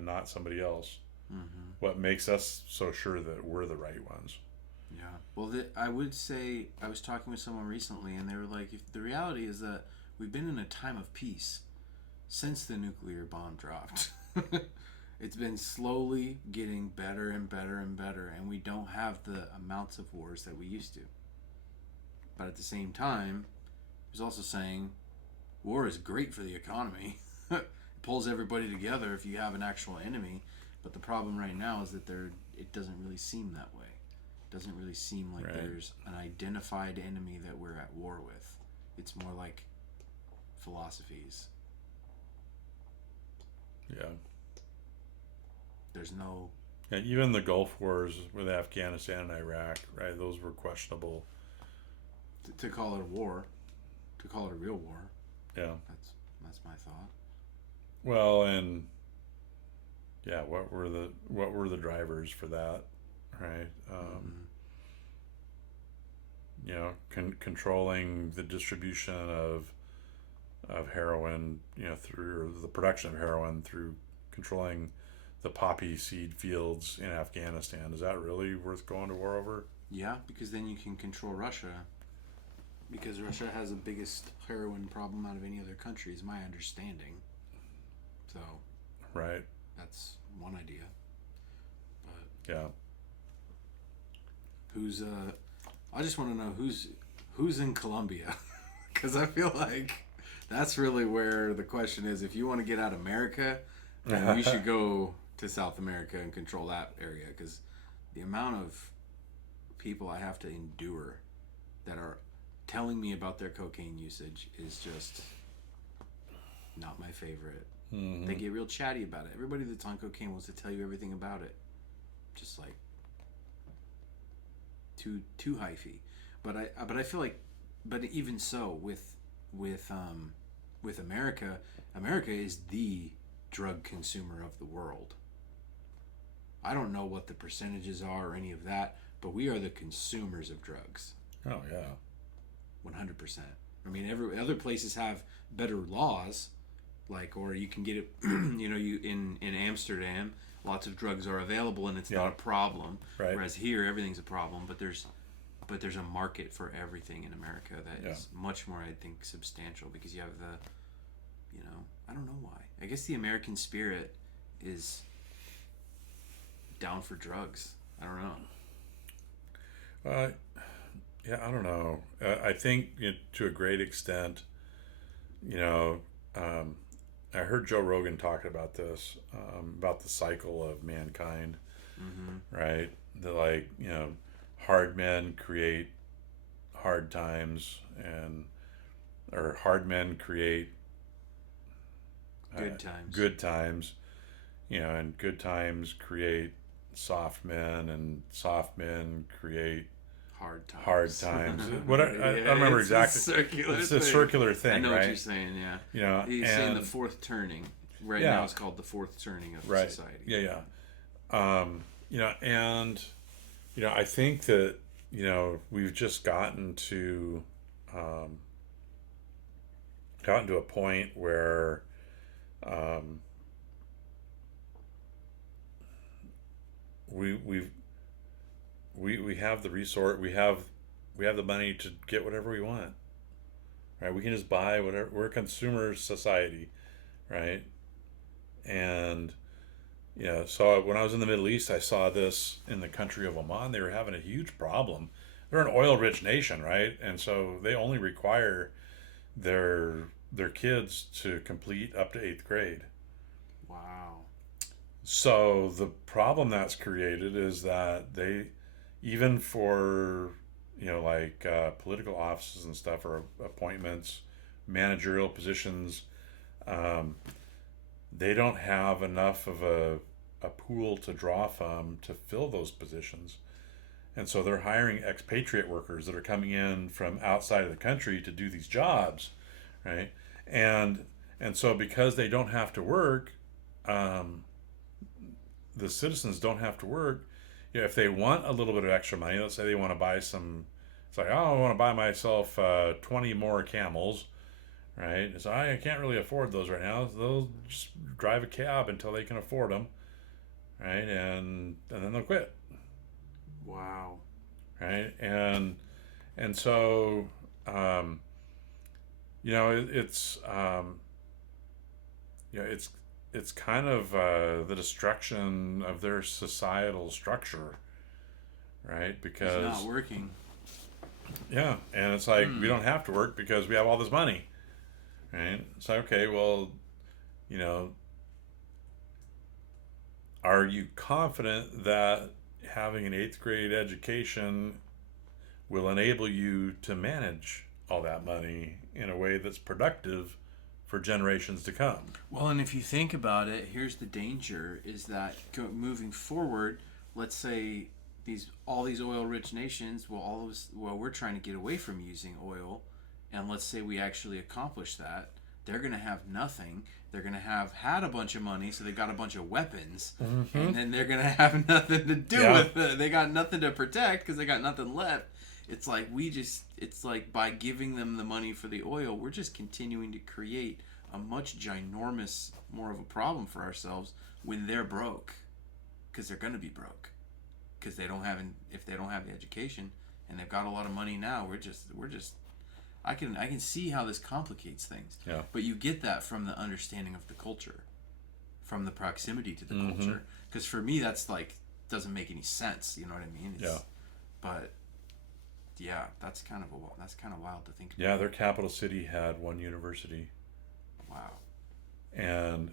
not somebody else? Mm-hmm. What makes us so sure that we're the right ones? Yeah. Well, I would say, I was talking with someone recently, and they were like, if the reality is that we've been in a time of peace since the nuclear bomb dropped. It's been slowly getting better and better and better, and we don't have the amounts of wars that we used to. But at the same time, he was also saying war is great for the economy. It pulls everybody together if you have an actual enemy. But the problem right now is that it doesn't really seem that way. Doesn't really seem like there's an identified enemy that we're at war with. It's more like philosophies. Yeah. There's no... And even the Gulf Wars with Afghanistan and Iraq, right? Those were questionable. To call it a war, to call it a real war. Yeah. That's my thought. Well, and yeah, what were the drivers for that, right? You know, controlling the distribution of heroin, you know, through the production of heroin through controlling the poppy seed fields in Afghanistan. Is that really worth going to war over? Yeah, because then you can control Russia. Because Russia has the biggest heroin problem out of any other country, is my understanding. So, right. That's one idea. But yeah. Who's I just want to know who's in Colombia, because I feel like that's really where the question is. If you want to get out of America, then we should go to South America and control that area, because the amount of people I have to endure that are telling me about their cocaine usage is just not my favorite. Mm-hmm. They get real chatty about it. Everybody that's on cocaine wants to tell you everything about it, just like too hyphy. But I feel like, but even so, with America is the drug consumer of the world. I don't know what the percentages are or any of that, but we are the consumers of drugs. Oh yeah, 100%. I mean, other places have better laws, like, or you can get it. You know, in Amsterdam, lots of drugs are available and it's not a problem. Right. Whereas here, everything's a problem. But there's a market for everything in America that is much more, I think, substantial, because you have I don't know why. I guess the American spirit is down for drugs. I don't know. Yeah, I don't know. I think to a great extent, I heard Joe Rogan talk about this, about the cycle of mankind, right? That, hard men create hard times, or hard men create good times, and good times create soft men, and soft men create hard times. What I don't remember exactly. It's a circular thing. I know right? what you're saying. Yeah. He's saying the fourth turning. Right now, it's called the fourth turning of society. Yeah. I think that we've just gotten to a point where we have the resource, we have the money to get whatever we want, right? We can just buy whatever. We're a consumer society, right? And so when I was in the Middle East, I saw this in the country of Oman. They were having a huge problem. They're an oil-rich nation, right? And so they only require their kids to complete up to 8th grade. Wow. So the problem that's created is that they, even for political offices and stuff, or appointments, managerial positions, they don't have enough of a pool to draw from to fill those positions. And so they're hiring expatriate workers that are coming in from outside of the country to do these jobs, right? And so because they don't have to work, the citizens don't have to work. If they want a little bit of extra money, let's say they want to buy some, it's like, I want to buy myself 20 more camels, right? So I can't really afford those right now. So they'll just drive a cab until they can afford them, right? And then they'll quit. Wow. Right? And so it's kind of the destruction of their societal structure, right? Because it's not working. Yeah, and it's like we don't have to work because we have all this money, right? It's like, okay, well, are you confident that having an 8th grade education will enable you to manage all that money in a way that's productive for generations to come. Well, and if you think about it, here's the danger: is that moving forward, let's say all these oil-rich nations, we're trying to get away from using oil, and let's say we actually accomplish that, they're going to have nothing. They're going to have had a bunch of money, so they got a bunch of weapons, and then they're going to have nothing to do with it. They got nothing to protect because they got nothing left. It's like it's like by giving them the money for the oil, we're just continuing to create a much ginormous more of a problem for ourselves when they're broke, because they're going to be broke, because if they don't have the education and they've got a lot of money now, we're just I can see how this complicates things. Yeah. But you get that from the understanding of the culture, from the proximity to the culture. Because for me, that's like doesn't make any sense. You know what I mean? But yeah, that's kind of wild to think about. Yeah, their capital city had one university. Wow. And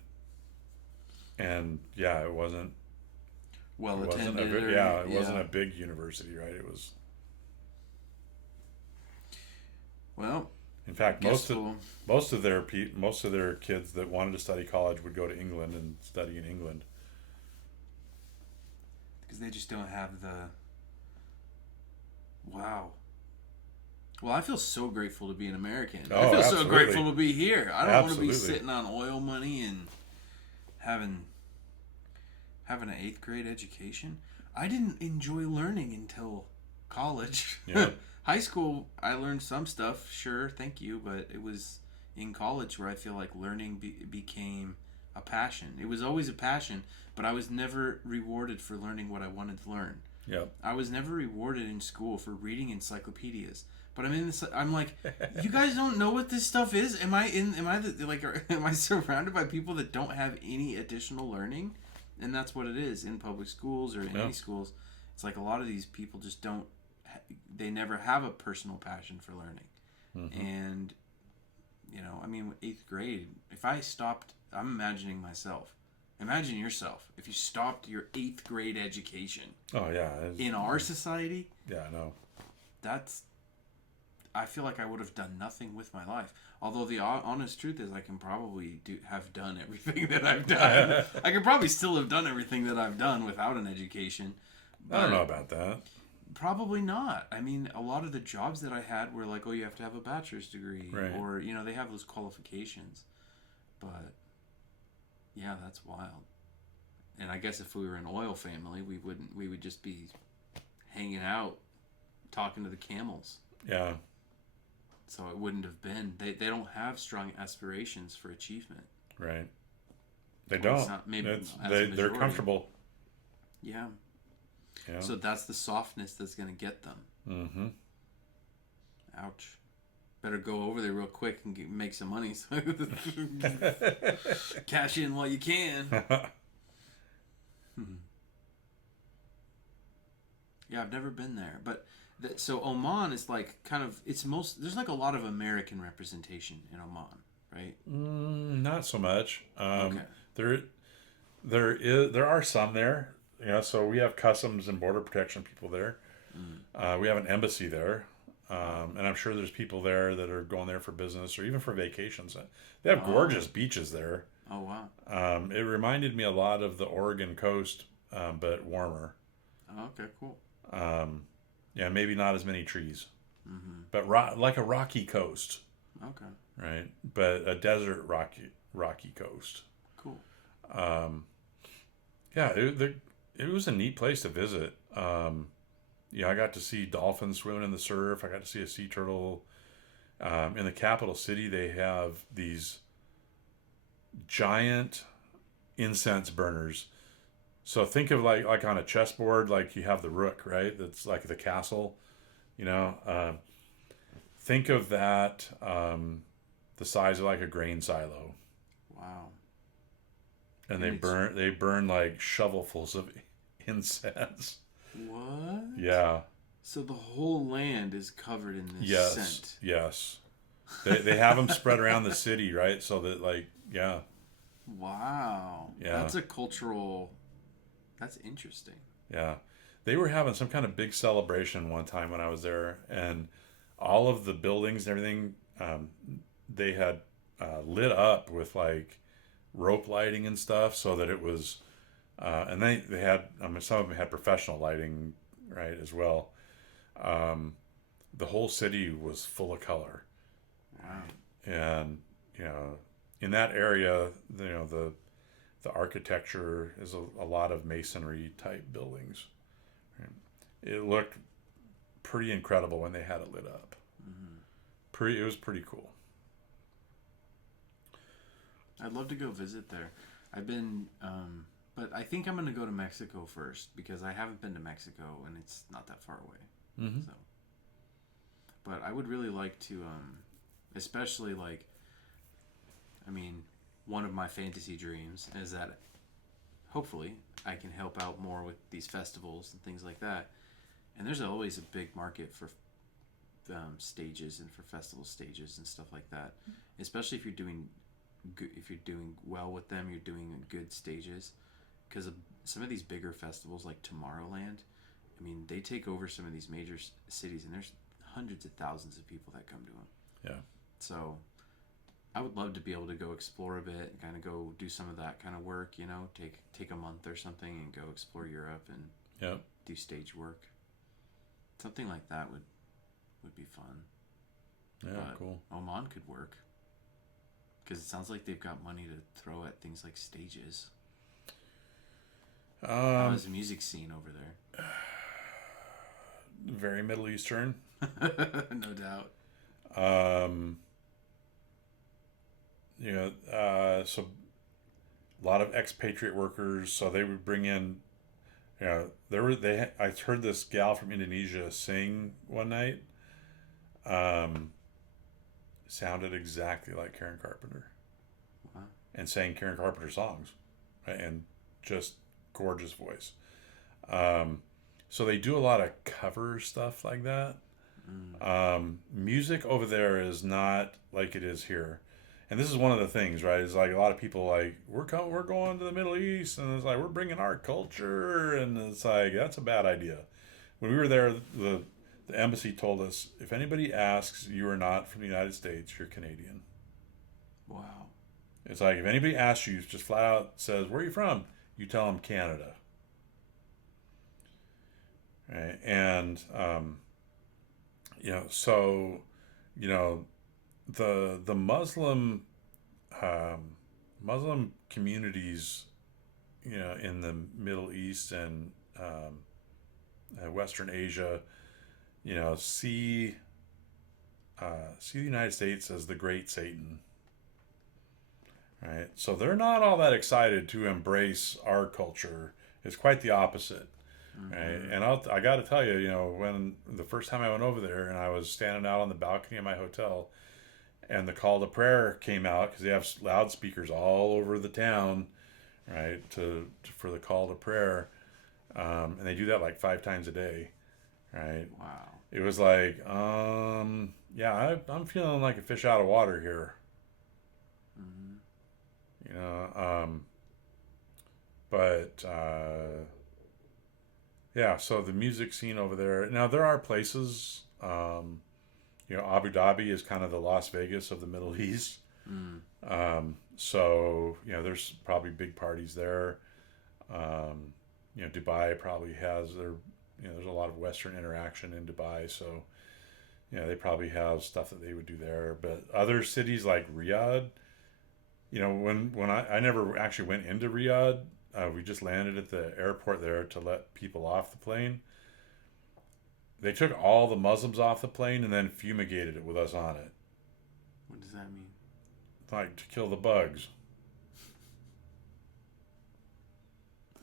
yeah, it wasn't well attended. It wasn't a big university, right? It was. Well, in fact, most of their kids that wanted to study college would go to England and study in England because they just don't have the. Wow. Well, I feel so grateful to be an American. Oh, I feel absolutely. so grateful to be here. I don't want to be Absolutely. sitting on oil money and having an 8th grade education. I didn't enjoy learning until college. Yeah. High school, I learned some stuff, sure, thank you, but it was in college where I feel like learning became a passion. It was always a passion, but I was never rewarded for learning what I wanted to learn. Yep. I was never rewarded in school for reading encyclopedias. But I'm like, you guys don't know what this stuff is? Am I surrounded by people that don't have any additional learning? And that's what it is in public schools or in any schools. It's like a lot of these people just they never have a personal passion for learning. And, 8th grade, if I stopped, I'm imagining myself. Imagine yourself if you stopped your 8th grade education. Oh, yeah. In our society. Yeah, I know. I feel like I would have done nothing with my life. Although the honest truth is I can probably have done everything that I've done. I could probably still have done everything that I've done without an education. I don't know about that. Probably not. I mean, a lot of the jobs that I had were like, oh, you have to have a bachelor's degree. Right. Or, they have those qualifications. But, yeah, that's wild. And I guess if we were an oil family, we would just be hanging out, talking to the camels. Yeah. So it wouldn't have been. They don't have strong aspirations for achievement. Right. They don't. They're comfortable. Yeah. So that's the softness that's going to get them. Mm-hmm. Ouch. Better go over there real quick and make some money. Cash in while you can. Yeah, I've never been there, but so Oman is like kind of there's like a lot of American representation in Oman, right? Not so much. Okay. There are some there. So we have customs and border protection people there. We have an embassy there, and I'm sure there's people there that are going there for business or even for vacations. They have gorgeous beaches there. Oh wow! It reminded me a lot of the Oregon coast, but warmer. Oh, okay, cool. Yeah, maybe not as many trees, but like a rocky coast. Okay. Right, but a desert rocky coast. Cool. Yeah, it was a neat place to visit. I got to see dolphins swimming in the surf. I got to see a sea turtle. In the capital city, they have these giant incense burners. So think of like on a chessboard, like you have the rook, right? That's like the castle, think of that, the size of like a grain silo. Wow. And they burn like shovelfuls of incense. What? Yeah. So the whole land is covered in this scent. Yes. They have them spread around the city, right? So that yeah. Wow. Yeah. That's interesting. Yeah. they were having some kind of big celebration one time when I was there, and all of the buildings and everything, they had lit up with like rope lighting and stuff, so that it was, and they had, I mean, some of them had professional lighting, right, as well. The whole city was full of color. Wow. And in that area, the architecture is a lot of masonry type buildings. It looked pretty incredible when they had it lit up. Mm-hmm. It was pretty cool. I'd love to go visit there. I've been, but I think I'm going to go to Mexico first, because I haven't been to Mexico and it's not that far away. Mm-hmm. So, but I would really like to, especially like, I mean, one of my fantasy dreams is that hopefully I can help out more with these festivals and things like that. And there's always a big market for stages and for festival stages and stuff like that, especially if you're doing good, if you're doing well with them, you're doing good stages, because some of these bigger festivals like Tomorrowland, I mean, they take over some of these major cities, and there's hundreds of thousands of people that come to them. Yeah. So I would love to be able to go explore a bit and kind of go do some of that kind of work, take a month or something and go explore Europe and do stage work. Something like that would be fun. Yeah, but cool. Oman could work, because it sounds like they've got money to throw at things like stages. How's the music scene over there? Very Middle Eastern. No doubt. So a lot of expatriate workers. So they would bring in, I heard this gal from Indonesia sing one night. Sounded exactly like Karen Carpenter. Wow. And sang Karen Carpenter songs, right? And just gorgeous voice. So they do a lot of cover stuff like that. Music over there is not like it is here. And this is one of the things, right? Is like a lot of people like, we're going to the Middle East, and it's like, we're bringing our culture, and it's like, that's a bad idea. When we were there, the embassy told us, if anybody asks, you are not from the United States, you're Canadian. Wow. It's like, if anybody asks you, just flat out says, where are you from? You tell them Canada. Right? And, the Muslim communities, in the Middle East and Western Asia, see the United States as the great Satan, right? So they're not all that excited to embrace our culture. It's quite the opposite. Right? And I got to tell you, when the first time I went over there and I was standing out on the balcony of my hotel, and the call to prayer came out, because they have loudspeakers all over the town, right, for the call to prayer, and they do that like 5 times a day, right? Wow. It was like, I'm feeling like a fish out of water here. But so the music scene over there. Now there are places, Abu Dhabi is kind of the Las Vegas of the Middle East. So there's probably big parties there. Dubai probably has there's a lot of Western interaction in Dubai, so they probably have stuff that they would do there. But other cities like Riyadh, when I never actually went into Riyadh, we just landed at the airport there to let people off the plane. They took all the Muslims off the plane and then fumigated it with us on it. What does that mean? Like to kill the bugs.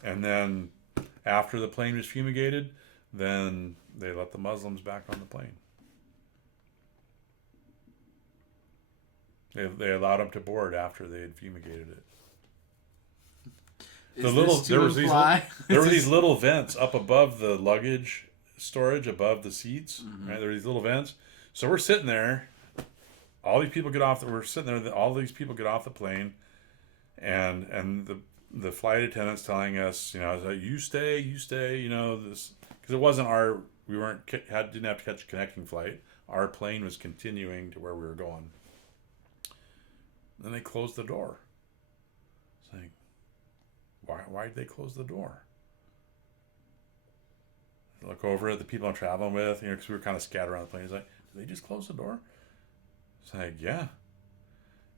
And then after the plane was fumigated, then they let the Muslims back on the plane. They allowed them to board after they had fumigated it. There were these little vents up above the luggage storage, above the seats. Right, there were these little vents. So we're sitting there. All these people get off. We're sitting there. All these people get off the plane, and the flight attendant's telling us, you stay. because it wasn't our. We didn't have to catch a connecting flight. Our plane was continuing to where we were going. Then they closed the door. It's like, why did they close the door? I look over at the people I'm traveling with, because we were kind of scattered around the plane. He's like, did they just close the door? It's like, yeah.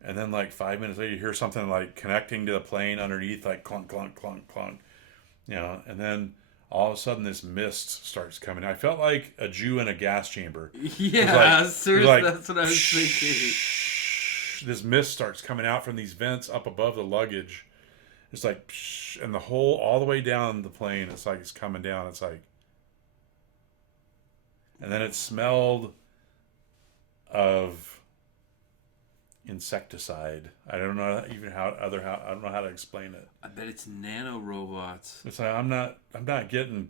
And then like 5 minutes later, you hear something like connecting to the plane underneath, like clunk, clunk, clunk, clunk. And then all of a sudden this mist starts coming. I felt like a Jew in a gas chamber. Yeah, seriously, that's what I was thinking. This mist starts coming out from these vents up above the luggage. It's like, and the whole, all the way down the plane, it's like it's coming down. It's like, and then it smelled of insecticide. I don't know even I don't know how to explain it. I bet it's nanorobots. It's like I'm not getting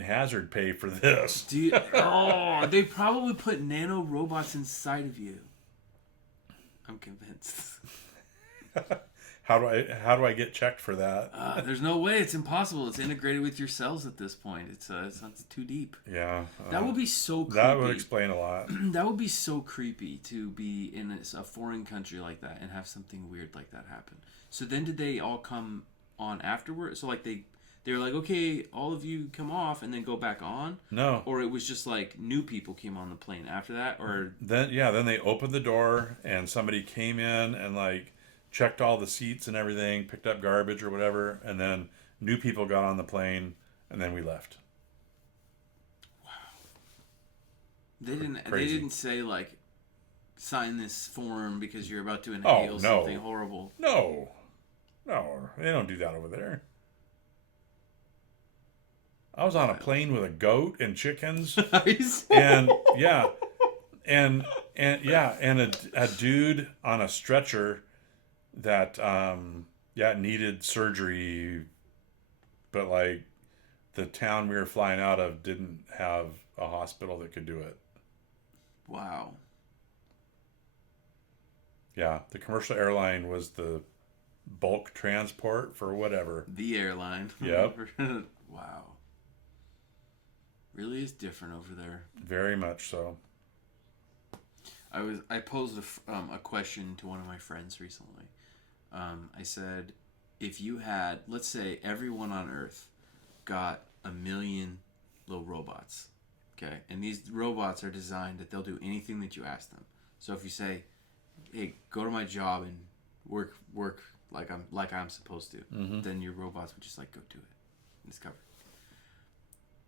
hazard pay for this. They probably put nanorobots inside of you. I'm convinced. How do I get checked for that? There's no way. It's impossible. It's integrated with your cells at this point. It's too deep. Yeah. That would be so creepy. That would explain a lot. That would be so creepy to be in a foreign country like that and have something weird like that happen. So then did they all come on afterward? So like they were like, okay, all of you come off and then go back on? No. Or it was just like new people came on the plane after that? Or then they opened the door and somebody came in and like checked all the seats and everything, picked up garbage or whatever, and then new people got on the plane, and then we left. Wow. They didn't say like sign this form because you're about to inhale something horrible. No, they don't do that over there. I was on a plane with a goat and chickens, and a dude on a stretcher that needed surgery, but like the town we were flying out of didn't have a hospital that could do it. Wow. Yeah, the commercial airline was the bulk transport for whatever. The airline. Yep. Wow. Really is different over there. Very much so. I posed a question to one of my friends recently. I said, if you had, let's say everyone on Earth got 1 million little robots, okay? And these robots are designed that they'll do anything that you ask them. So if you say, hey, go to my job and work like I'm supposed to, then your robots would just like go do it. And it's covered.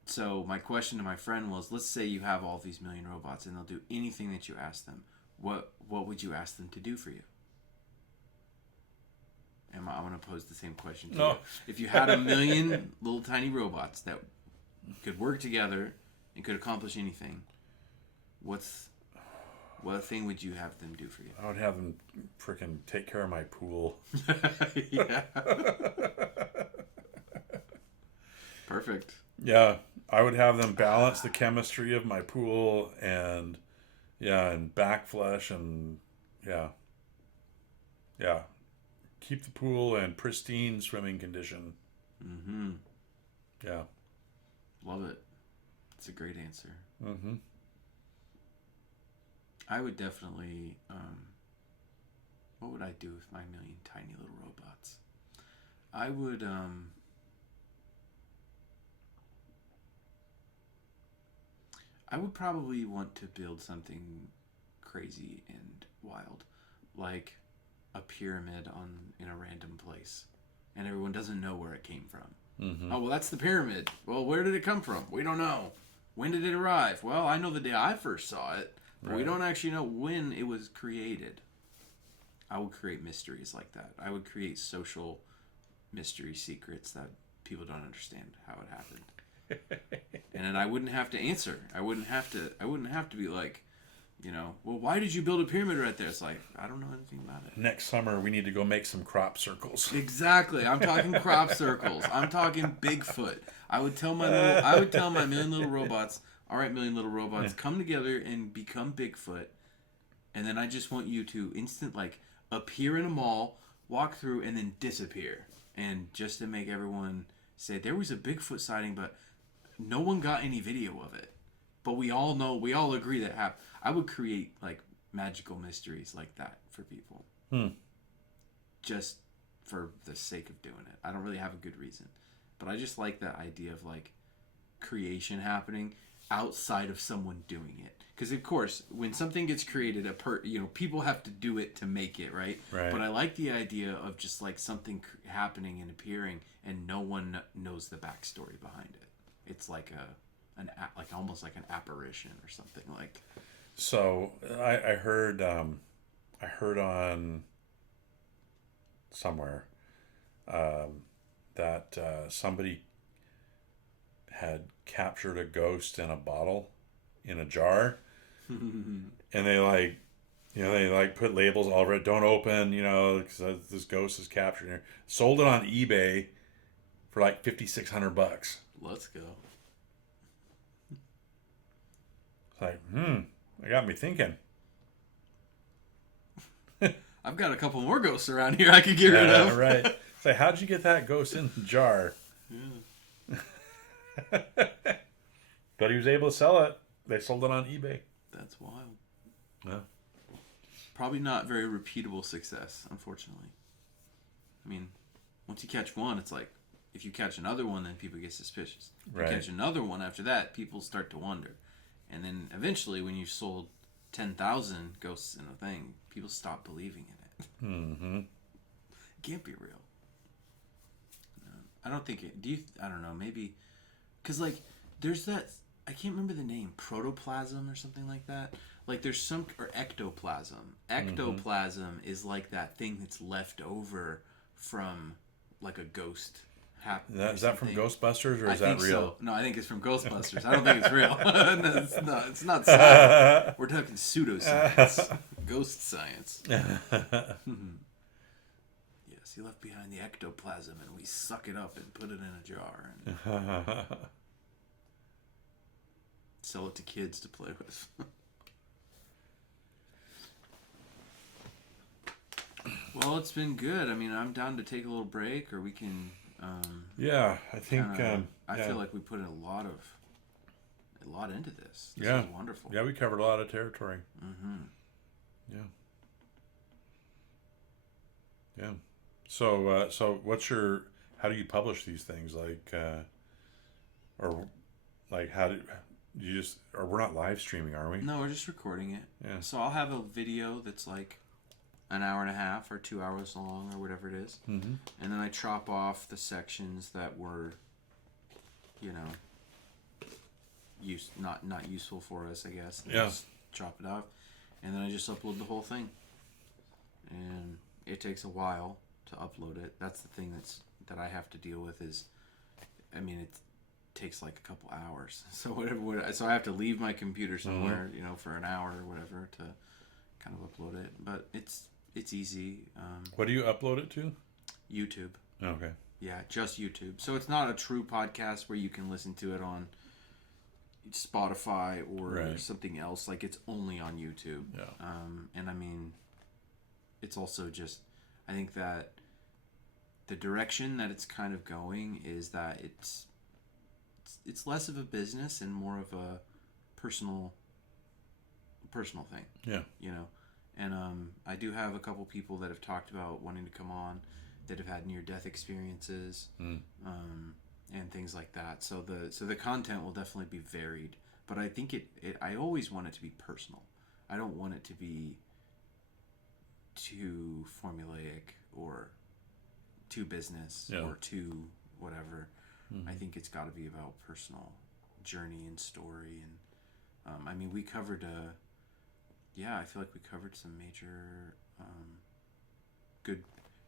So my question to my friend was, let's say you have all these 1 million robots and they'll do anything that you ask them. What would you ask them to do for you? And I want to pose the same question to you. If you had 1 million little tiny robots that could work together and could accomplish anything, what thing would you have them do for you? I would have them freaking take care of my pool. Yeah. Perfect. Yeah, I would have them balance the chemistry of my pool and backflush and keep the pool in pristine swimming condition. Mm-hmm. Yeah. Love it. It's a great answer. Mm-hmm. I would definitely, what would I do with my 1 million tiny little robots? I would probably want to build something crazy and wild, like a pyramid in a random place, and everyone doesn't know where it came from. Mm-hmm. Oh, well, that's the pyramid. Well, where did it come from? We don't know. When did it arrive? Well, I know the day I first saw it, but we don't actually know when it was created. I would create mysteries like that. I would create social mystery secrets that people don't understand how it happened. And then I wouldn't have to answer. I wouldn't have to be like, well, why did you build a pyramid right there? It's like, I don't know anything about it. Next summer, we need to go make some crop circles. Exactly. I'm talking crop circles. I'm talking Bigfoot. I would tell my 1 million little robots, all right, 1 million little robots, come together and become Bigfoot. And then I just want you to appear in a mall, walk through, and then disappear. And just to make everyone say, there was a Bigfoot sighting, but no one got any video of it, but we all agree that happened. I would create like magical mysteries like that for people, just for the sake of doing it. I don't really have a good reason, but I just like that idea of like creation happening outside of someone doing it. Because of course, when something gets created, people have to do it to make it, right? Right. But I like the idea of just like something happening and appearing, and no one knows the backstory behind it. It's like like almost like an apparition or something like. So I heard on somewhere that somebody had captured a ghost in a bottle, in a jar, and they put labels all over it. Don't open, because this ghost is captured here. Sold it on eBay for like $5,600. Let's go. It's like, it got me thinking. I've got a couple more ghosts around here I could get rid of. Right. It's like, how'd you get that ghost in the jar? Yeah. But he was able to sell it. They sold it on eBay. That's wild. Yeah. Probably not very repeatable success, unfortunately. I mean, once you catch one, it's like, if you catch another one, then people get suspicious. If you catch another one after that, people start to wonder. And then eventually, when you've sold 10,000 ghosts in a thing, people stop believing in it. Mm-hmm. It can't be real. No, I don't think it... I don't know, maybe... Because, like, there's that... I can't remember the name. Protoplasm or something like that? Like, there's some... Or ectoplasm. Ectoplasm is like that thing that's left over from, like, a ghost... Is that from Ghostbusters, or is that real? So. No, I think it's from Ghostbusters. I don't think it's real. No, it's not science. We're talking pseudoscience. Ghost science. Yes, he left behind the ectoplasm, and we suck it up and put it in a jar and sell it to kids to play with. Well, it's been good. I mean, I'm down to take a little break, or we can... yeah, I think. I feel like we put a lot into this. This is wonderful. Yeah, we covered a lot of territory. Mm-hmm. Yeah. So what's your? How do you publish these things? Or how do you just? Or we're not live streaming, are we? No, we're just recording it. Yeah. So I'll have a video that's like an hour and a half or 2 hours long or whatever it is. Mm-hmm. And then I chop off the sections that were, not useful for us, I guess. And just chop it off. And then I just upload the whole thing. And it takes a while to upload it. That's the thing that I have to deal with is, I mean, it takes like a couple hours. So so I have to leave my computer somewhere, for an hour or whatever to kind of upload it. But it's easy. What do you upload it to? YouTube. Okay. Yeah, just YouTube. So it's not a true podcast where you can listen to it on Spotify or something else. Like, it's only on YouTube. Yeah. And I mean, it's also just, I think that the direction that it's kind of going is that it's less of a business and more of a personal thing. Yeah. And I do have a couple people that have talked about wanting to come on that have had near-death experiences and things like that. So the content will definitely be varied. But I think I always want it to be personal. I don't want it to be too formulaic or too business or too whatever. I think it's got to be about personal journey and story. And I mean, we covered I feel like we covered some major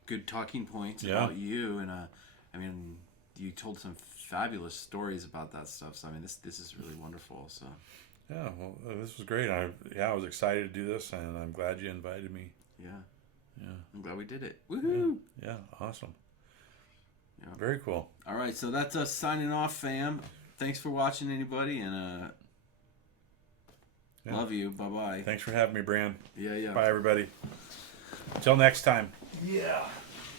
good talking points about you, and I mean, you told some fabulous stories about that stuff. So I mean, this is really wonderful. So yeah, well, this was great. I was excited to do this, and I'm glad you invited me. Yeah, yeah, I'm glad we did it. Woohoo! Yeah, awesome. Yeah. Very cool. All right, so that's us signing off, fam. Thanks for watching, anybody, and love you. Bye-bye. Thanks for having me, Bran. Yeah. Bye, everybody. Until next time. Yeah.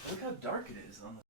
Look how dark it is on the